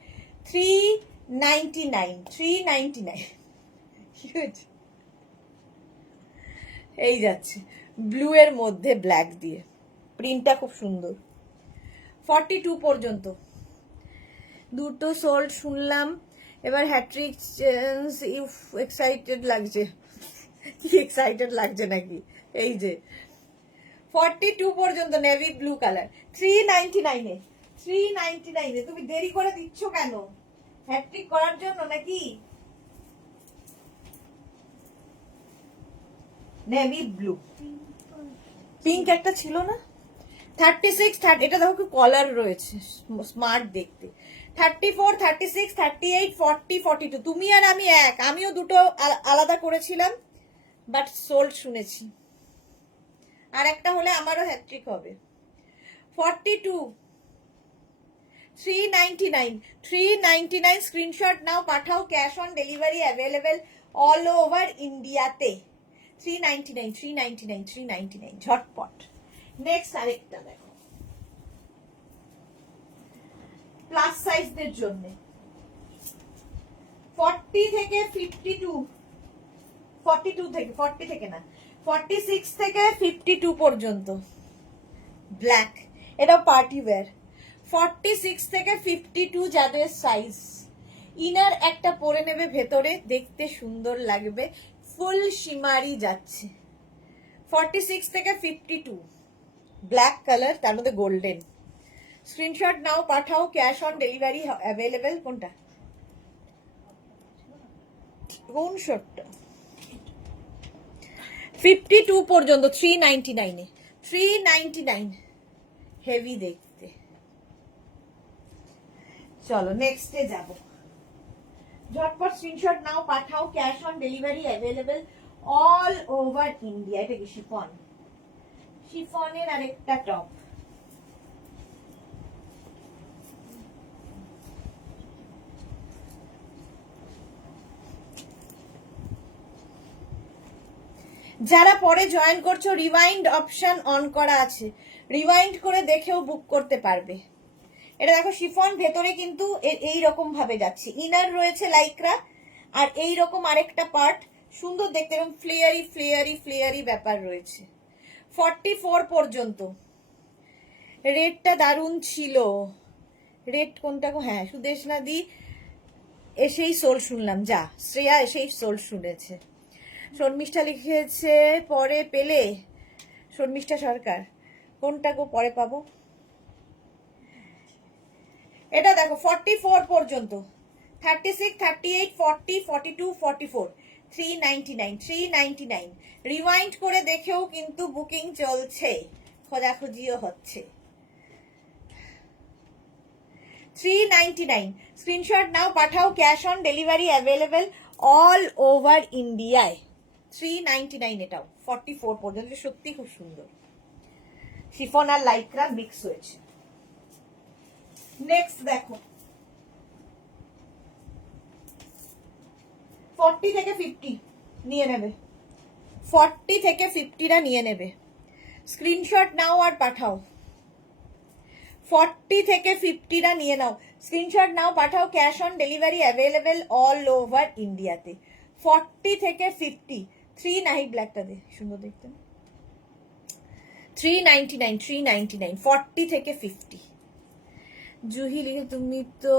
399, 399 এই যাচ্ছে ব্লু এর মধ্যে ব্ল্যাক দিয়ে, প্রিন্টটা খুব সুন্দর। 42 পর্যন্ত দুটো সোল্ড শুনলাম, এবার হ্যাট্রিক এক্সাইটেড লাগছে, কি এক্সাইটেড লাগছে নাকি? এই যে 42 পর্যন্ত নেভি ব্লু কালার 399 এ, 399 এ তুমি দেরি করে দিচ্ছ কেন? হ্যাট্রিক করার জন্য নাকি? নেভি ব্লু, পিঙ্ক একটা ছিল না? 36, এটা দেখো কি কলার রয়েছে, স্মার্ট দেখতে। 34, 36, 38, 40, 42 তুমি আর আমি এক, আমিও দুটো আলাদা করেছিলাম বাট সোল্ড শুনেছি, আর একটা হলে আমারও হ্যাট্রিক হবে। 42, 399, 399 স্ক্রিনশট নাও, পাঠাও, cash on delivery available all over ইন্ডিয়াতে। 399, 399, 399 ঝটপট। নেক্সট আরেকটা দেখো, প্লাস সাইজদের জন্য 40 থেকে 52, 42 থেকে 40 থেকে না 46 থেকে 52 পর্যন্ত ব্ল্যাক, এটা পার্টি ওয়্যার। 46 থেকে 52 যাদের সাইজ, ইনার একটা পরে নেবে, ভেতরে দেখতে সুন্দর লাগবে, ফুল শিমারি যাচ্ছে। 46 থেকে 52 ব্ল্যাক কালার, তার মধ্যে গোল্ডেন। স্ক্রিনশট নাও, পাঠাও, ক্যাশ অন ডেলিভারি অ্যাভেলেবেল। কোনটা, কোন শর্টটা? 52 পর্যন্ত 399 এ, 399 হেভি দেখতে। চলো নেক্সটে যাব, ঝটপট স্ক্রিনশট নাও, পাঠাও, cash on delivery available all over India. এটা কি শিফন, শিফনের আরেকটা টপ। যারা পরে জয়েন করছো, রিওয়াইন্ড অপশন অন করা আছে, রিওয়াইন্ড করে দেখেও বুক করতে পারবে। এটা দেখো শিফন, ভেতরে কিন্তু এই রকম ভাবে যাচ্ছে, ইনার রয়েছে লাইক্রা, আর এই রকম আরেকটা পার্ট সুন্দর দেখতে, এরকম ফ্লেয়ারি ফ্লেয়ারি ফ্লেয়ারি ব্যাপার রয়েছে। 44 পর্যন্ত, রেডটা দারুণ ছিল। রেড কোনটা গো? হ্যাঁ, সুদেশনা দি এসেই সোল শুনলাম, যা শ্রেয়া এসেই সোল শুনেছে। শর্মিষ্ঠা লিখেছে পরে পেলে, শর্মিষ্ঠা সরকার, কোনটা গো পরে পাবো? এটা দেখো 44 পর্যন্ত, 36, 38, 40, 42, 44, 399, 399 রিওয়াইন্ড করে দেখেও কিন্তু বুকিং চলছে, খোঁজাখুঁজিও হচ্ছে। 399 স্ক্রিনশট নাও, পাঠাও, cash on delivery available all over ইন্ডিয়ায়। 399 এটাও 44 পর্যন্ত, সত্যি খুব সুন্দর। শিফন আর লাইক্রা মিক্স হয়েছে। নেক্সট দেখো 40 থেকে 50 নিয়ে নেবে, 40 থেকে 50টা নিয়ে নেবে, স্ক্রিনশট নাও আর পাঠাও। 40 থেকে 50টা নিয়ে নাও, স্ক্রিনশট নাও পাঠাও, cash on delivery available all over ইন্ডিয়াতে। 40 থেকে 50। 3 নাহি ব্ল্যাকটা দে, সুন্দর দেখতে, 399, 399, 40 থেকে 50। জুহি লিখে তুমি তো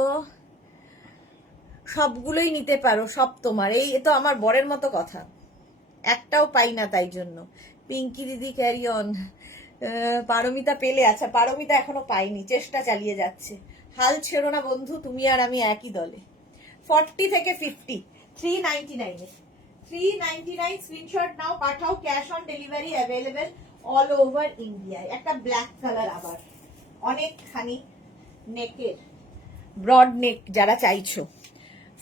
সবগুলোই নিতে পারো, সব তোমার, এই তো আমার বরের মতো কথা, একটাও পাই না তাই জন্য। পিঙ্কি দিদি ক্যারি অন। পারমিতা পেলে, আচ্ছা পারমিতা এখনো পাইনি, চেষ্টা চালিয়ে যাচ্ছে। হাল ছেড়ো না বন্ধু, তুমি আর আমি একই দলে। 40 থেকে 50, 399, 399, স্ক্রিনশট নাও পাঠাও, cash on delivery available all over ইন্ডিয়ায়। একটা ব্ল্যাক কালার, আবার অনেকখানি নেকের, ব্রড নেক যারা চাইছো।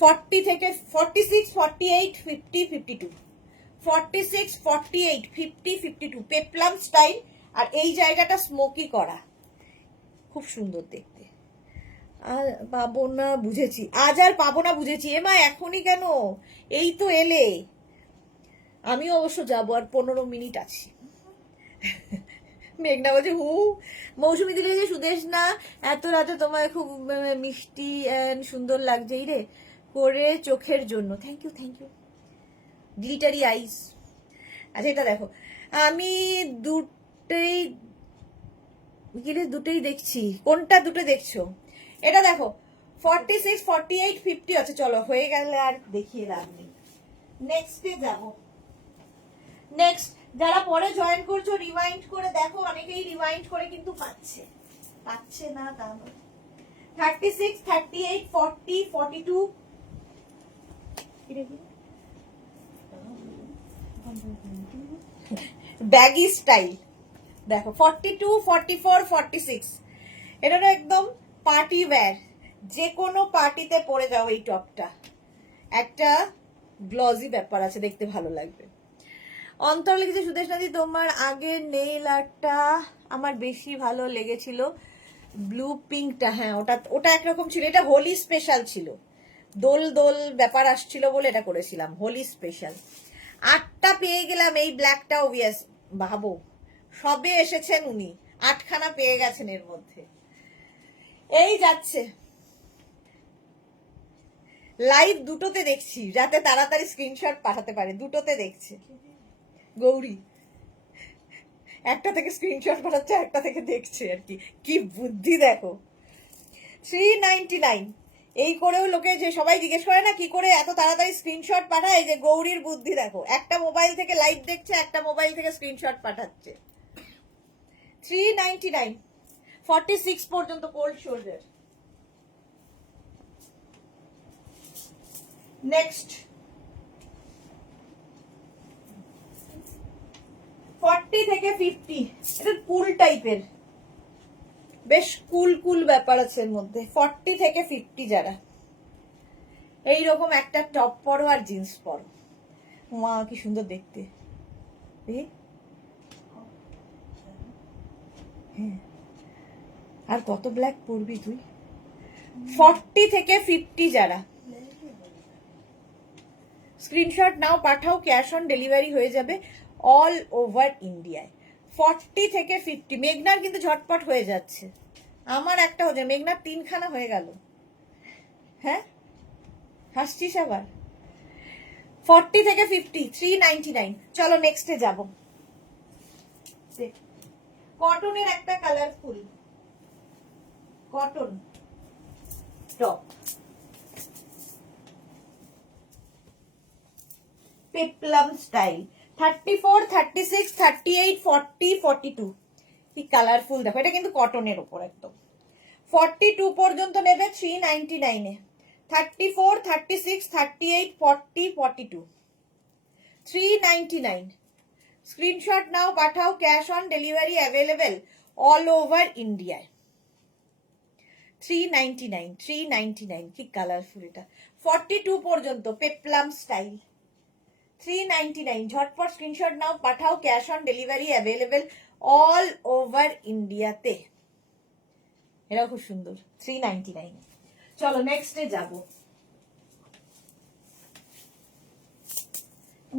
40 থেকে 46, 48, 50, 52, 46, 48, 50, 52, পেপলাম স্টাইল। আর এই জায়গাটা স্মোকি করা, খুব সুন্দর দেখতে। আর পাবো না বুঝেছি, আজ আর পাবো না বুঝেছি। এমা এখনই কেন, এই তো এলে, আমি অবশ্য যাবো, আর 15 মিনিট আছি। মেঘনা বলছে মৌসুমি দিলে যে সুদেশ না এত রাতে তোমায় খুব মিষ্টি সুন্দর লাগছে রে করে চোখের জন্য। Thank you, thank you. Glittery eyes. আচ্ছা এটা দেখো, আমি দুটোই দেখছি। কোনটা দুটো দেখছো? এটা দেখো 46, 48, 50 আছে। চলো হয়ে গেলে আর দেখিয়ে লাভ নেই, নেক্সটে যাবো। নেক্সট যারা পরে জয়েন করছো রিমাইন্ড করে দেখো, অনেকেই রিমাইন্ড করে কিন্তু পাচ্ছে না তা নয়। 36, 38, 40, 42, ব্যাগি স্টাইল দেখো, 42, 44, 46। এটা একদম পার্টি ওয়্যার, যে কোনো পার্টিতে পরে যাও এই টপটা, একটা গ্লজি ব্যাপার আছে, দেখতে ভালো লাগবে। অন্তর লিখেছে সুদেশ নাদি তোমার আগের নেইল আর্টটা আমার বেশি ভালো লেগেছিল, ব্লু পিঙ্কটা। হ্যাঁ ওটা একরকম ছিল, এটা হোলি স্পেশাল ছিল, দোল দোল ব্যাপার আসছিল বলে এটা করেছিলাম, হোলি স্পেশাল। 8টা পেয়ে গেলাম, এই ব্ল্যাকটা অবভিয়াস, ভাবো সবে এসেছেন উনি, 8খানা পেয়ে গেছেন এর মধ্যে। এই যাচ্ছে লাইভ দুটোতে দেখছি, যাতে তাড়াতাড়ি স্ক্রিনশট পাঠাতে পারে, দুটোতে দেখছে গৌরী, একটা থেকে স্ক্রিনশট পাঠাচ্ছে, একটা থেকে দেখছে আর কি, কি বুদ্ধি দেখো। 399, এই করেও লোকে যে সবাই জিজ্ঞেস করে না কি করে এত তাড়াতাড়ি স্ক্রিনশট পাঠায়, যে গৌরীর বুদ্ধি দেখো, একটা মোবাইল থেকে লাইভ দেখছে, একটা মোবাইল থেকে স্ক্রিনশট পাঠাচ্ছে। 399, 46 পর্যন্ত কোল্ড শোল্ডার। নেক্সট 40 থেকে 50, এটা কুল টাইপের, বেশ কুল ব্যাপার আছে এর মধ্যে। 40 থেকে 50 যারা, এইরকম একটা টপ পরো আর জিন্স পরো, মা কি সুন্দর দেখতে। হ্যাঁ আর কত ব্ল্যাক পরবি তুই? 40 থেকে 50 যারা, স্ক্রিনশট নাও পাঠাও, ক্যাশ অন ডেলিভারি হয়ে যাবে অল ওভার ইন্ডিয়ায়। 40 থেকে 50, মেঘনার কিন্তু ঝটপট হয়ে যাচ্ছে, আমার একটা হয়ে, মেঘনার 3খানা হয়ে গেল। হ্যাঁ হাসছিস আবার। 40 থেকে 50, 399। চলো নেক্সটে যাব। কটনের একটা কালারফুল কটন টপ, পেপলাম স্টাইল। 34, 36, 38, 40, 42, কি কালারফুল দেখো, এটা কিন্তু কটনের উপর একদম। 42 পর্যন্ত নেবে 399 এ। 34, 36, 38, 40, 42, 399। স্ক্রিনশট নাও পাঠাও, cash on delivery available all over ইন্ডিয়ায়। 399, 399, কি কালারফুল এটা। 42 পর্যন্ত পেপলাম স্টাইল। 399 ঝটপট স্ক্রিনশট নাও, পাঠাও, cash on delivery available all over ইন্ডিয়াতে। এটাও খুব সুন্দর, 399। চলো নেক্সটে যাব।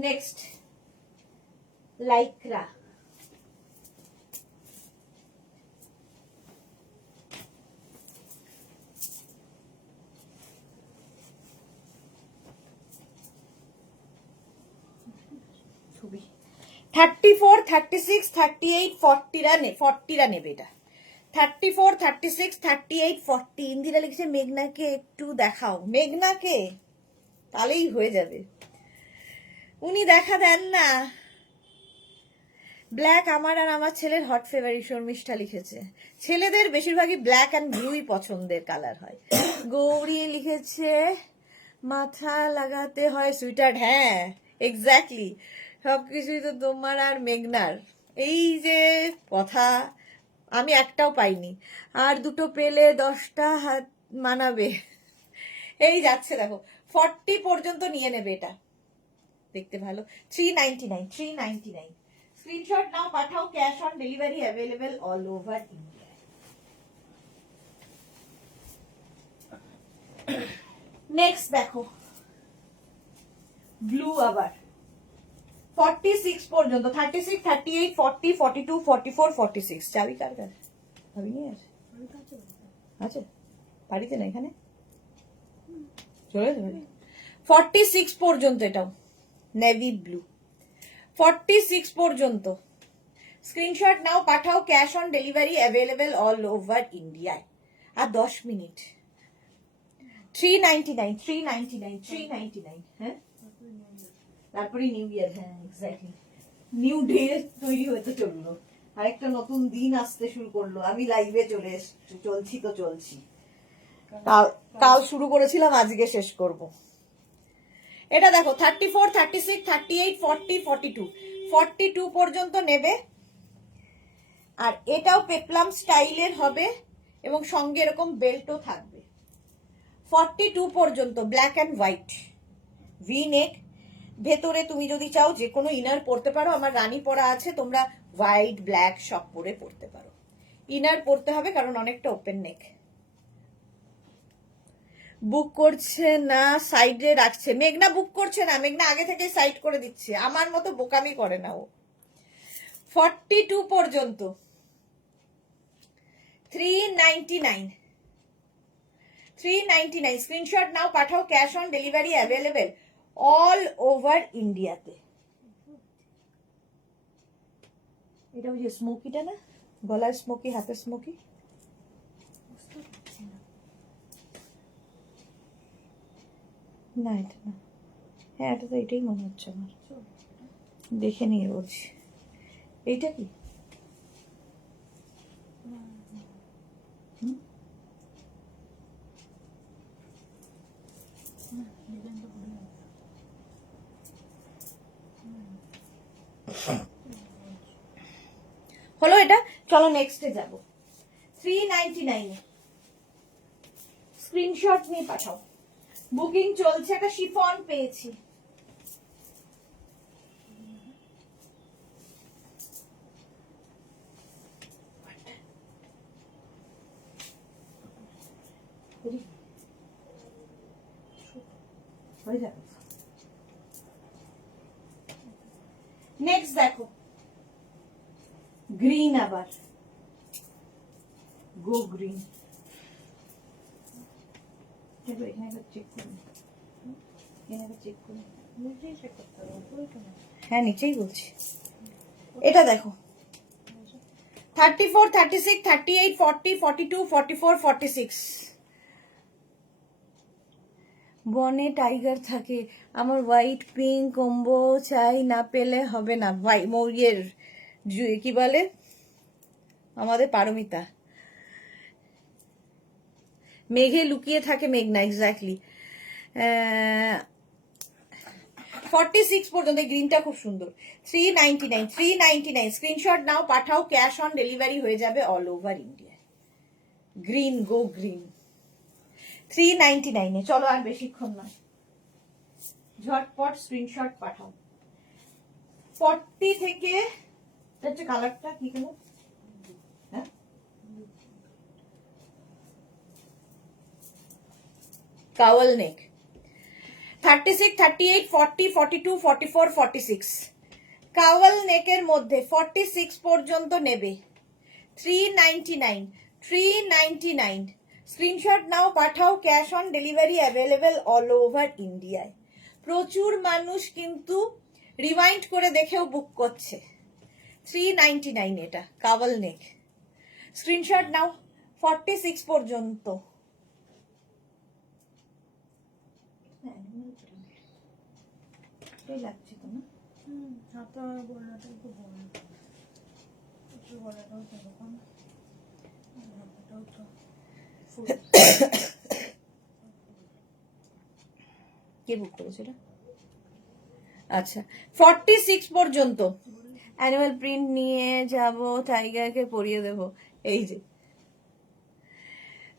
Next Lycra. ছবি 34, 36, 38, 40 নেবে এটা। 34, 36, 38, 40। ইন্দিরা লিখেছে মেঘনাকে একটু দেখাও। মেঘনাকে তাহলেই হয়ে যাবে, উনি দেখা দেন না। ব্ল্যাক আমার আর আমার ছেলের হট ফেভারিট, শর্মিষ্ঠা লিখেছে। ছেলেদের বেশিরভাগই ব্ল্যাক অ্যান্ড ব্লুই পছন্দের কালার হয়। গৌরী লিখেছে মাথা লাগাতে হয় সুইটার। হ্যাঁ এক্স্যাক্টলি, সবকিছুই তো তোমার আর মেঘনার। এই যে কথা, আমি একটাও পাইনি, আর দুটো পেলে 10টা হাত মানাবে। এই যাচ্ছে দেখো, 40 পর্যন্ত নিয়ে নেবে এটা, দেখতে ভালো। 399, 399। স্ক্রিনশট নাও, পাঠাও, cash on delivery available all over India. Next দেখো ব্লু আবার 46 পর্যন্ত, 36, 38, 40, 42, 44, 46। চাবি কার কাছে? ভাবি নিয়ে আছে, আছে বাড়িতে না, এখানে চলে যাবে। 46 পর্যন্ত, এটাও নেভি ব্লু। 46 পর্যন্ত স্ক্রিনশট নাও, পাঠাও, cash on delivery available all over ইন্ডিয়ায়। আর 10 মিনিট। 399, 399, 399। হ্যাঁ তারপরে নিউ ইয়ার। হ্যাঁ এক্স্যাক্টলি, নিউ ডে তৈরি হতে চললো, আরেকটা নতুন দিন আসতে শুরু করলো। আমি লাইভে চলছি তো চলছি, কাল শুরু করেছিলাম, আজকে শেষ করব। এটা দেখো 34, 36, 38, 40, 42। 42 পর্যন্ত নেবে। আর এটাও পেপলাম স্টাইলের হবে এবং সঙ্গে এরকম বেল্টও থাকবে। 42 পর্যন্ত ব্ল্যাক অ্যান্ড হোয়াইট, ভি নেক। ভেতরে তুমি যদি চাও যে কোনো ইনার পরতে পারো, আমার রানী পরা আছে, তোমরা হোয়াইট ব্ল্যাক সব পরে পরতে পারো। ইনার পরতে হবে কারণ অনেকটা ওপেন নেক। বুক করছে না, সাইডে রাখছে। মেঘনা বুক করছে না, মেঘনা আগে থেকে সাইড করে দিচ্ছে, আমার মতো বোকামি করে না ও। 42 পর্যন্ত 399, 399। স্ক্রিনশট নাও, পাঠাও, cash on delivery available all over ইন্ডিয়াতে। এটা ওই যে স্মোকিটা না, গলার স্মোকি, হাতের স্মোকি। না এটা না, হ্যাঁ এটা তো এটাই মনে হচ্ছে আমার, দেখে নিয়ে বলছি। এইটা কি? হলো এটা। চলো নেক্সটে যাব। 399 স্ক্রিনশট নিয়ে পাঠাও। বুকিং চলছে, একটা শিফন পেয়েছি। নেক্সট দেখো গ্রিন, আবার গো গ্রিন। এখানে চেক করুন, চেক করুন। হ্যাঁ নিচেই বলছি। এটা দেখো 34, 36, 38, 40, 42, 44, 46। বনে টাইগার থাকে। আমার হোয়াইট পিঙ্ক কম্বো চাই, না পেলে হবে না। ভাই মৌয়ের কি বলে আমাদের পারমিতা, মেঘে লুকিয়ে থাকে মেঘনা, এক্স্যাক্টলি। 46 পর্যন্ত। গ্রিনটা খুব সুন্দর। 399, 399। স্ক্রিনশট নাও, পাঠাও, ক্যাশ অন ডেলিভারি হয়ে যাবে all over India. Green, go green. 399 চলো আর বেশিক্ষণ নয়, ঝটপট স্ক্রিনশট পাঠাও। 40 থেকে কালারটা কি কেন, হ্যাঁ কাওয়াল নেক 36, 38, 40, 42, 44, 46 কাওয়াল নেকের মধ্যে 46 পর্যন্ত নেবে 399, 399 স্ক্রিনশট নাও, পাঠাও, cash on delivery available all over ইন্ডিয়ায়। প্রচুর মানুষ কিন্তু রিমাইন্ড করে দেখেও বুক করছে। 399 এটা কাওয়াল নেক, স্ক্রিনশট নাও 46 পর্যন্ত। লাগছে তো না, হাতা গলাটা একটু বড়, একটু গলাটাও সেরকম, হাতাটাও তো কে বুক করেছিল? আচ্ছা 46 পর্যন্ত অ্যানুয়াল প্রিন্ট নিয়ে যাব, টাইগারকে পরিয়ে দেব। এই যে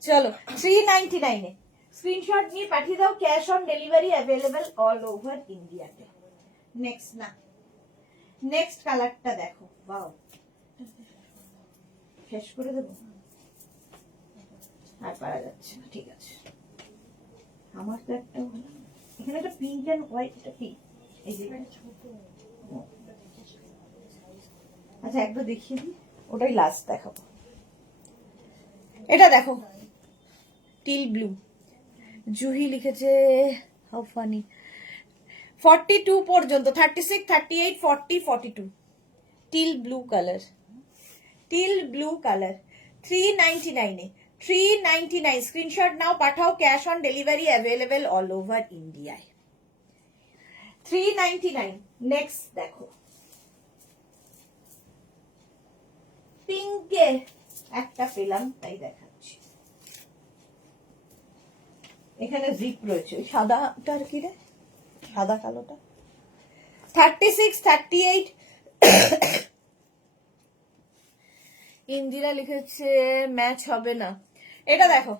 চলো 399 এ স্ক্রিনশট নিয়ে পাঠিয়ে দাও, cash on delivery available all over ইন্ডিয়াতে। নেক্সট না, নেক্সট কালারটা দেখো, বাও শেষ করে দেবো, আর পারা যাচ্ছে না, ঠিক আছে। আমার তো একটা এখানে একটা পিঙ্ক এন্ড হোয়াইট, এটা কি? এই যে ছোট, আচ্ছা একবার দেখিয়ে দিই, ওটাই লাস্ট দেখাবো। এটা দেখো টিল ব্লু, জুহি লিখেছে, হাউ ফানি। 42 পর্যন্ত 36, 38, 40, 42 teal blue colour, teal blue colour 399 এ 399 স্ক্রিনশট নাও, পাঠাও, cash on delivery available all over ইন্ডিয়ায়। 399। নেক্সট দেখো পিঙ্কে একটা পেলাম তাই দেখাচ্ছি। এখানে জিপ রয়েছে, ওই সাদাটার কি রে, সাদা কালোটা। 36, 38 ইন্দিরা লিখেছে ম্যাচ হবে না। এটা দেখো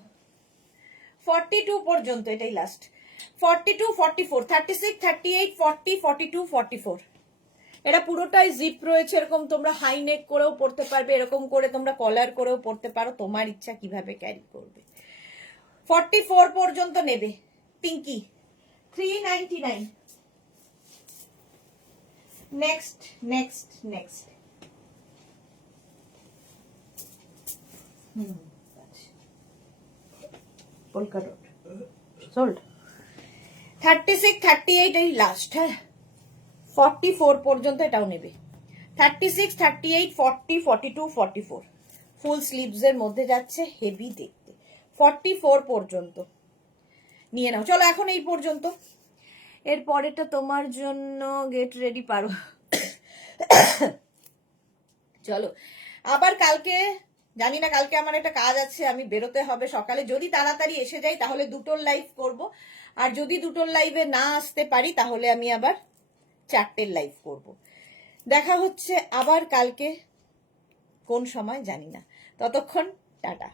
42 পর্যন্ত, এটাই লাস্ট। 42, 44, 36, 38, 40, 42, 44 এটা পুরোটাই জিপ রয়েছে। এরকম তোমরা হাই নেক করেও পড়তে পারবে, এরকম করে তোমরা কলার করেও পড়তে পারো, তোমার ইচ্ছা কিভাবে ক্যারি করবে। 44 পর্যন্ত নেবে Pinky 399। Next next next polka dot sold. 36, 38 এই লাস্ট, হ্যাঁ 44 পর্যন্ত এটাও নেবে। 36, 38, 40, 42, 44 ফুল স্লিভস এর মধ্যে যাচ্ছে, হেভি দেখতে। 44 পর্যন্ত নিয়ে নাও। চলো এখন এই পর্যন্ত, এর পরেটা তোমার জন্য গেট রেডি পারো। চলো আবার কালকে, জানি না কালকে আমার একটা কাজ আছে, আমি বেরোতে হবে সকালে। যদি তাড়াতাড়ি এসে যাই তাহলে দুটোর লাইভ করব, আর যদি দুটোর লাইভে না আসতে পারি তাহলে আমি আবার 4টের লাইভ করব। দেখা হচ্ছে আবার কালকে, কোন সময় জানি না। ততক্ষণ টাটা।